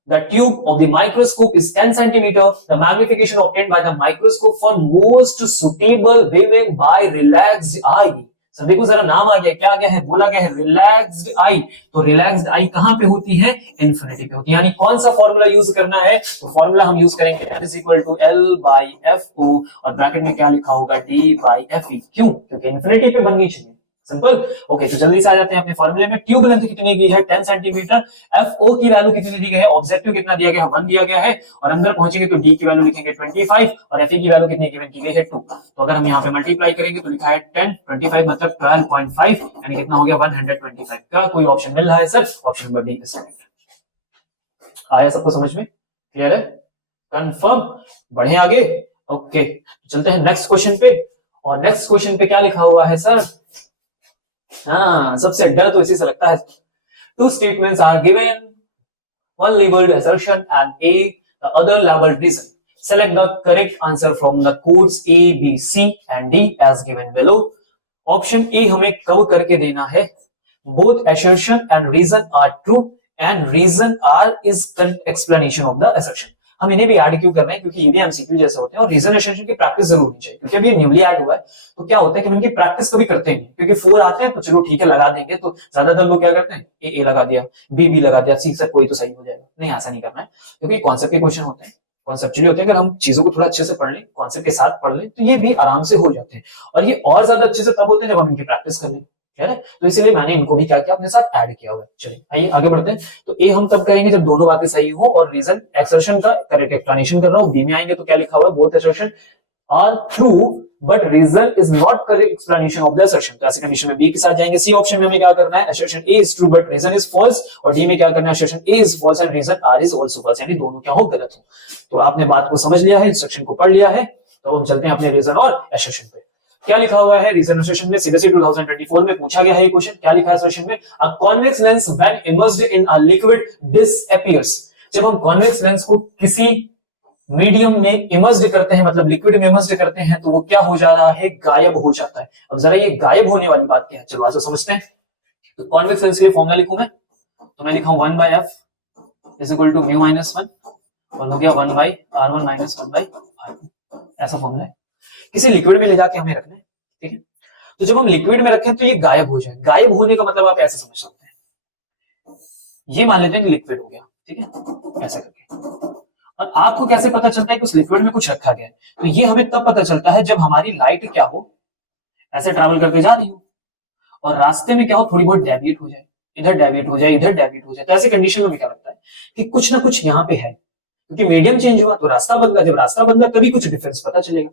the tube of the microscope is 10 centimeter, the magnification obtained by the microscope for most suitable viewing by relaxed eye. सभी को जरा नाम आ गया, क्या आ गया है, बोला गया है रिलैक्स्ड आई. तो रिलैक्स्ड आई कहां पे होती है, इन्फिनिटी पे होती है. यानी कौन सा फॉर्मूला यूज करना है, तो फॉर्मूला हम यूज करेंगे F is equal to L by F O, और ब्रैकेट में क्या लिखा होगा, D बाई एफ ई. क्यों, क्योंकि इन्फिनिटी पे बननी चाहिए. सिंपल. ओके, तो जल्दी से आ जाते हैं अपने फॉर्मूले में. ट्यूब लेंथ कितनी दी है, 10 सेंटीमीटर. एफ ओ की वैल्यू कितनी दी गई है, ऑब्जेक्टिव कितना दिया गया है, 1 दिया गया है, और अंदर पहुंचेंगे तो डी की वैल्यू लिखेंगे 25 और एफ ई की वैल्यू कितनी गिवन की गई है, 2. तो अगर हम यहाँ पे मल्टीप्लाई करेंगे तो लिखा है 10, 25 मतलब 12.5, यानी कितना हो गया, 125 का. कोई ऑप्शन मिल रहा है sir, option number D is correct. आया सबको समझ में, क्लियर है, कंफर्म. बढ़े आगे. ओके, चलते हैं नेक्स्ट क्वेश्चन पे. और नेक्स्ट क्वेश्चन पे क्या लिखा हुआ है सर, हाँ, सबसे डर तो इसी से लगता है. Two statements are given, one labeled assertion and A, the other labeled reason. Select the correct answer from the codes A, B, C and D as given below. Option A हमें cover करके देना है. Both assertion and reason are true and reason are is correct explanation of the assertion. हम इन्हें भी add क्यों कर रहे हैं, क्योंकि ये भी एमसीक्यू जैसे होते हैं और रीजन एसर्शन की प्रैक्टिस जरूर होनी चाहिए. क्योंकि अभी ये न्यूली ऐड हुआ है, तो क्या होता है कि हम इनकी प्रैक्टिस कभी करते नहीं, क्योंकि 4 आते हैं तो चलो ठीक है लगा देंगे. तो ज्यादातर लोग क्या करते हैं, ए लगा दिया, बी लगा दिया, सी सर कोई तो सही हो जाएगा. नहीं, ऐसा नहीं करना है, क्योंकि कॉन्सेप्ट के क्वेश्चन होते हैं, कॉन्सेप्चुअली होते हैं. अगर हम चीजों को थोड़ा अच्छे से पढ़ लें, कॉन्सेप्ट के साथ पढ़ लें, तो ये भी आराम से हो जाते हैं. और ये और ज्यादा अच्छे से तब होते हैं जब हम इनकी प्रैक्टिस कर लें. है, तो इसीलिए मैंने इनको भी क्या किया, अपने साथ ऐड किया हुआ है. चलिए आइए आगे बढ़ते हैं. तो ए हम तब करेंगे जब दोनों बातें सही हो और रीजन एक्सर्शन का करेक्ट एक्सप्लेनेशन कर रहा हूं. बी में आएंगे तो क्या लिखा हुआ है, both assertion are true but reason is not correct explanation of the assertion. तो ऐसी कंडीशन में बी के साथ जाएंगे. सी ऑप्शन में हमें क्या करना है, assertion A is true but reason is false, और डी में क्या करना है, assertion A is false and reason R is also false, यानी दोनों क्या हो, गलत हो. तो आपने बात को समझ लिया है, इंस्ट्रक्शन को पढ़ लिया है, तो हम चलते हैं अपने रीजन और असर्शन पे. क्या लिखा हुआ है रीजन असर्शन में, सीबीएसई 2024 में पूछा गया है ये क्वेश्चन. क्या लिखा है असर्शन में, a convex lens when immersed in a liquid disappears. जब हम कॉन्वेक्स लेंस को किसी मीडियम में इमर्स्ड करते हैं, मतलब लिक्विड में इमर्स्ड करते हैं, तो वो क्या हो जा रहा है, गायब हो जाता है. अब जरा ये गायब होने वाली बात क्या है, चलो आज समझते हैं. तो कॉन्वेक्स लेंस के लिए फॉर्मूला लिखूं मैं, तो मैं लिखा हूं 1/f is equal to mu minus 1, और हो गया 1/r1 माइनस 1/r2. ऐसा फॉर्मूला है. किसी लिक्विड में ले जाके हमें रखना है, ठीक है. तो जब हम लिक्विड में रखें तो ये गायब हो जाए. गायब होने का मतलब आप ऐसे समझ सकते हैं, ये मान लेते हैं कि लिक्विड हो गया, ठीक है, ऐसा करके. और आपको कैसे पता चलता है कि उस लिक्विड में कुछ रखा गया है, तो ये हमें तब पता चलता है जब हमारी लाइट क्या हो, ऐसे ट्रैवल करके जा रही हो और रास्ते में क्या हो, थोड़ी बहुत डेविएट हो जाए, इधर डेविएट हो जाए, इधर डेविएट हो जाए. तो ऐसी कंडीशन में क्या लगता है कि कुछ ना कुछ यहाँ पे है, क्योंकि मीडियम चेंज हुआ तो रास्ता बदला. जब रास्ता बदला तभी कुछ डिफरेंस पता चलेगा.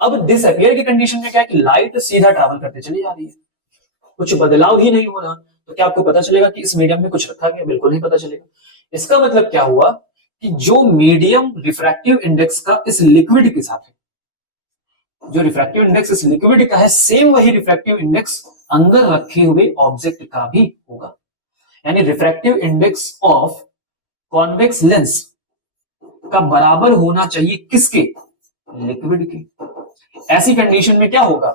अब डिसअपियर की कंडीशन में क्या है कि लाइट सीधा ट्रैवल करते चली जा रही है, कुछ बदलाव ही नहीं हो रहा, तो क्या आपको पता चलेगा कि इस मीडियम में कुछ रखा गया, बिल्कुल नहीं पता चलेगा. इसका मतलब क्या हुआ कि जो मीडियम रिफ्रैक्टिव इंडेक्स का इस लिक्विड के साथ है, जो रिफ्रैक्टिव इंडेक्स इस लिक्विड का है, सेम वही रिफ्रैक्टिव इंडेक्स अंदर रखे हुए ऑब्जेक्ट का भी होगा. यानी refractive index of convex lens का बराबर होना चाहिए किसके, लिक्विड के. ऐसी कंडीशन में क्या होगा,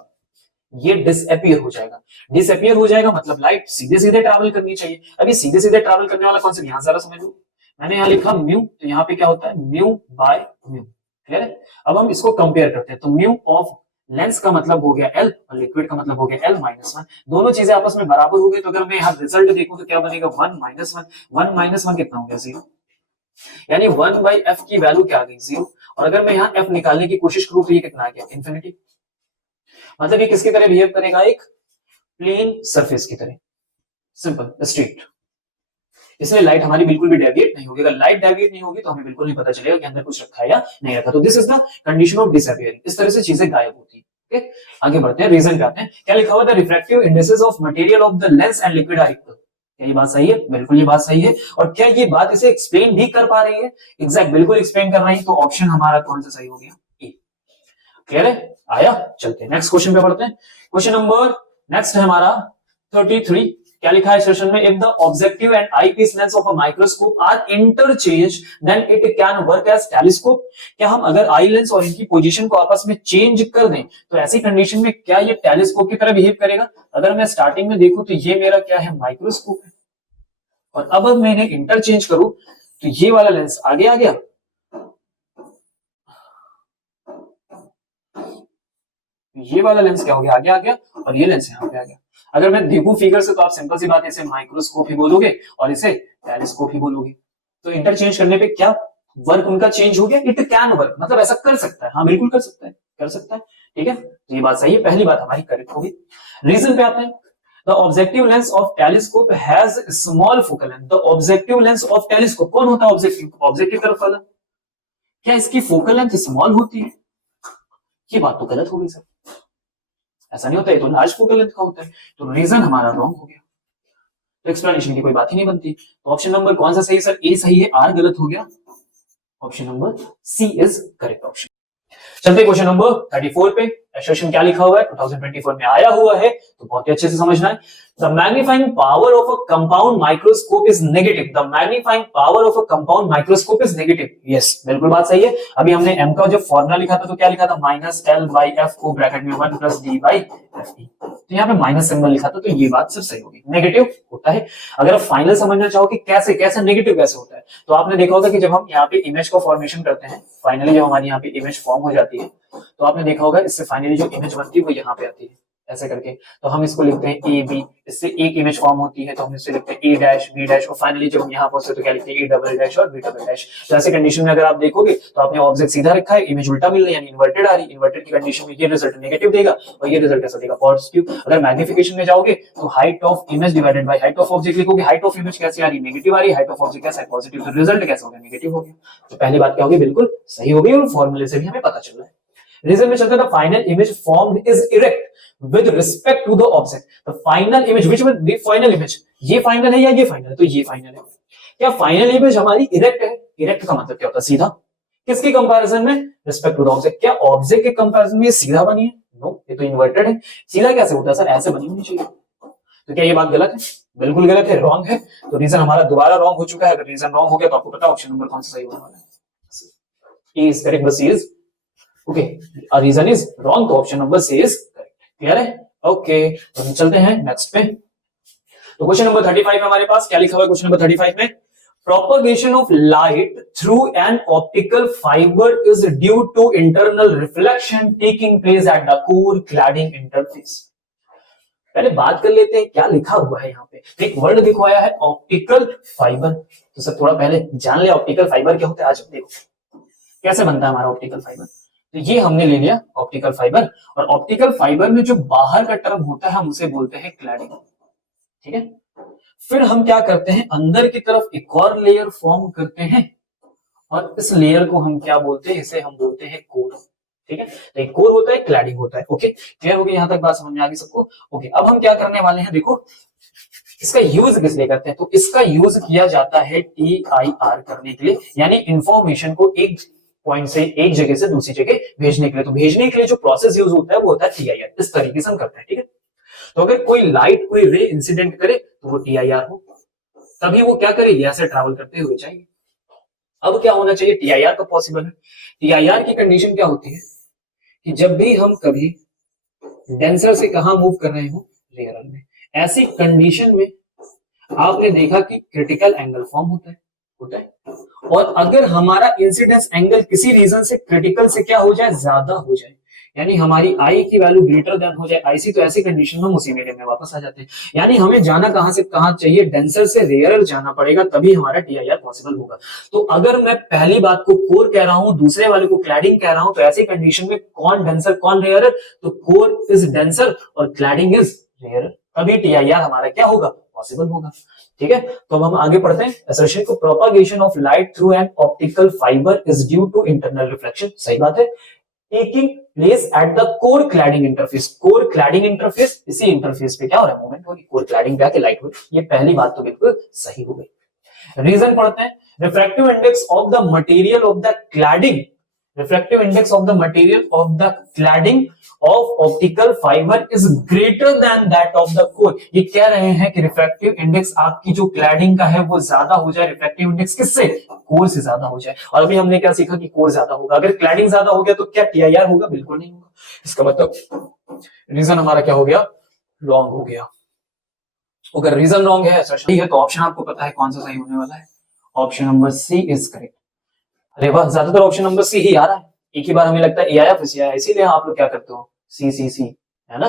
ये डिसअपियर हो जाएगा. डिसअपियर हो जाएगा मतलब लाइट सीधे सीधे ट्रैवल करनी चाहिए. अभी सीधे सीधे ट्रैवल करने वाला कौन सा, यहां जरा समझ लो, मैंने यहां लिखा म्यू, तो यहां पे क्या होता है, म्यू बाय म्यू. क्लियर है. अब हम इसको कंपेयर करते हैं, तो म्यू ऑफ लेंस का मतलब हो गया एल और लिक्विड का मतलब हो गया एल माइनस 1. दोनों चीजें आपस में बराबर हो गई, तो अगर मैं यहां रिजल्ट देखूं तो क्या बनेगा, 1 माइनस 1. 1 माइनस 1 कितना हो गया, 0. यानी 1/f की वैल्यू क्या आ गई, 0. और अगर मैं यहां f निकालने की कोशिश करूं तो ये कितना आ गया, इन्फिनिटी. मतलब ये किसकी तरह बिहेव करेगा, एक प्लेन सरफेस की तरह, सिंपल स्ट्रेट. इसलिए लाइट हमारी बिल्कुल भी डेविएट नहीं होगी. अगर लाइट डेविएट नहीं होगी तो हमें बिल्कुल नहीं पता चलेगा कि अंदर कुछ रखा है या नहीं रखा. तो this is the condition of disappearing. इस तरह से चीजें गायब होती है. ओके, आगे बढ़ते हैं, रीजन पे आते हैं. क्या लिखा हुआ, the refractive indices of material of the lens and liquid are equal. क्या ये बात सही है, बिल्कुल ये बात सही है. और क्या ये बात इसे एक्सप्लेन भी कर पा रही है, एग्जैक्ट बिल्कुल एक्सप्लेन कर रही है. तो ऑप्शन हमारा कौन सा सही हो गया, ए. क्लियर है, आया. चलते हैं नेक्स्ट क्वेश्चन पे बढ़ते हैं. क्वेश्चन नंबर नेक्स्ट है हमारा 33. क्या लिखा है सेशन में, if the objective and eye piece lens of a microscope are interchange then it can work as telescope. क्या हम अगर आई लेंस और इनकी पोजीशन को आपस में चेंज कर दें तो ऐसी कंडीशन में क्या ये टेलीस्कोप की तरह बिहेव करेगा? अगर मैं स्टार्टिंग में देखूं तो ये मेरा क्या है, माइक्रोस्कोप है, और अब मैं इन्हें इंटरचेंज करूं तो ये वाला लेंस आगे आ गया, ये वाला लेंस क्या हो गया, आगे आ गया, और ये लेंस यहाँ पे आ गया। अगर मैं देखूं फिगर से तो आप सिंपल सी बात है, इसे माइक्रोस्कोप ही बोलोगे और इसे टेलीस्कोप ही बोलोगे। तो इंटरचेंज करने पे क्या वर्क उनका चेंज हो गया, इट कैन वर्क, मतलब ऐसा कर सकता है, हाँ बिल्कुल कर सकता है, कर सकता है, ठीक है, तो ये बात सही है, पहली बात हमारी करेक्ट होगी। रीजन पे आते हैं, the objective lens of telescope has small focal length. The objective lens of telescope, कौन होता है ऑब्जेक्टिव, ऑब्जेक्टिव तरफ वाला, क्या इसकी फोकल लेंथ स्मॉल होती है? ये बात तो गलत हो गई सर, ऐसा नहीं होता है, तो लार्ज फोकल लेंथ का होता है, तो रीजन हमारा रॉन्ग हो गया, तो एक्सप्लेनेशन की कोई बात ही नहीं बनती। तो ऑप्शन नंबर कौन सा सही है सर, ए सही है, आर गलत हो गया, option number C is correct option. चलते क्वेश्चन नंबर 34 पे, एक्सप्रेशन क्या लिखा हुआ है, 2024 में आया हुआ है, तो बहुत ही अच्छे से समझना है। The magnifying power of a compound microscope is negative. The magnifying power of a compound microscope is negative. Yes, बिल्कुल बात सही है। अभी हमने m का जब फॉर्मूला लिखा था तो क्या लिखा था, -l/f को ब्रैकेट में 1 + d/ft, तो यहाँ पे माइनस सिंबल लिखा था, तो ये बात सिर्फ सही होगी, नेगेटिव होता है। अगर आप फाइनल समझना चाहो कि कैसे कैसे नेगेटिव कैसे होता है, तो आपने देखा होगा कि जब हम यहाँ पे इमेज को फॉर्मेशन करते हैं, फाइनली जब हमारी यहाँ पे इमेज फॉर्म हो जाती है, तो आपने देखा होगा इससे फाइनली जो इमेज बनती है वो यहाँ पे आती है ऐसे करके, तो हम इसको लिखते हैं ए बी, इससे एक इमेज फॉर्म होती है तो हम इससे लिखते हैं ए डैश बी डैश, और फाइनली जब हम यहाँ पहुंचते तो क्या लिखते हैं, ए डबल डैश और बी डबल डैश। तो ऐसे कंडीशन में अगर आप देखोगे तो आपने ऑब्जेक्ट सीधा रखा है, इमेज उल्टा मिल रही है यानी इन्वर्टेड आ रही है, इन्वर्टेड की कंडीशन में ये रिजल्ट नेगेटिव देगा और ये रिजल्ट कैसा देगा, पॉजिटिव। अगर मैग्निफिकेशन में जाओगे तो height of image divided by height of object लिखोगे, हाइट ऑफ इमेज कैसे आ रही है, नेगेटिव आ रही है, हाइट ऑफ ऑब्जेक्ट कैसा है, पॉजिटिव, तो रिजल्ट कैसा हो गया, नेगेटिव हो गया। तो पहली बात क्या होगी, बिल्कुल सही हो गई, और फॉर्मूले से भी हमें पता चल रहा है। रीजन में चलता है, the final image formed is erect with respect to the object. The final image, which one, the final image, ये फाइनल है या ये फाइनल है, तो ये फाइनल है। क्या फाइनल इमेज हमारी इरेक्ट है? इरेक्ट का मतलब क्या होता है, सीधा। किसके कंपैरिजन में, रिस्पेक्ट टू द ऑब्जेक्ट। क्या ऑब्जेक्ट के कंपैरिजन में सीधा बनी है? नो, ये तो इन्वर्टेड है। सीधा कैसे होता है सर, ऐसे बनी होनी चाहिए। तो क्या ये बात गलत है? बिल्कुल गलत है, रॉन्ग है। तो रीजन हमारा दोबारा रॉन्ग हो चुका है। अगर रीजन रॉन्ग हो गया तो आपको पता है ऑप्शन नंबर कौन सा सही होने वाला है, ए इज करेक्ट, बस सी इज ओके, और रीजन इज रॉन्ग, तो option number C is correct. Clear है? ओके, तो हम चलते हैं नेक्स्ट पे। तो क्वेश्चन नंबर 35 है हमारे पास, क्या लिखा हुआ है क्वेश्चन नंबर 35 में, propagation of light through an optical fiber is due to internal reflection taking place at the core cladding interface। पहले बात कर लेते हैं क्या लिखा हुआ है यहाँ पे। एक वर्ड देखो आया है ऑप्टिकल फाइबर, तो सर थोड़ा पहले जान ले ऑप्टिकल फाइबर क्या होता है। आज देखो कैसे बनता है हमारा ऑप्टिकल फाइबर। तो ये हमने ले लिया ऑप्टिकल फाइबर, और ऑप्टिकल फाइबर में जो बाहर का टर्म होता है हम उसे बोलते हैं क्लैडिंग, ठीक है। फिर हम क्या करते हैं, अंदर की तरफ एक और लेयर फॉर्म करते हैं, और इस लेयर को हम क्या बोलते हैं, इसे हम बोलते हैं कोर, ठीक है। तो एक कोर होता है, क्लैडिंग होता है। ओके, क्लियर हो गई यहां तक बात, समझ में आ गई सबको? ओके, अब हम क्या करने वाले हैं, देखो इसका यूज किस लिए करते हैं, तो इसका यूज किया जाता है TIR करने के लिए, यानी इंफॉर्मेशन को एक पॉइंट से एक जगह से दूसरी जगह भेजने के लिए। तो भेजने के लिए जो प्रोसेस यूज होता है वो होता है TIR, इस तरीके से हम करते हैं, ठीक है। तो अगर कोई लाइट, कोई रे इंसिडेंट करे तो वो TIR हो, तभी वो क्या करे, यहाँ से ट्रैवल करते हुए जाएगी। अब क्या होना चाहिए, TIR कब पॉसिबल है, TIR की कंडीशन क्या होती है कि जब भी हम कभी डेंसर से कहां मूव कर रहे हो, रेयर में, ऐसी कंडीशन में आपने देखा कि क्रिटिकल एंगल फॉर्म होता है और अगर हमारा इंसिडेंस एंगल किसी रीजन से क्रिटिकल से क्या हो जाए, ज्यादा हो जाए, यानी हमारी आई की वैल्यू ग्रेटर देन हो जाए IC, तो ऐसी कंडीशन में हम उसी मीडियम में वापस आ जाते हैं। यानी हमें जाना कहां से कहां चाहिए, डेंसर से रेयरर जाना पड़ेगा, तभी हमारा TIR पॉसिबल होगा। तो अगर मैं पहली बात को कोर कह रहा हूं, दूसरे वाले को क्लैडिंग कह रहा हूं, तो ऐसी कंडीशन में कौन डेंसर कौन रेयरर, तो कोर इज डेंसर और क्लैडिंग इज रेयरर, तभी TIR हमारा क्या होगा, पॉसिबल होगा, ठीक है। तो अब हम आगे पढ़ते हैं असर्शन को, propagation of light through an optical fibre is due to internal reflection, सही बात है, taking place at the core cladding interface. Core cladding interface, इसी इंटरफेस पे क्या हो रहा है, मूवमेंट हो रही, कोर क्लैडिंग पे आके लाइट हो रही। ये पहली बात तो बिल्कुल सही हो गई। रीजन पढ़ते हैं, refractive index of the material of the cladding refractive index of the material of the cladding of optical fibre is greater than that of the core. ये कह रहे हैं कि रिफ्रैक्टिव इंडेक्स आपकी जो क्लैडिंग का है वो ज्यादा हो जाए, रिफ्रैक्टिव इंडेक्स किससे, कोर से ज्यादा हो जाए। और अभी हमने क्या सीखा कि कोर ज्यादा होगा, अगर क्लैडिंग ज्यादा हो गया तो क्या टीआईआर होगा, बिल्कुल नहीं होगा। इसका मतलब रीजन हमारा क्या हो गया, रॉन्ग हो गया। अगर रीजन रॉन्ग है, सही है, तो ऑप्शन आपको पता है कौन सा सही होने वाला है, option number C is correct. अरे वाह, ज्यादातर ऑप्शन नंबर सी ही आ रहा है, एक ही बार हमें लगता है ए आया फिर सी आया, इसीलिए आप लोग क्या करते हो, सी सी सी, है ना।